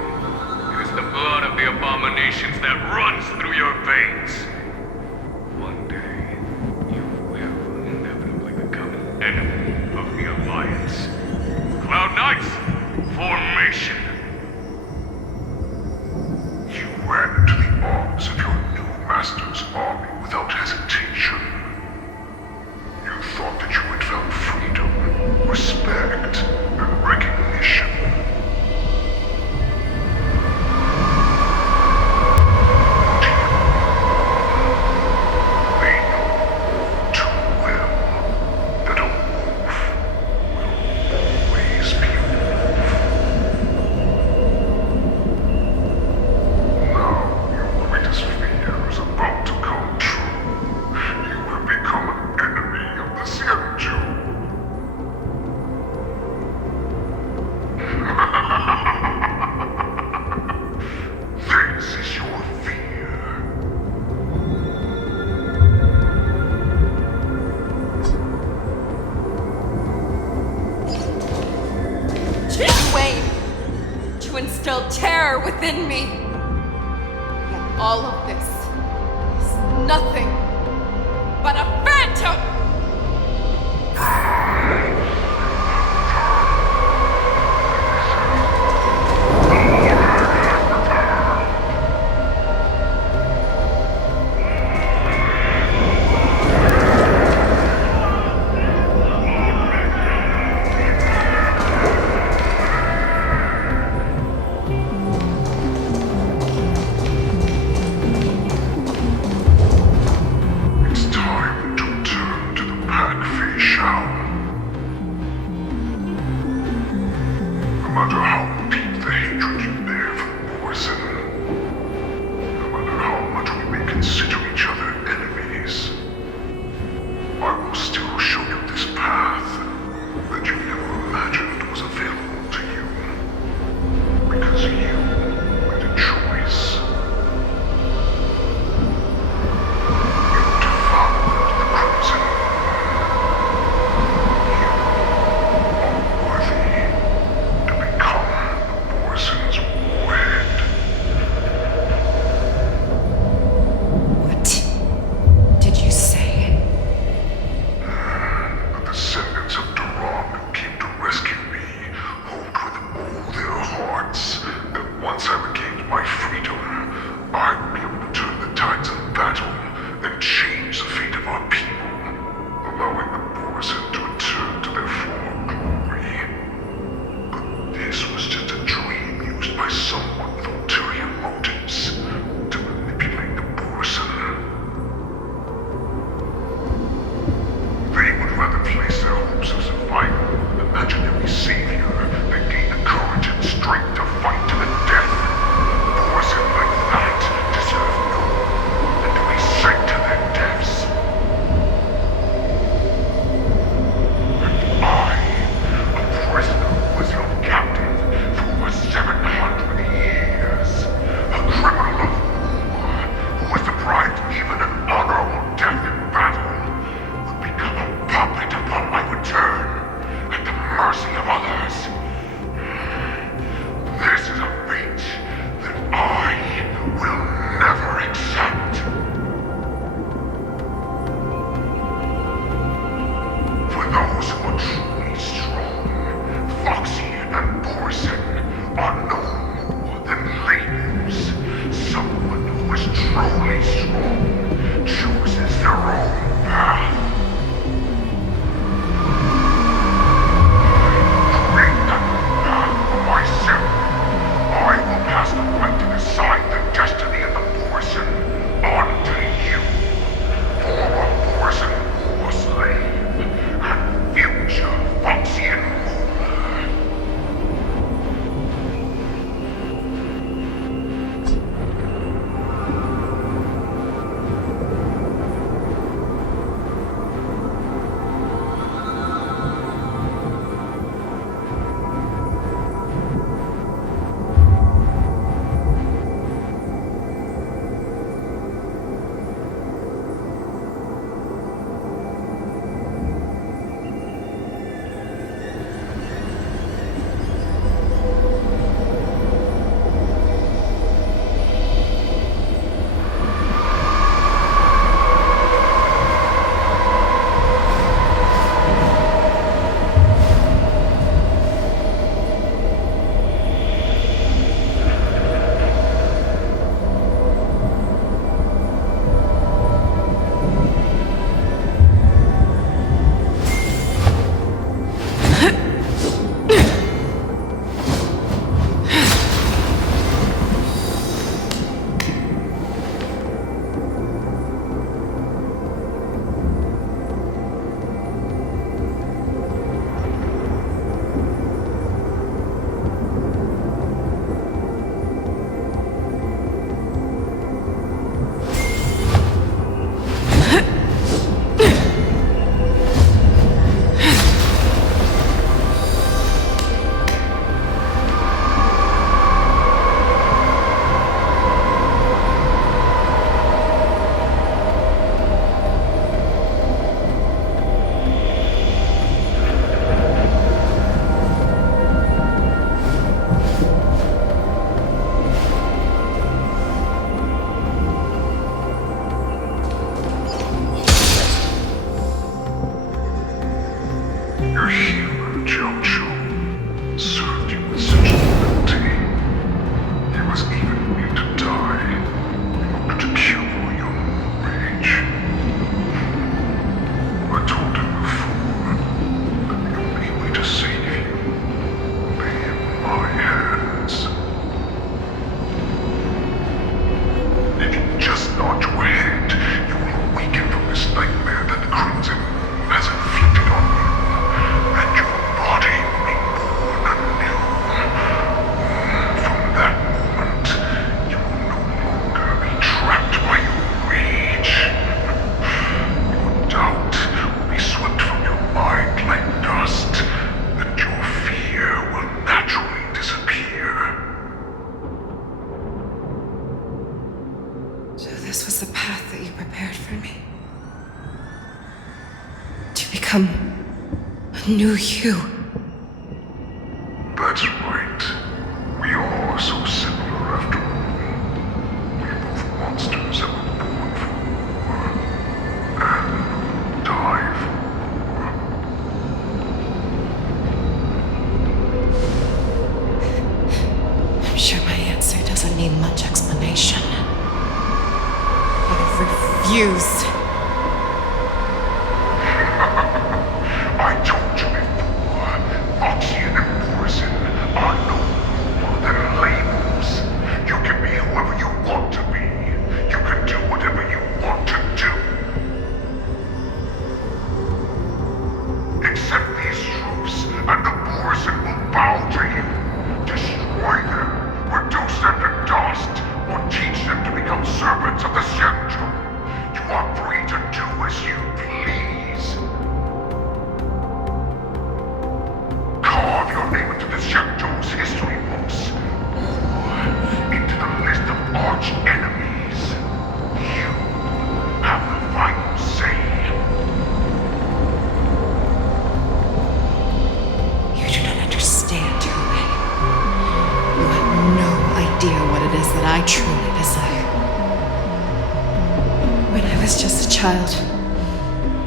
it is the blood of the abominations that runs through your veins. One day, you will inevitably become an enemy of the Alliance. Cloud Knights, formation! You ran into the arms of your new master's army without hesitation. You thought that you had found freedom, respect, and recognition. They know too well that a wolf will always be a wolf. Now your greatest fear is about to come true. You have become an enemy of the Xianzhou. This is your fear. Wayne, to instill terror within me. Yet all of this is nothing but a phantom! A human, Jojo, served you with such cruelty. He was even willing to die in order to cure your rage. I told him before that the only way to save you lay in my hands. If you just nod your head, you will awaken from this nightmare that the Crimson Moon has inflicted on you, and your body will be born anew. From that moment, you will no longer be trapped by your rage. Your doubt will be swept from your mind like dust, and your fear will naturally disappear. So this was the path that you prepared for me. To become a new you. That's right. We are so similar after all. We're both monsters that were born for war and die for war. I'm sure my answer doesn't need much explanation. I refuse. I told you before, Foxian and Morrison are no more than labels. You can be whoever you want to be. You can do whatever you want to do. Accept these truths, and the Morrison will bow to you. Destroy them, reduce them to dust, or teach them to become servants of the Shenju. You are free to do as you please. Carve your name into the Shenju's history books, or into the list of arch enemies. You have the final say. You do not understand, Honik. You have no idea what it is that I truly desire. When I was just a child,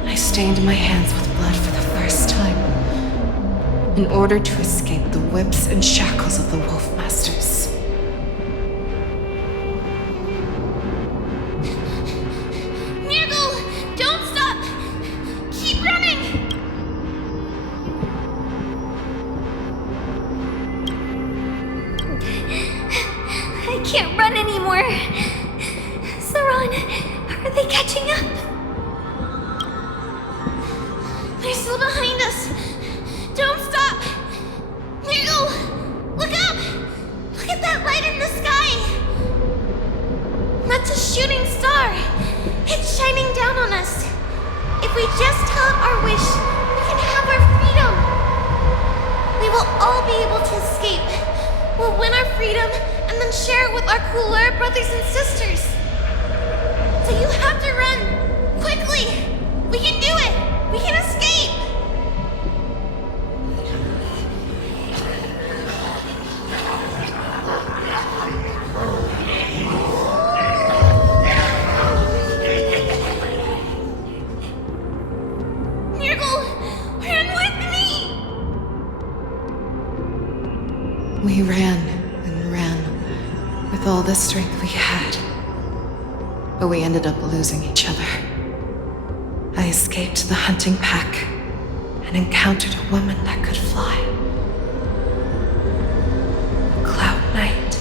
I stained my hands with blood for the first time, in order to escape the whips and shackles of the Wolf Masters. Nirgal, don't stop! Keep running! I can't run anymore. Saran, are they catching up? They're still behind us. Don't stop! Nirgal, look up! Look at that light in the sky! That's a shooting star. It's shining down on us. If we just tell it our wish, we can have our freedom. We will all be able to escape. We'll win our freedom and then share it with our cooler brothers and sisters. So you have to run. Quickly! We can do it! We can escape! Nirgal, run with me! We ran and ran with all the strength we had. But we ended up losing each other. I escaped the hunting pack and encountered a woman that could fly. A Cloud Knight.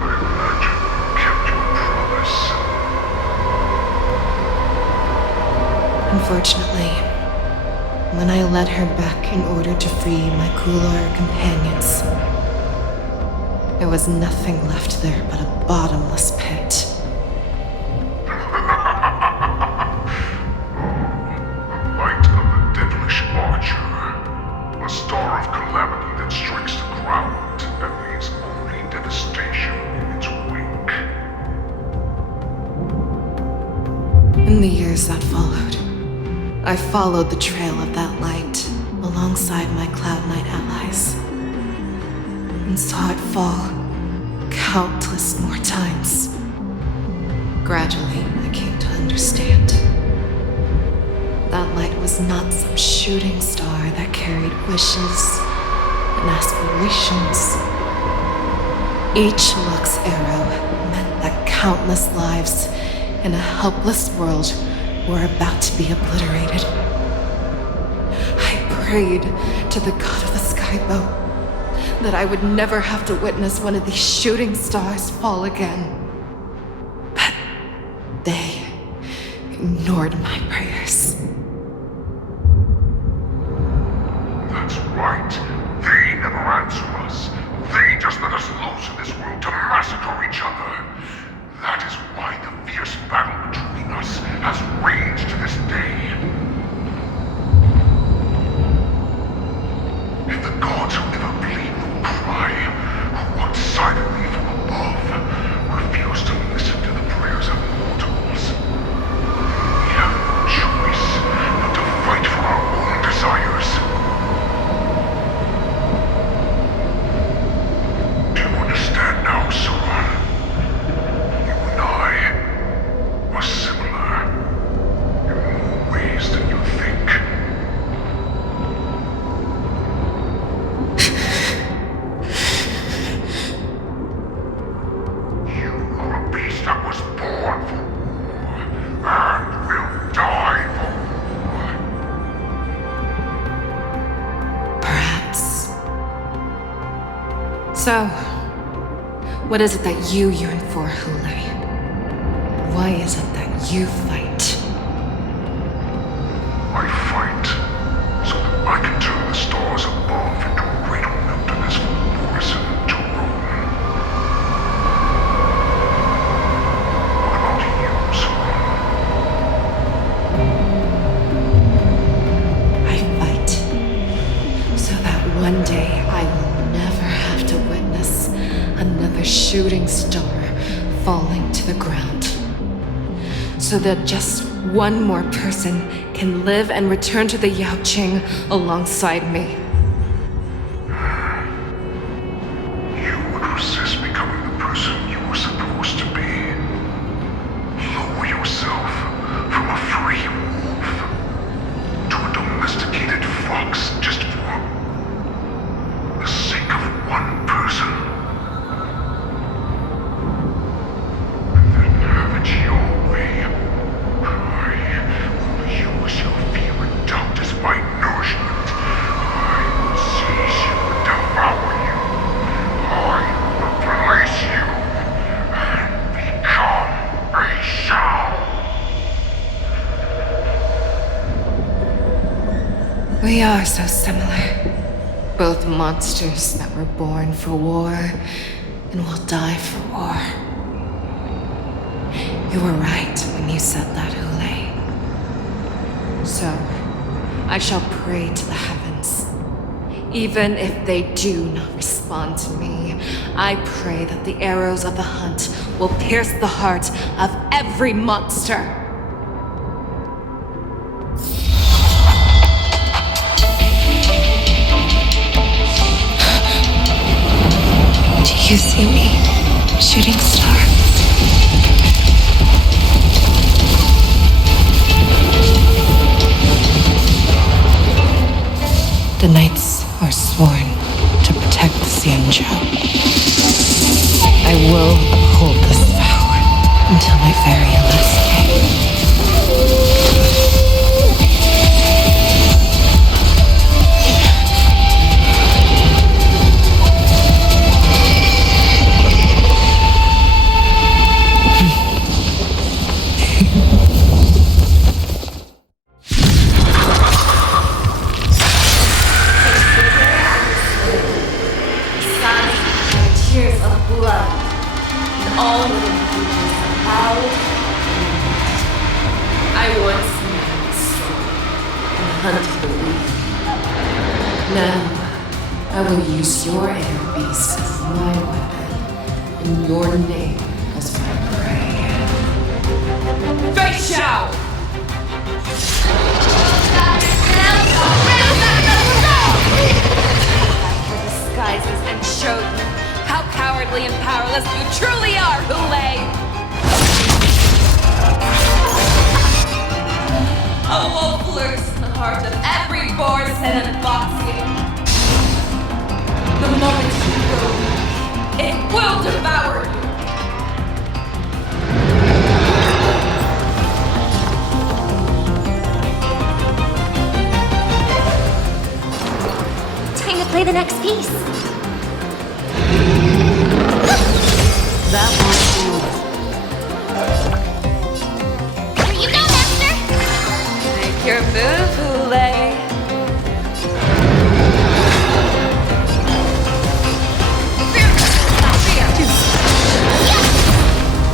I imagine you kept your promise. Unfortunately, when I led her back in order to free my cooler companions, there was nothing left there but a bottomless pit. Light of the devilish archer. A star of calamity that strikes the ground and leaves only devastation in its wake. In the years that followed, I followed the trail of that light alongside my Cloud Knight allies, and saw it fall countless more times. Gradually, I came to understand. That light was not some shooting star that carried wishes and aspirations. Each Lux arrow meant that countless lives in a helpless world were about to be obliterated. I prayed to the god of the skyboat that I would never have to witness one of these shooting stars fall again. But they ignored my prayers. That's right. They never answer us. They just let us loose in this world to massacre each other. That is why the fierce battle between us has raged to this day. If the gods who never bleed nor cry, who watch silently from above, refuse to listen to the prayers of mortals, we have no choice but to fight for our own desires. Do you understand now, Sauron? You and I are similar in more ways than you think. You are a beast that was born for war and will die for war. Perhaps. So, what is it that you yearn for, Hule? Why is it that you fight? I fight so that I can turn the stars above into a great wilderness for Morrison to roam. What about you, Sauron? I fight so that one day I will never have to witness another shooting star falling to the ground. So that just one more person can live and return to the Yaoqing alongside me. You would resist becoming the person you were supposed to be. Lower yourself from a free wolf to a domesticated fox just for the sake of one person. Then have it your way. I will use your fear and doubt as my nourishment. I will seize you and devour you. I will replace you and become a shell. We are so similar. Both monsters that were born for war and will die for war. You were right when you said that, Hule. So, I shall pray to the heavens. Even if they do not respond to me, I pray that the arrows of the hunt will pierce the heart of every monster. Do you see me, shooting star? The knights are sworn to protect the Xianzhou. I will uphold this vow until my very last day. Tears of blood, and all living creatures are loud. I once knew the sword and hunted the leaf. Now, I will use your air beast as my weapon, and your name as my prey. Face Shao! Your disguises and showed me how cowardly and powerless you truly are, Hule! A wolf lurks in the heart heart of every Borson and Foxian. The moment you go, it will devour you. Time to play the next piece. That won't do. Here you go, Master! Make your move, Hule.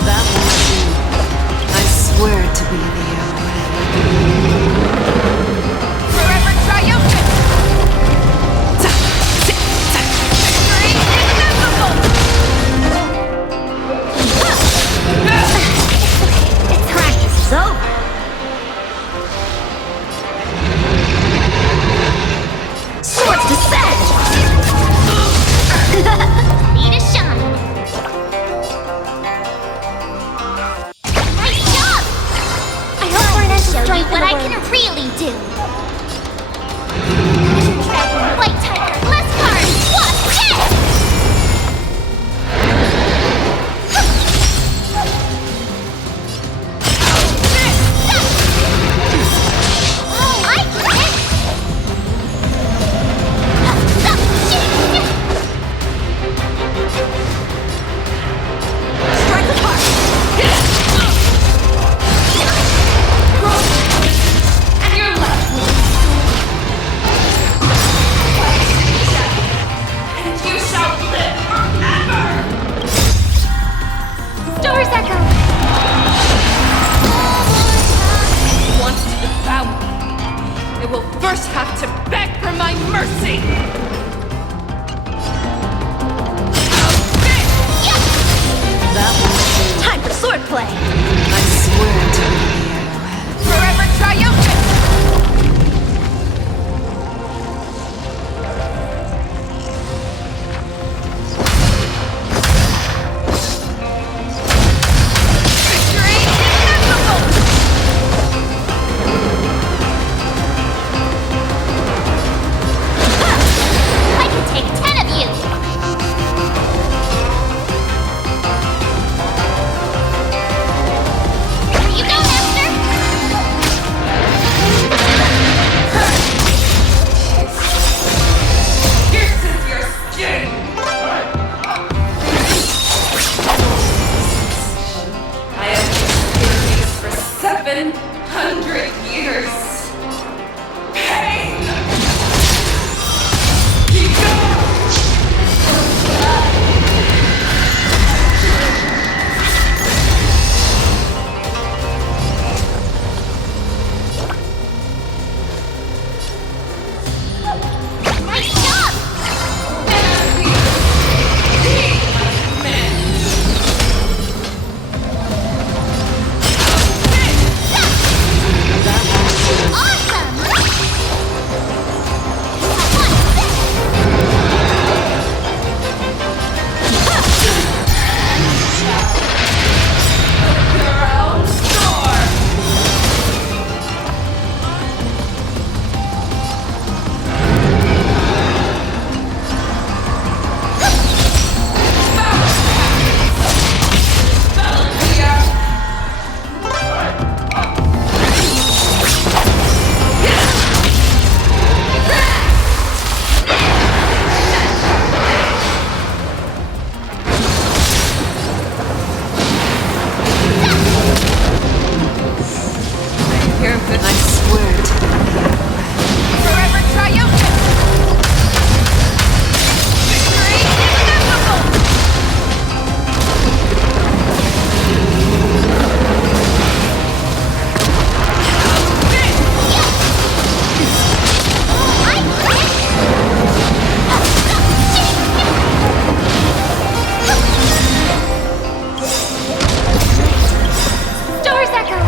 That won't do. I swear to be the arrowhead. Forever triumphant! Victory inevitable! Practice is over. Swords descend! Need a shine. Nice job! I hope we're not show you what I can really do. Azure Dragon, White Tiger, less cards, what? Yes! I get it! Strike apart! And you're left with and you shall live forever! Stars Echo! Wants to devour. It will first have to beg for my mercy! That won't do. Time for swordplay! I swear to be the arrowhead. Forever triumphant! Victory inevitable! I can take 10 of you! Here you go, Master! Pierces your skin! I have experienced for 700 years. Pain! Nice job! I swear to be the arrowhead. Forever triumphant! Victory inevitable! Stars Echo!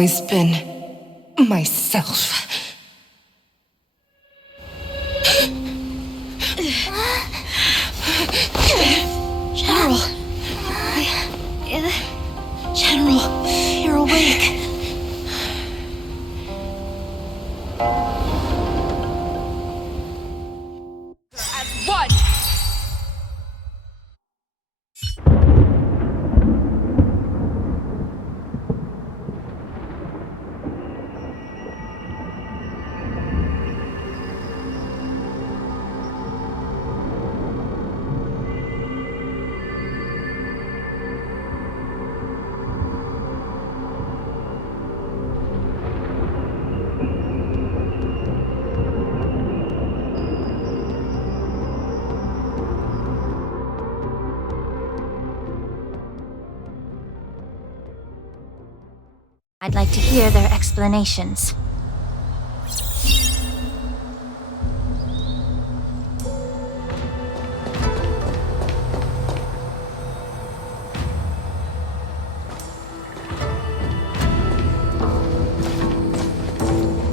always been myself. General. General, you're awake. As one! I'd like to hear their explanations.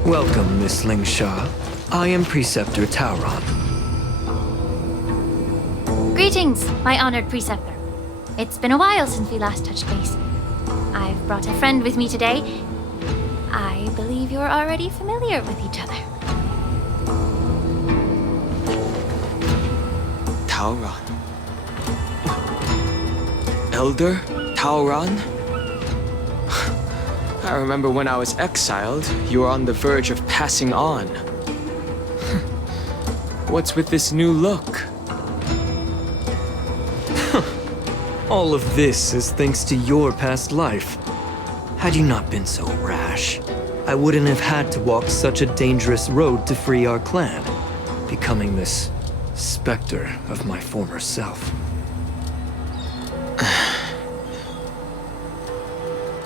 Welcome, Miss Lingsha. I am Preceptor Tauron. Greetings, my honored preceptor. It's been a while since we last touched base. I've brought a friend with me today. I believe you're already familiar with each other. Tauron. Elder Tauron? I remember when I was exiled, you were on the verge of passing on. What's with this new look? All of this is thanks to your past life. Had you not been so rash, I wouldn't have had to walk such a dangerous road to free our clan, becoming this specter of my former self.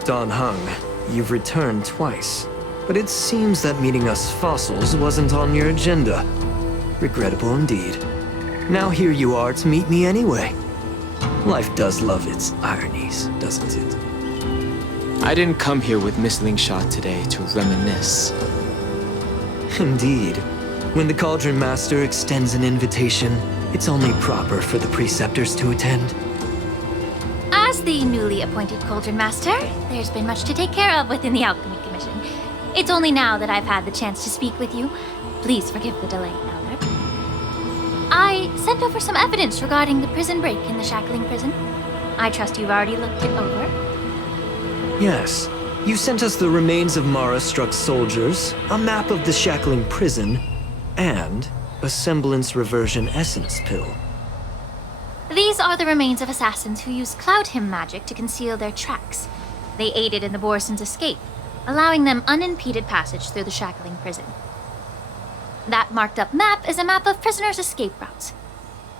Don Hung, you've returned twice, but it seems that meeting us fossils wasn't on your agenda. Regrettable indeed. Now here you are to meet me anyway. Life does love its ironies, doesn't it? I didn't come here with Miss Lingsha today to reminisce. Indeed. When the Cauldron Master extends an invitation, it's only proper for the preceptors to attend. As the newly appointed Cauldron Master, there's been much to take care of within the Alchemy Commission. It's only now that I've had the chance to speak with you. Please forgive the delay, Elder. I sent over some evidence regarding the prison break in the Shackling Prison. I trust you've already looked it over. Yes. You sent us the remains of Mara-struck soldiers, a map of the Shackling Prison, and a semblance reversion essence pill. These are the remains of assassins who used Cloud Hymn magic to conceal their tracks. They aided in the Borison's escape, allowing them unimpeded passage through the Shackling Prison. That marked-up map is a map of prisoners' escape routes.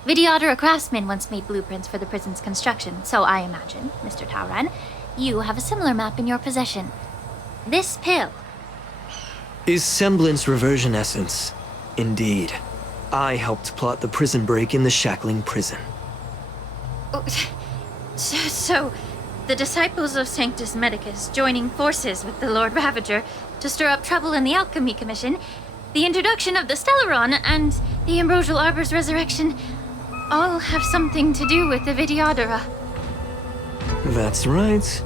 Vidyadhara craftsmen once made blueprints for the prison's construction, so I imagine, Mr. Tauron, you have a similar map in your possession. This pill. Is semblance reversion essence. Indeed. I helped plot the prison break in the Shackling Prison. So, the disciples of Sanctus Medicus joining forces with the Lord Ravager to stir up trouble in the Alchemy Commission, the introduction of the Stellaron, and the Ambrosial Arbor's resurrection all have something to do with the Vidyadhara. That's right.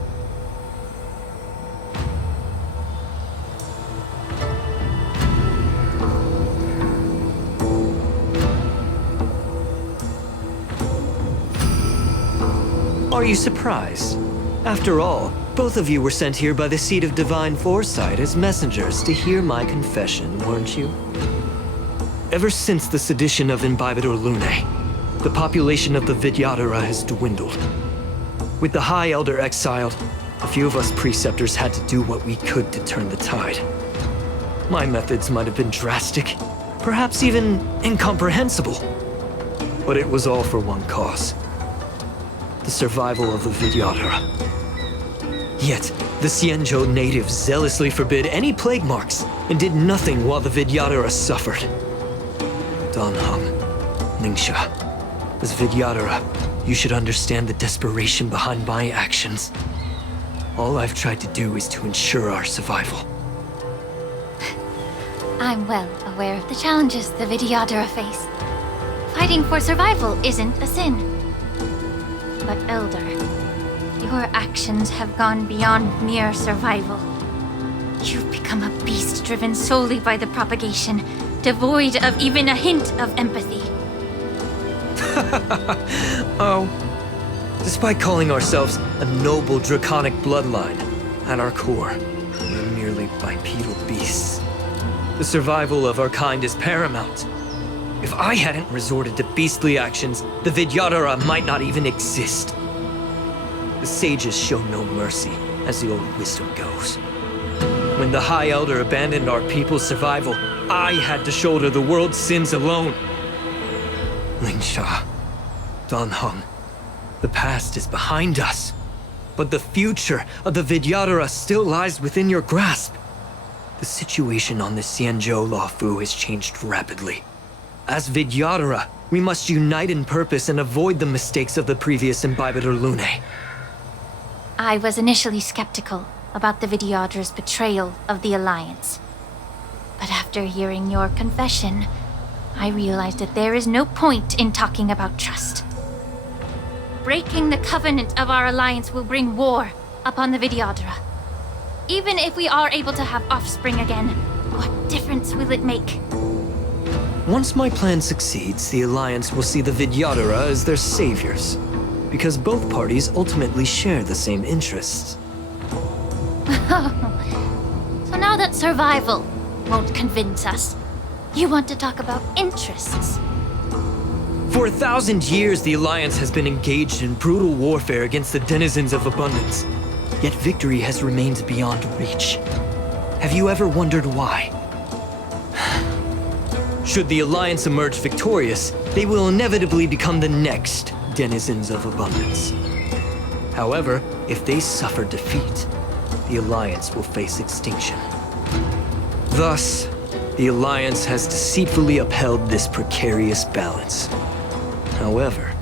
Are you surprised? After all, both of you were sent here by the Seat of Divine Foresight as messengers to hear my confession, weren't you? Ever since the sedition of Imbibidor Lunae, the population of the Vidyadhara has dwindled. With the High Elder exiled, a few of us preceptors had to do what we could to turn the tide. My methods might have been drastic, perhaps even incomprehensible. But it was all for one cause. The survival of the Vidyadhara. Yet, the Xianzhou natives zealously forbid any plague marks and did nothing while the Vidyadhara suffered. Don Hung, Lingsha, as Vidyadhara, you should understand the desperation behind my actions. All I've tried to do is to ensure our survival. I'm well aware of the challenges the Vidyadhara face. Fighting for survival isn't a sin. But Elder, your actions have gone beyond mere survival. You've become a beast driven solely by the propagation, devoid of even a hint of empathy. Oh. Despite calling ourselves a noble draconic bloodline, at our core, we're merely bipedal beasts. The survival of our kind is paramount. If I hadn't resorted to beastly actions, the Vidyadhara might not even exist. The sages show no mercy, as the old wisdom goes. When the High Elder abandoned our people's survival, I had to shoulder the world's sins alone. Lingsha, Danheng, the past is behind us, but the future of the Vidyadhara still lies within your grasp. The situation on the Xianzhou Luofu has changed rapidly. As Vidyadhara, we must unite in purpose and avoid the mistakes of the previous Imbibitor Lunae. I was initially skeptical about the Vidyadhara's betrayal of the Alliance. But after hearing your confession, I realized that there is no point in talking about trust. Breaking the covenant of our alliance will bring war upon the Vidyadhara. Even if we are able to have offspring again, what difference will it make? Once my plan succeeds, the Alliance will see the Vidyadhara as their saviors, because both parties ultimately share the same interests. So now that survival won't convince us, you want to talk about interests? For 1,000 years, the Alliance has been engaged in brutal warfare against the denizens of abundance. Yet victory has remained beyond reach. Have you ever wondered why? Should the Alliance emerge victorious, they will inevitably become the next denizens of abundance. However, if they suffer defeat, the Alliance will face extinction. Thus, the Alliance has deceitfully upheld this precarious balance. However,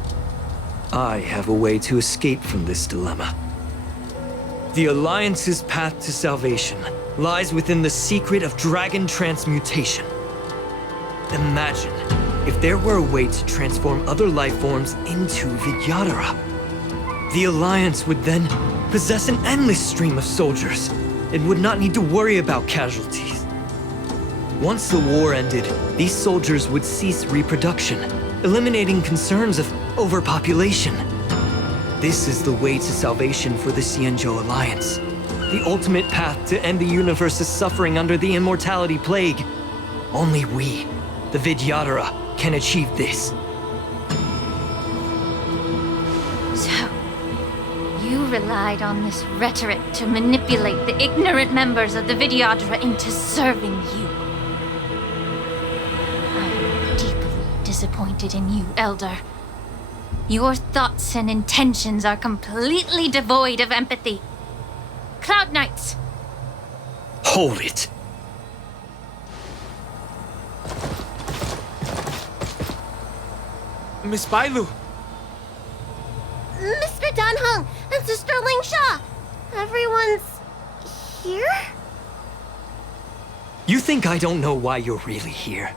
I have a way to escape from this dilemma. The Alliance's path to salvation lies within the secret of dragon transmutation. Imagine if there were a way to transform other life forms into Vidyadhara. The Alliance would then possess an endless stream of soldiers. It would not need to worry about casualties. Once the war ended, these soldiers would cease reproduction, eliminating concerns of overpopulation. This is the way to salvation for the Xianzhou Alliance. The ultimate path to end the universe's suffering under the immortality plague. Only we, the Vidyadhara, can achieve this. So, you relied on this rhetoric to manipulate the ignorant members of the Vidyadhara into serving you. I'm deeply disappointed in you, Elder. Your thoughts and intentions are completely devoid of empathy. Cloud Knights! Hold it! Miss Bailu! Mr. Danheng and Sister Lingsha! Everyone's here? You think I don't know why you're really here?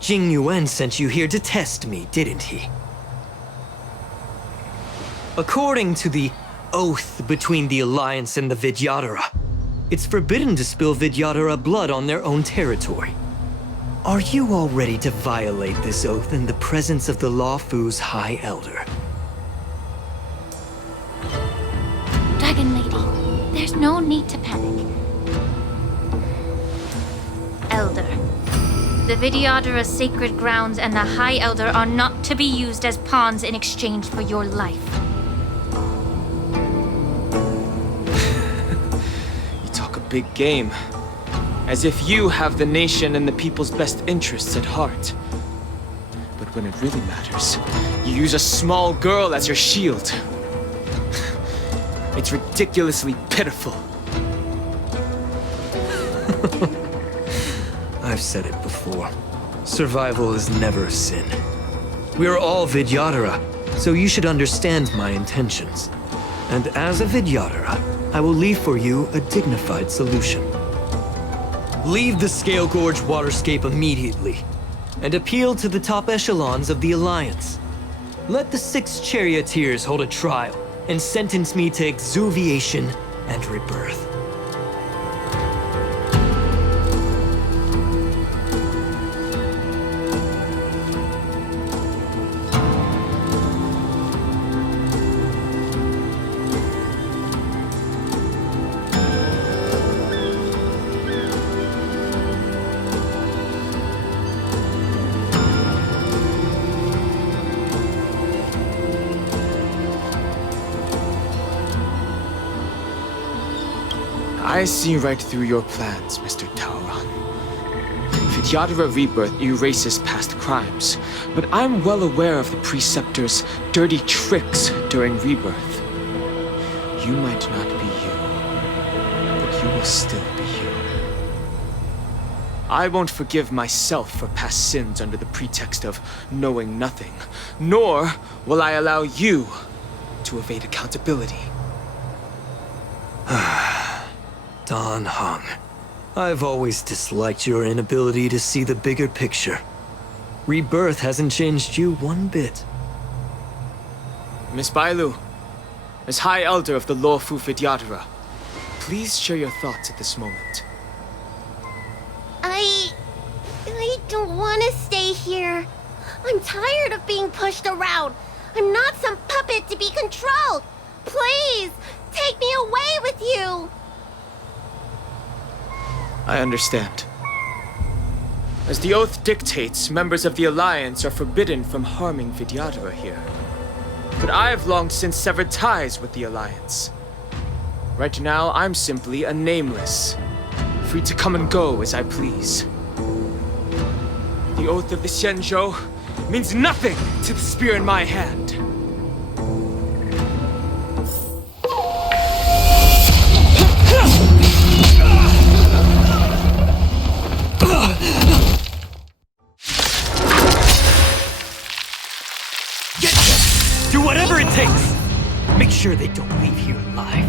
Jing Yuan sent you here to test me, didn't he? According to the oath between the Alliance and the Vidyadhara, it's forbidden to spill Vidyadhara blood on their own territory. Are you all ready to violate this oath in the presence of the Luofu's High Elder? Dragon Lady, there's no need to panic. Elder, the Vidyadhara's sacred grounds and the High Elder are not to be used as pawns in exchange for your life. Big game. As if you have the nation and the people's best interests at heart. But when it really matters, you use a small girl as your shield. It's ridiculously pitiful. I've said it before. Survival is never a sin. We are all Vidyadhara, so you should understand my intentions. And as a Vidyadhara, I will leave for you a dignified solution. Leave the Scale Gorge waterscape immediately, and appeal to the top echelons of the Alliance. Let the 6 charioteers hold a trial, and sentence me to exuviation and rebirth. I see right through your plans, Mr. Tauron. Vidyadhara Rebirth erases past crimes, but I'm well aware of the Preceptor's dirty tricks during Rebirth. You might not be you, but you will still be you. I won't forgive myself for past sins under the pretext of knowing nothing, nor will I allow you to evade accountability. Dan Heng, I've always disliked your inability to see the bigger picture. Rebirth hasn't changed you one bit. Miss Bailu, as High Elder of the Lawfu Vidyadhara, please share your thoughts at this moment. I don't want to stay here. I'm tired of being pushed around. I'm not some puppet to be controlled. Please, take me away with you. I understand. As the oath dictates, members of the Alliance are forbidden from harming Vidyadhara here. But I've long since severed ties with the Alliance. Right now, I'm simply a nameless, free to come and go as I please. The oath of the Xianzhou means nothing to the spear in my hand. Do whatever it takes! Make sure they don't leave here alive.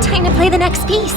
Time to play the next piece.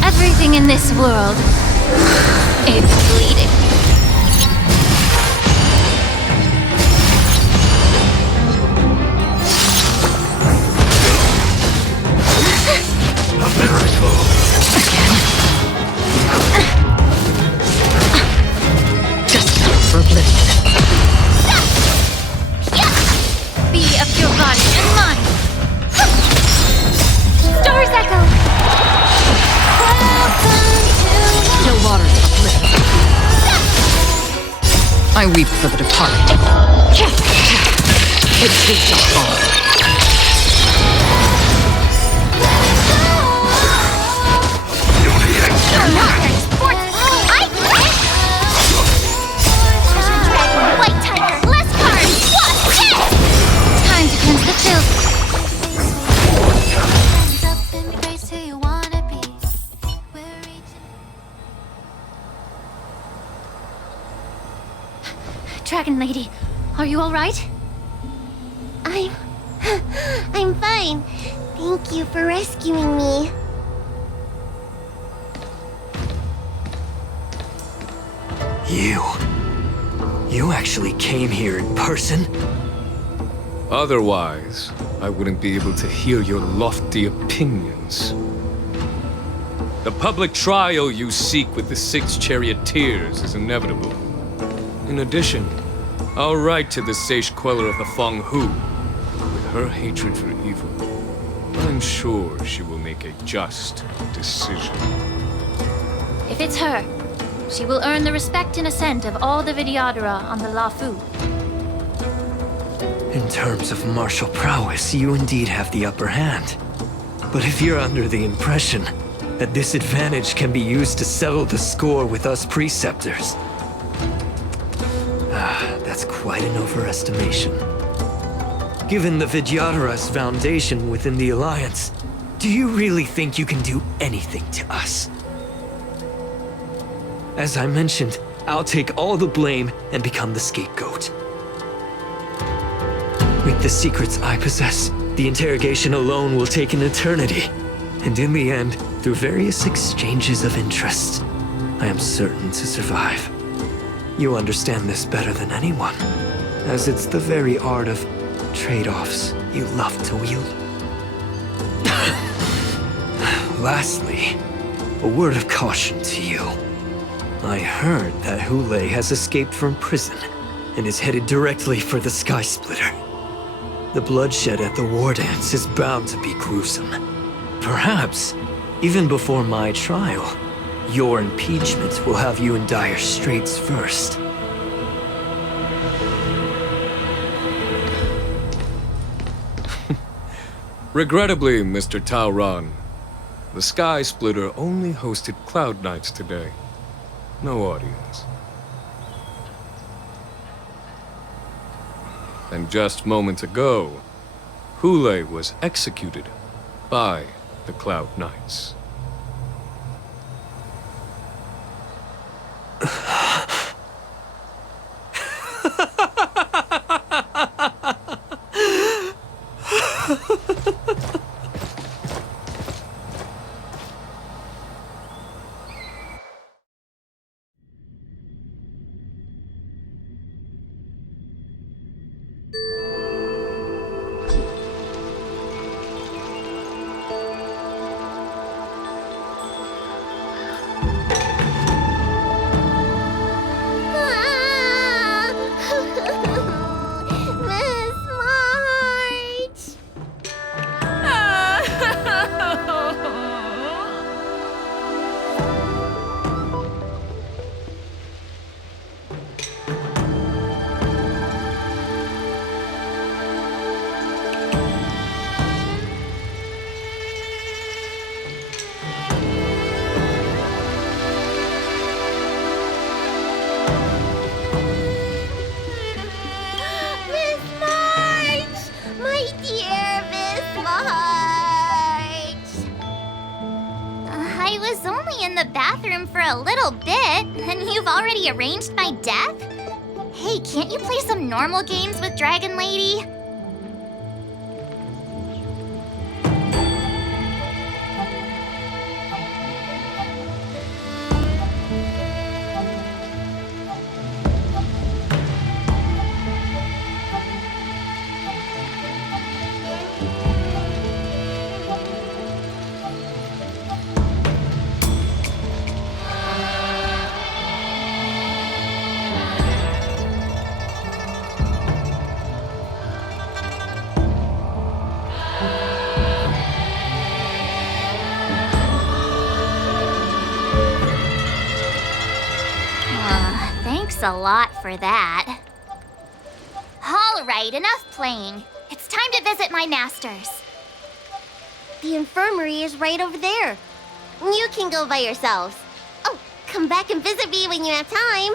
Everything in this world, it's bleeding. A miracle. Just for oblivion. Be of your body and mine. Stars echo. Still waters uplift. I weep for the departed. It takes a fall. all right? I'm fine. Thank you for rescuing me. You actually came here in person? Otherwise, I wouldn't be able to hear your lofty opinions. The public trial you seek with the 6 charioteers is inevitable. In addition, I'll write to the sage queller of the Feng Hu. With her hatred for evil, I'm sure she will make a just decision. If it's her, she will earn the respect and assent of all the Vidyadhara on the Lafu. In terms of martial prowess, you indeed have the upper hand. But if you're under the impression that this advantage can be used to settle the score with us preceptors, that's quite an overestimation. Given the Vidyadhara's foundation within the Alliance, do you really think you can do anything to us? As I mentioned, I'll take all the blame and become the scapegoat. With the secrets I possess, the interrogation alone will take an eternity. And in the end, through various exchanges of interest, I am certain to survive. You understand this better than anyone, as it's the very art of trade-offs you love to wield. Lastly, a word of caution to you. I heard that Hoole has escaped from prison and is headed directly for the Sky Splitter. The bloodshed at the war dance is bound to be gruesome. Perhaps, even before my trial, your impeachment will have you in dire straits first. Regrettably, Mr. Taoran, the Sky Splitter only hosted Cloud Nights today. No audience. And just moments ago, Hoole was executed by the Cloud Knights. A little bit, and you've already arranged my death? Hey, can't you play some normal games with Dragon Lady? Thanks a lot for that. All right, enough playing. It's time to visit my masters. The infirmary is right over there. You can go by yourselves. Oh, come back and visit me when you have time.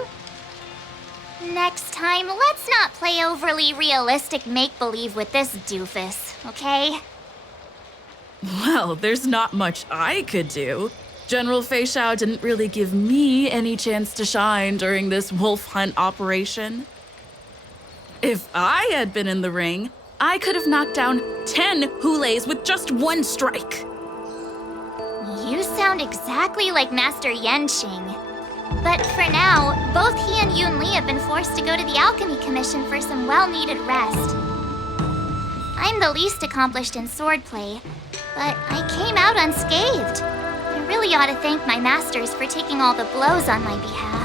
Next time, let's not play overly realistic make-believe with this doofus, okay? Well, there's not much I could do. General Fei Shao didn't really give me any chance to shine during this wolf hunt operation. If I had been in the ring, I could have knocked down 10 Hulays with just one strike. You sound exactly like Master Yenqing. But for now, both he and Yun Li have been forced to go to the Alchemy Commission for some well-needed rest. I'm the least accomplished in swordplay, but I came out unscathed. I really ought to thank my masters for taking all the blows on my behalf.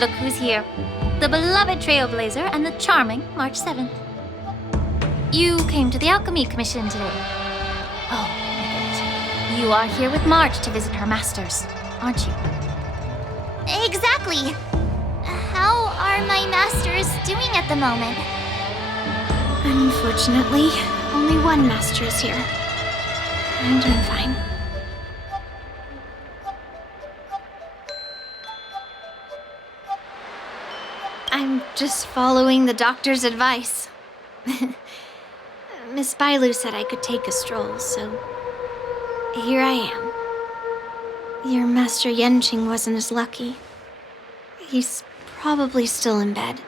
Look who's here. The beloved Trailblazer and the charming March 7th. You came to the Alchemy Commission today. Oh, I get it. You are here with March to visit her masters, aren't you? Exactly. How are my masters doing at the moment? Unfortunately, only one master is here. I'm doing fine. I'm just following the doctor's advice. Miss Bailu said I could take a stroll, so here I am. Your Master Yenqing wasn't as lucky. He's probably still in bed.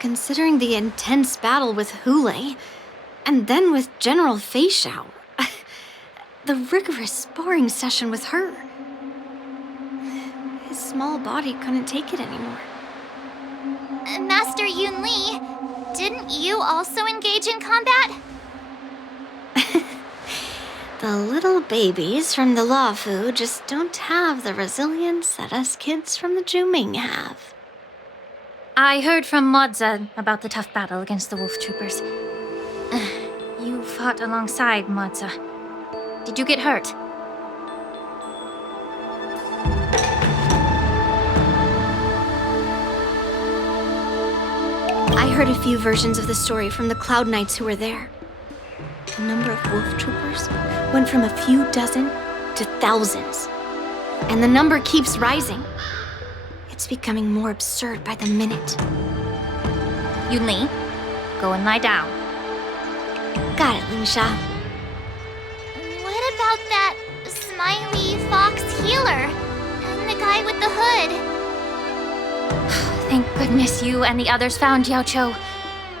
Considering the intense battle with Hulei, and then with General Feixiao, the rigorous sparring session with her, his small body couldn't take it anymore. Master Yun Li, didn't you also engage in combat? The little babies from the Luofu just don't have the resilience that us kids from the Zhuming have. I heard from Moza about the tough battle against the wolf troopers. You fought alongside Moza. Did you get hurt? I heard a few versions of the story from the Cloud Knights who were there. The number of wolf troopers went from a few dozen to thousands. And the number keeps rising. It's becoming more absurd by the minute. Yun Li, go and lie down. Got it, Lingsha. What about that smiley fox healer? And the guy with the hood? Thank goodness you and the others found Yaocho.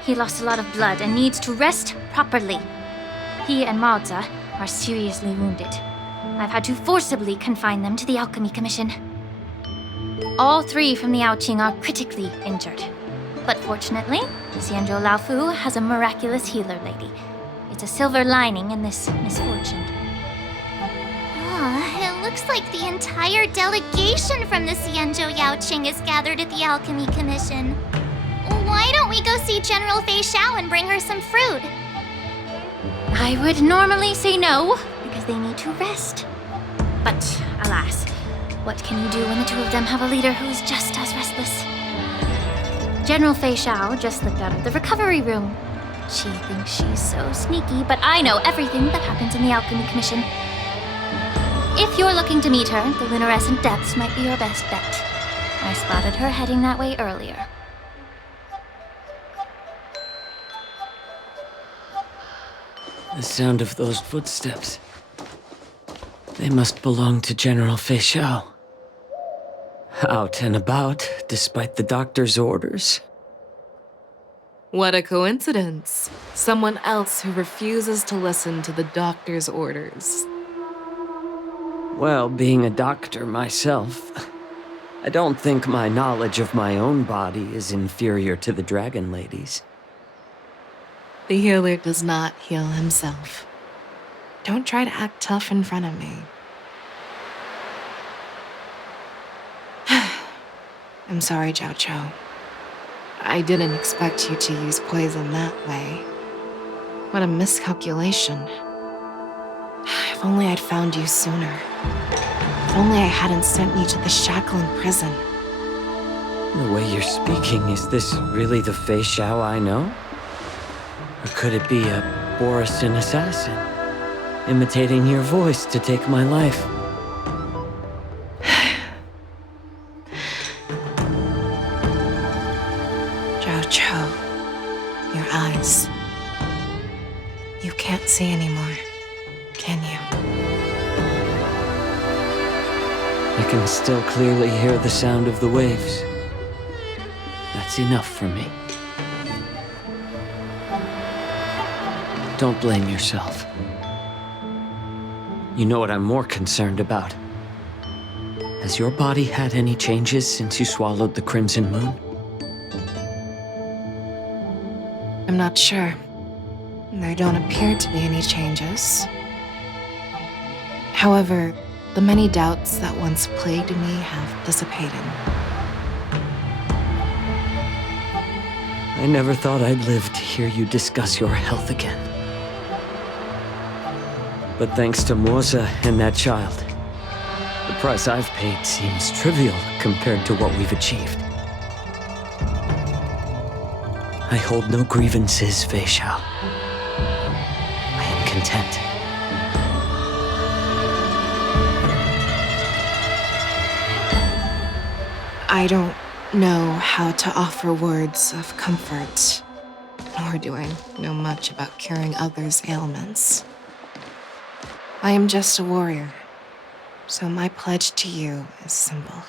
He lost a lot of blood and needs to rest properly. He and Maoza are seriously wounded. I've had to forcibly confine them to the Alchemy Commission. All three from the Yaoqing are critically injured. But fortunately, Xianzhou Laofu has a miraculous healer lady. It's a silver lining in this misfortune. It looks like the entire delegation from the Xianzhou Yaoqing is gathered at the Alchemy Commission. Why don't we go see General Feixiao and bring her some fruit? I would normally say no, because they need to rest. But alas, what can you do when the two of them have a leader who's just as restless? General Feixiao just slipped out of the recovery room. She thinks she's so sneaky, but I know everything that happens in the Alchemy Commission. If you're looking to meet her, the Lunarescent Depths might be your best bet. I spotted her heading that way earlier. The sound of those footsteps. They must belong to General Feixiao. Out and about, despite the doctor's orders. What a coincidence. Someone else who refuses to listen to the doctor's orders. Well, being a doctor myself, I don't think my knowledge of my own body is inferior to the Dragon Lady's. The healer does not heal himself. Don't try to act tough in front of me. I'm sorry, Zhao Chou. I didn't expect you to use poison that way. What a miscalculation. If only I'd found you sooner. If only I hadn't sent you to the Shackling prison. The way you're speaking, is this really the Fei Xiao I know? Or could it be a Borisin assassin, imitating your voice to take my life? Zhao Chou, your eyes. You can't see anymore, can you? I can still clearly hear the sound of the waves. That's enough for me. Don't blame yourself. You know what I'm more concerned about? Has your body had any changes since you swallowed the Crimson Moon? I'm not sure. There don't appear to be any changes. However, the many doubts that once plagued me have dissipated. I never thought I'd live to hear you discuss your health again. But thanks to Moza and that child, the price I've paid seems trivial compared to what we've achieved. I hold no grievances, Fei Xiao. I am content. I don't know how to offer words of comfort, nor do I know much about curing others' ailments. I am just a warrior, so my pledge to you is simple.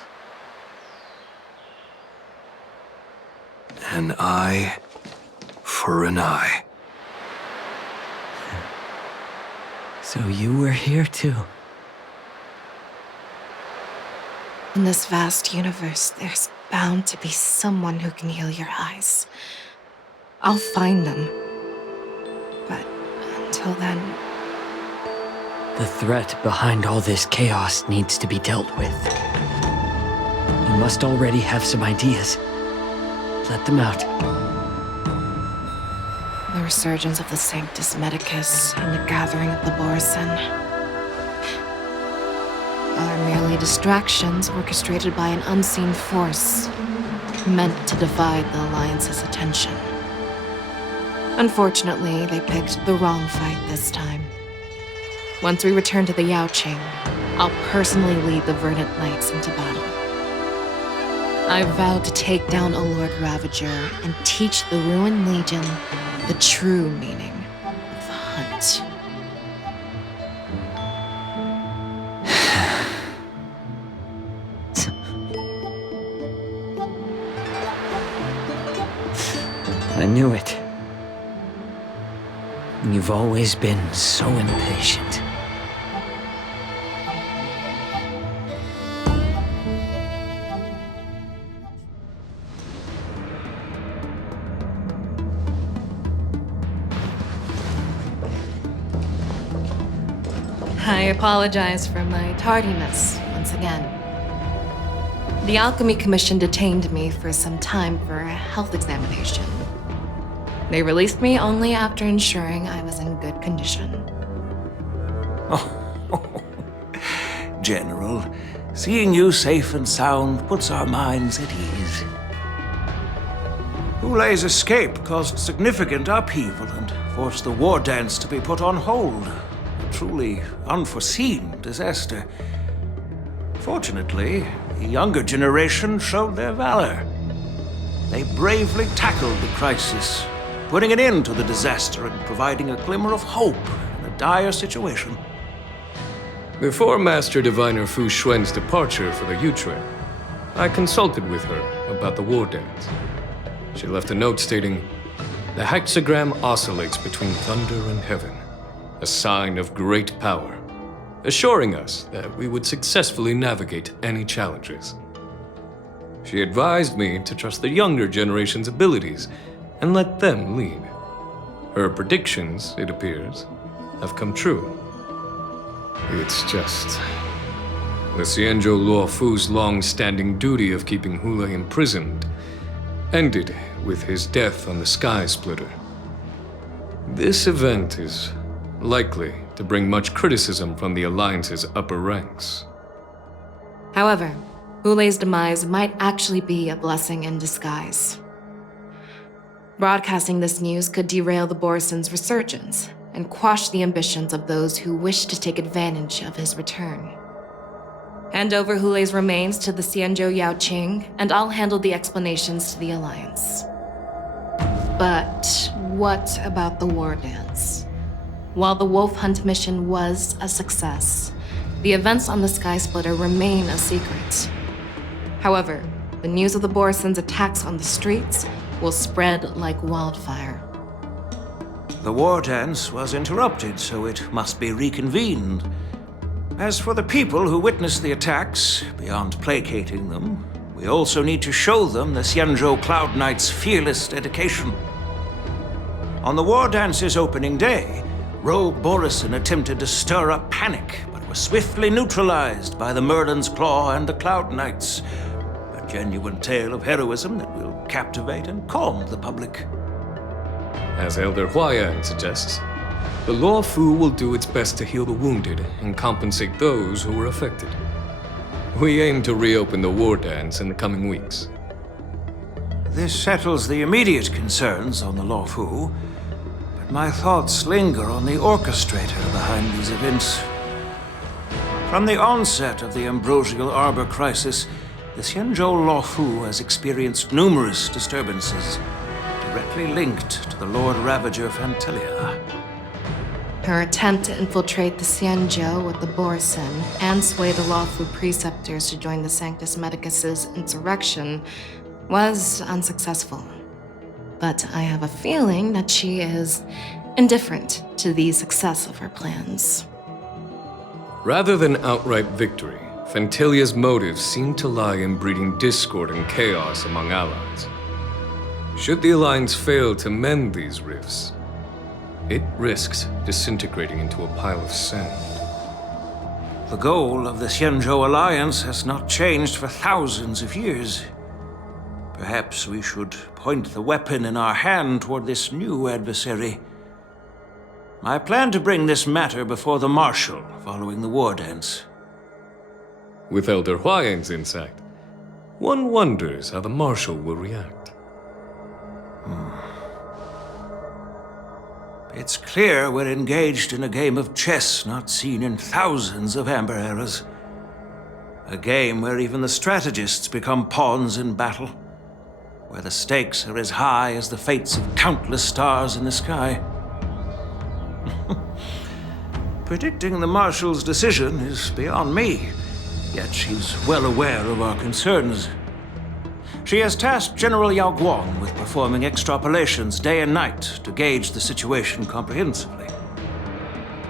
An eye for an eye. So you were here too. In this vast universe, there's bound to be someone who can heal your eyes. I'll find them. But until then... The threat behind all this chaos needs to be dealt with. You must already have some ideas. Let them out. The resurgence of the Sanctus Medicus and the gathering of the Borisin are merely distractions orchestrated by an unseen force, meant to divide the Alliance's attention. Unfortunately, they picked the wrong fight this time. Once we return to the Yaoqing, I'll personally lead the Verdant Knights into battle. I vowed to take down a Lord Ravager and teach the Ruined Legion the true meaning of the hunt. I knew it. You've always been so impatient. I apologize for my tardiness once again. The Alchemy Commission detained me for some time for a health examination. They released me only after ensuring I was in good condition. General, seeing you safe and sound puts our minds at ease. Hulei's escape caused significant upheaval and forced the war dance to be put on hold. A truly unforeseen disaster. Fortunately, the younger generation showed their valor. They bravely tackled the crisis, putting an end to the disaster and providing a glimmer of hope in a dire situation. Before Master Diviner Fu Xuan's departure for the Yutren, I consulted with her about the war dance. She left a note stating, "The hexagram oscillates between thunder and heaven, a sign of great power, assuring us that we would successfully navigate any challenges." She advised me to trust the younger generation's abilities and let them lead. Her predictions, it appears, have come true. It's just... the Xianzhou Luofu's long-standing duty of keeping Hule imprisoned ended with his death on the Sky Splitter. This event is likely to bring much criticism from the Alliance's upper ranks. However, Hule's demise might actually be a blessing in disguise. Broadcasting this news could derail the Borison's resurgence and quash the ambitions of those who wish to take advantage of his return. Hand over Hule's remains to the Xianzhou Yaoqing, and I'll handle the explanations to the Alliance. But what about the war dance? While the Wolf Hunt mission was a success, the events on the Sky Splitter remain a secret. However, the news of the Borison's attacks on the streets will spread like wildfire. The war dance was interrupted, so it must be reconvened. As for the people who witnessed the attacks, beyond placating them, we also need to show them the Xianzhou Cloud Knight's fearless dedication. On the war dance's opening day, Rogue Borison attempted to stir up panic, but was swiftly neutralized by the Merlin's Claw and the Cloud Knights. A genuine tale of heroism that will captivate and calm the public. As Elder Huayan suggests, the Luofu will do its best to heal the wounded and compensate those who were affected. We aim to reopen the war dance in the coming weeks. This settles the immediate concerns on the Luofu, but my thoughts linger on the orchestrator behind these events. From the onset of the Ambrosial Arbor crisis, the Xianzhou Luofu has experienced numerous disturbances, directly linked to the Lord Ravager Fantelia. Her attempt to infiltrate the Xianzhou with the Borison and sway the Luofu preceptors to join the Sanctus Medicus's insurrection was unsuccessful. But I have a feeling that she is indifferent to the success of her plans. Rather than outright victory, Fantelia's motives seem to lie in breeding discord and chaos among allies. Should the Alliance fail to mend these rifts, it risks disintegrating into a pile of sand. The goal of the Xianzhou Alliance has not changed for thousands of years. Perhaps we should point the weapon in our hand toward this new adversary. I plan to bring this matter before the Marshal following the war dance. With Elder Huayan's insight, one wonders how the Marshal will react. It's clear we're engaged in a game of chess not seen in thousands of Amber eras. A game where even the strategists become pawns in battle, where the stakes are as high as the fates of countless stars in the sky. Predicting the Marshal's decision is beyond me, yet she's well aware of our concerns. She has tasked General Yao Guang with performing extrapolations day and night to gauge the situation comprehensively.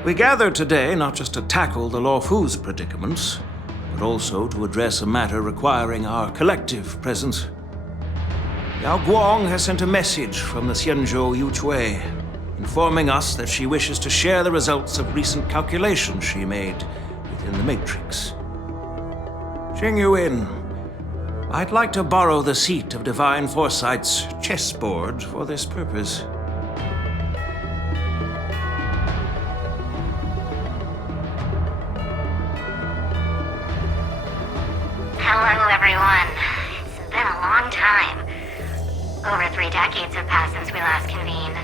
We gathered today not just to tackle the Luofu's predicaments, but also to address a matter requiring our collective presence. Yao Guang has sent a message from the Xianzhou Yuchui, informing us that she wishes to share the results of recent calculations she made within the Matrix. Jing Yuin, I'd like to borrow the seat of Divine Foresight's chessboard for this purpose. Hello, everyone. It's been a long time. Over 3 decades have passed since we last convened.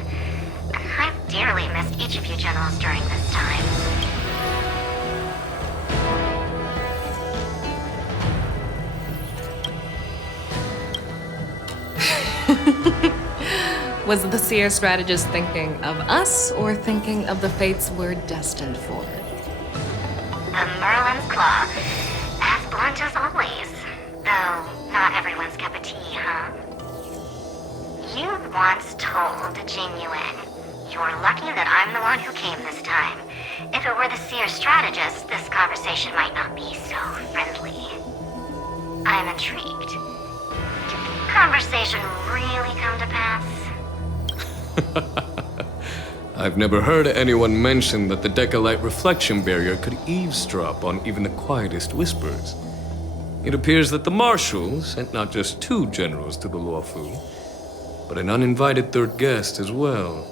I've dearly missed each of you generals during this time. Was the Seer strategist thinking of us or thinking of the fates we're destined for? The Merlin's Claw. As blunt as always. Though, not everyone's cup of tea, huh? You once told Jing Yuan, you're lucky that I'm the one who came this time. If it were the Seer strategist, this conversation might not be so friendly. I'm intrigued. Did the conversation really come to pass? I've never heard anyone mention that the Decalite reflection barrier could eavesdrop on even the quietest whispers. It appears that the Marshal sent not just 2 generals to the Luofu, but an uninvited 3rd guest as well.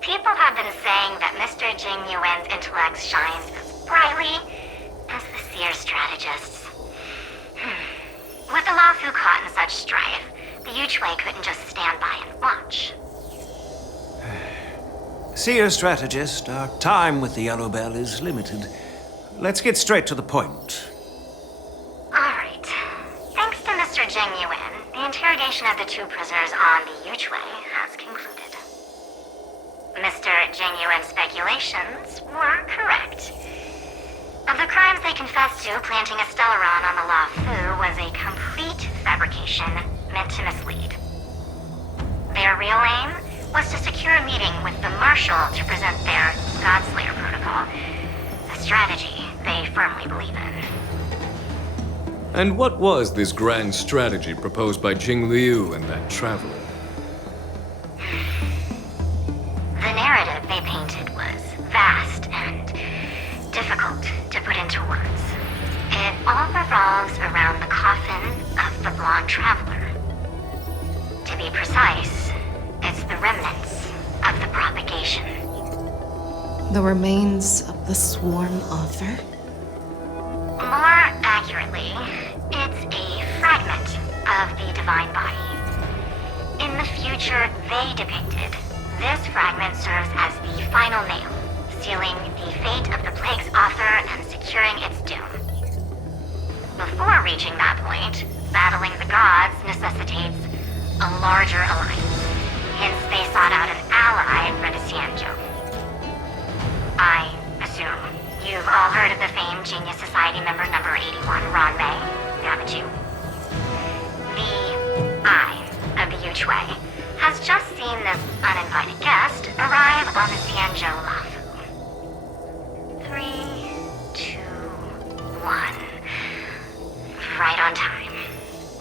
People have been saying that Mr. Jing Yuan's intellect shines as brightly as the seer strategist's. With the Luofu caught in such strife, the Yuchwei couldn't just stand by and watch. Seer strategist, our time with the Yellow Bell is limited. Let's get straight to the point. Alright. Thanks to Mr. Jing Yuan, the interrogation of the 2 prisoners on the Yuchwei has concluded. Mr. Jing Yuan's speculations were correct. Of the crimes they confessed to, planting a Stellaron on the Luofu was a complete fabrication meant to mislead. Their real aim was to secure a meeting with the Marshal to present their Godslayer protocol, a strategy they firmly believe in. And what was this grand strategy proposed by Jing Liu and that traveler? The narrative they painted was vast and difficult to put into words. It all revolves around the coffin of the blonde traveler. To be precise, it's the remnants of the propagation. The remains of the sworn author? More accurately, it's a fragment of the divine body. In the future they depicted, this fragment serves as the final nail, sealing the fate of the plague's author and securing its doom. Before reaching that point, battling the gods necessitates a larger alliance. Hence, they sought out an ally for the Xianzhou. I assume you've all heard of the famed Genius Society member number 81, Ron Mei, haven't you? The Eye of the Yuchwei has just seen this uninvited guest arrive on the Xianzhou Luofu. 3, 2, 1. Right on time.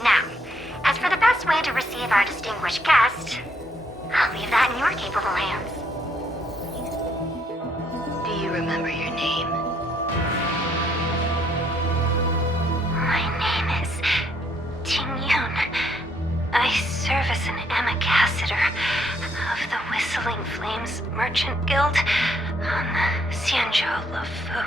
Now, as for the best way to receive our distinguished guest, I'll leave that in your capable hands. Do you remember your name? My name is Ting Yun. I serve as an ambassador of the Whistling Flames Merchant Guild on Xianzhou Luofu.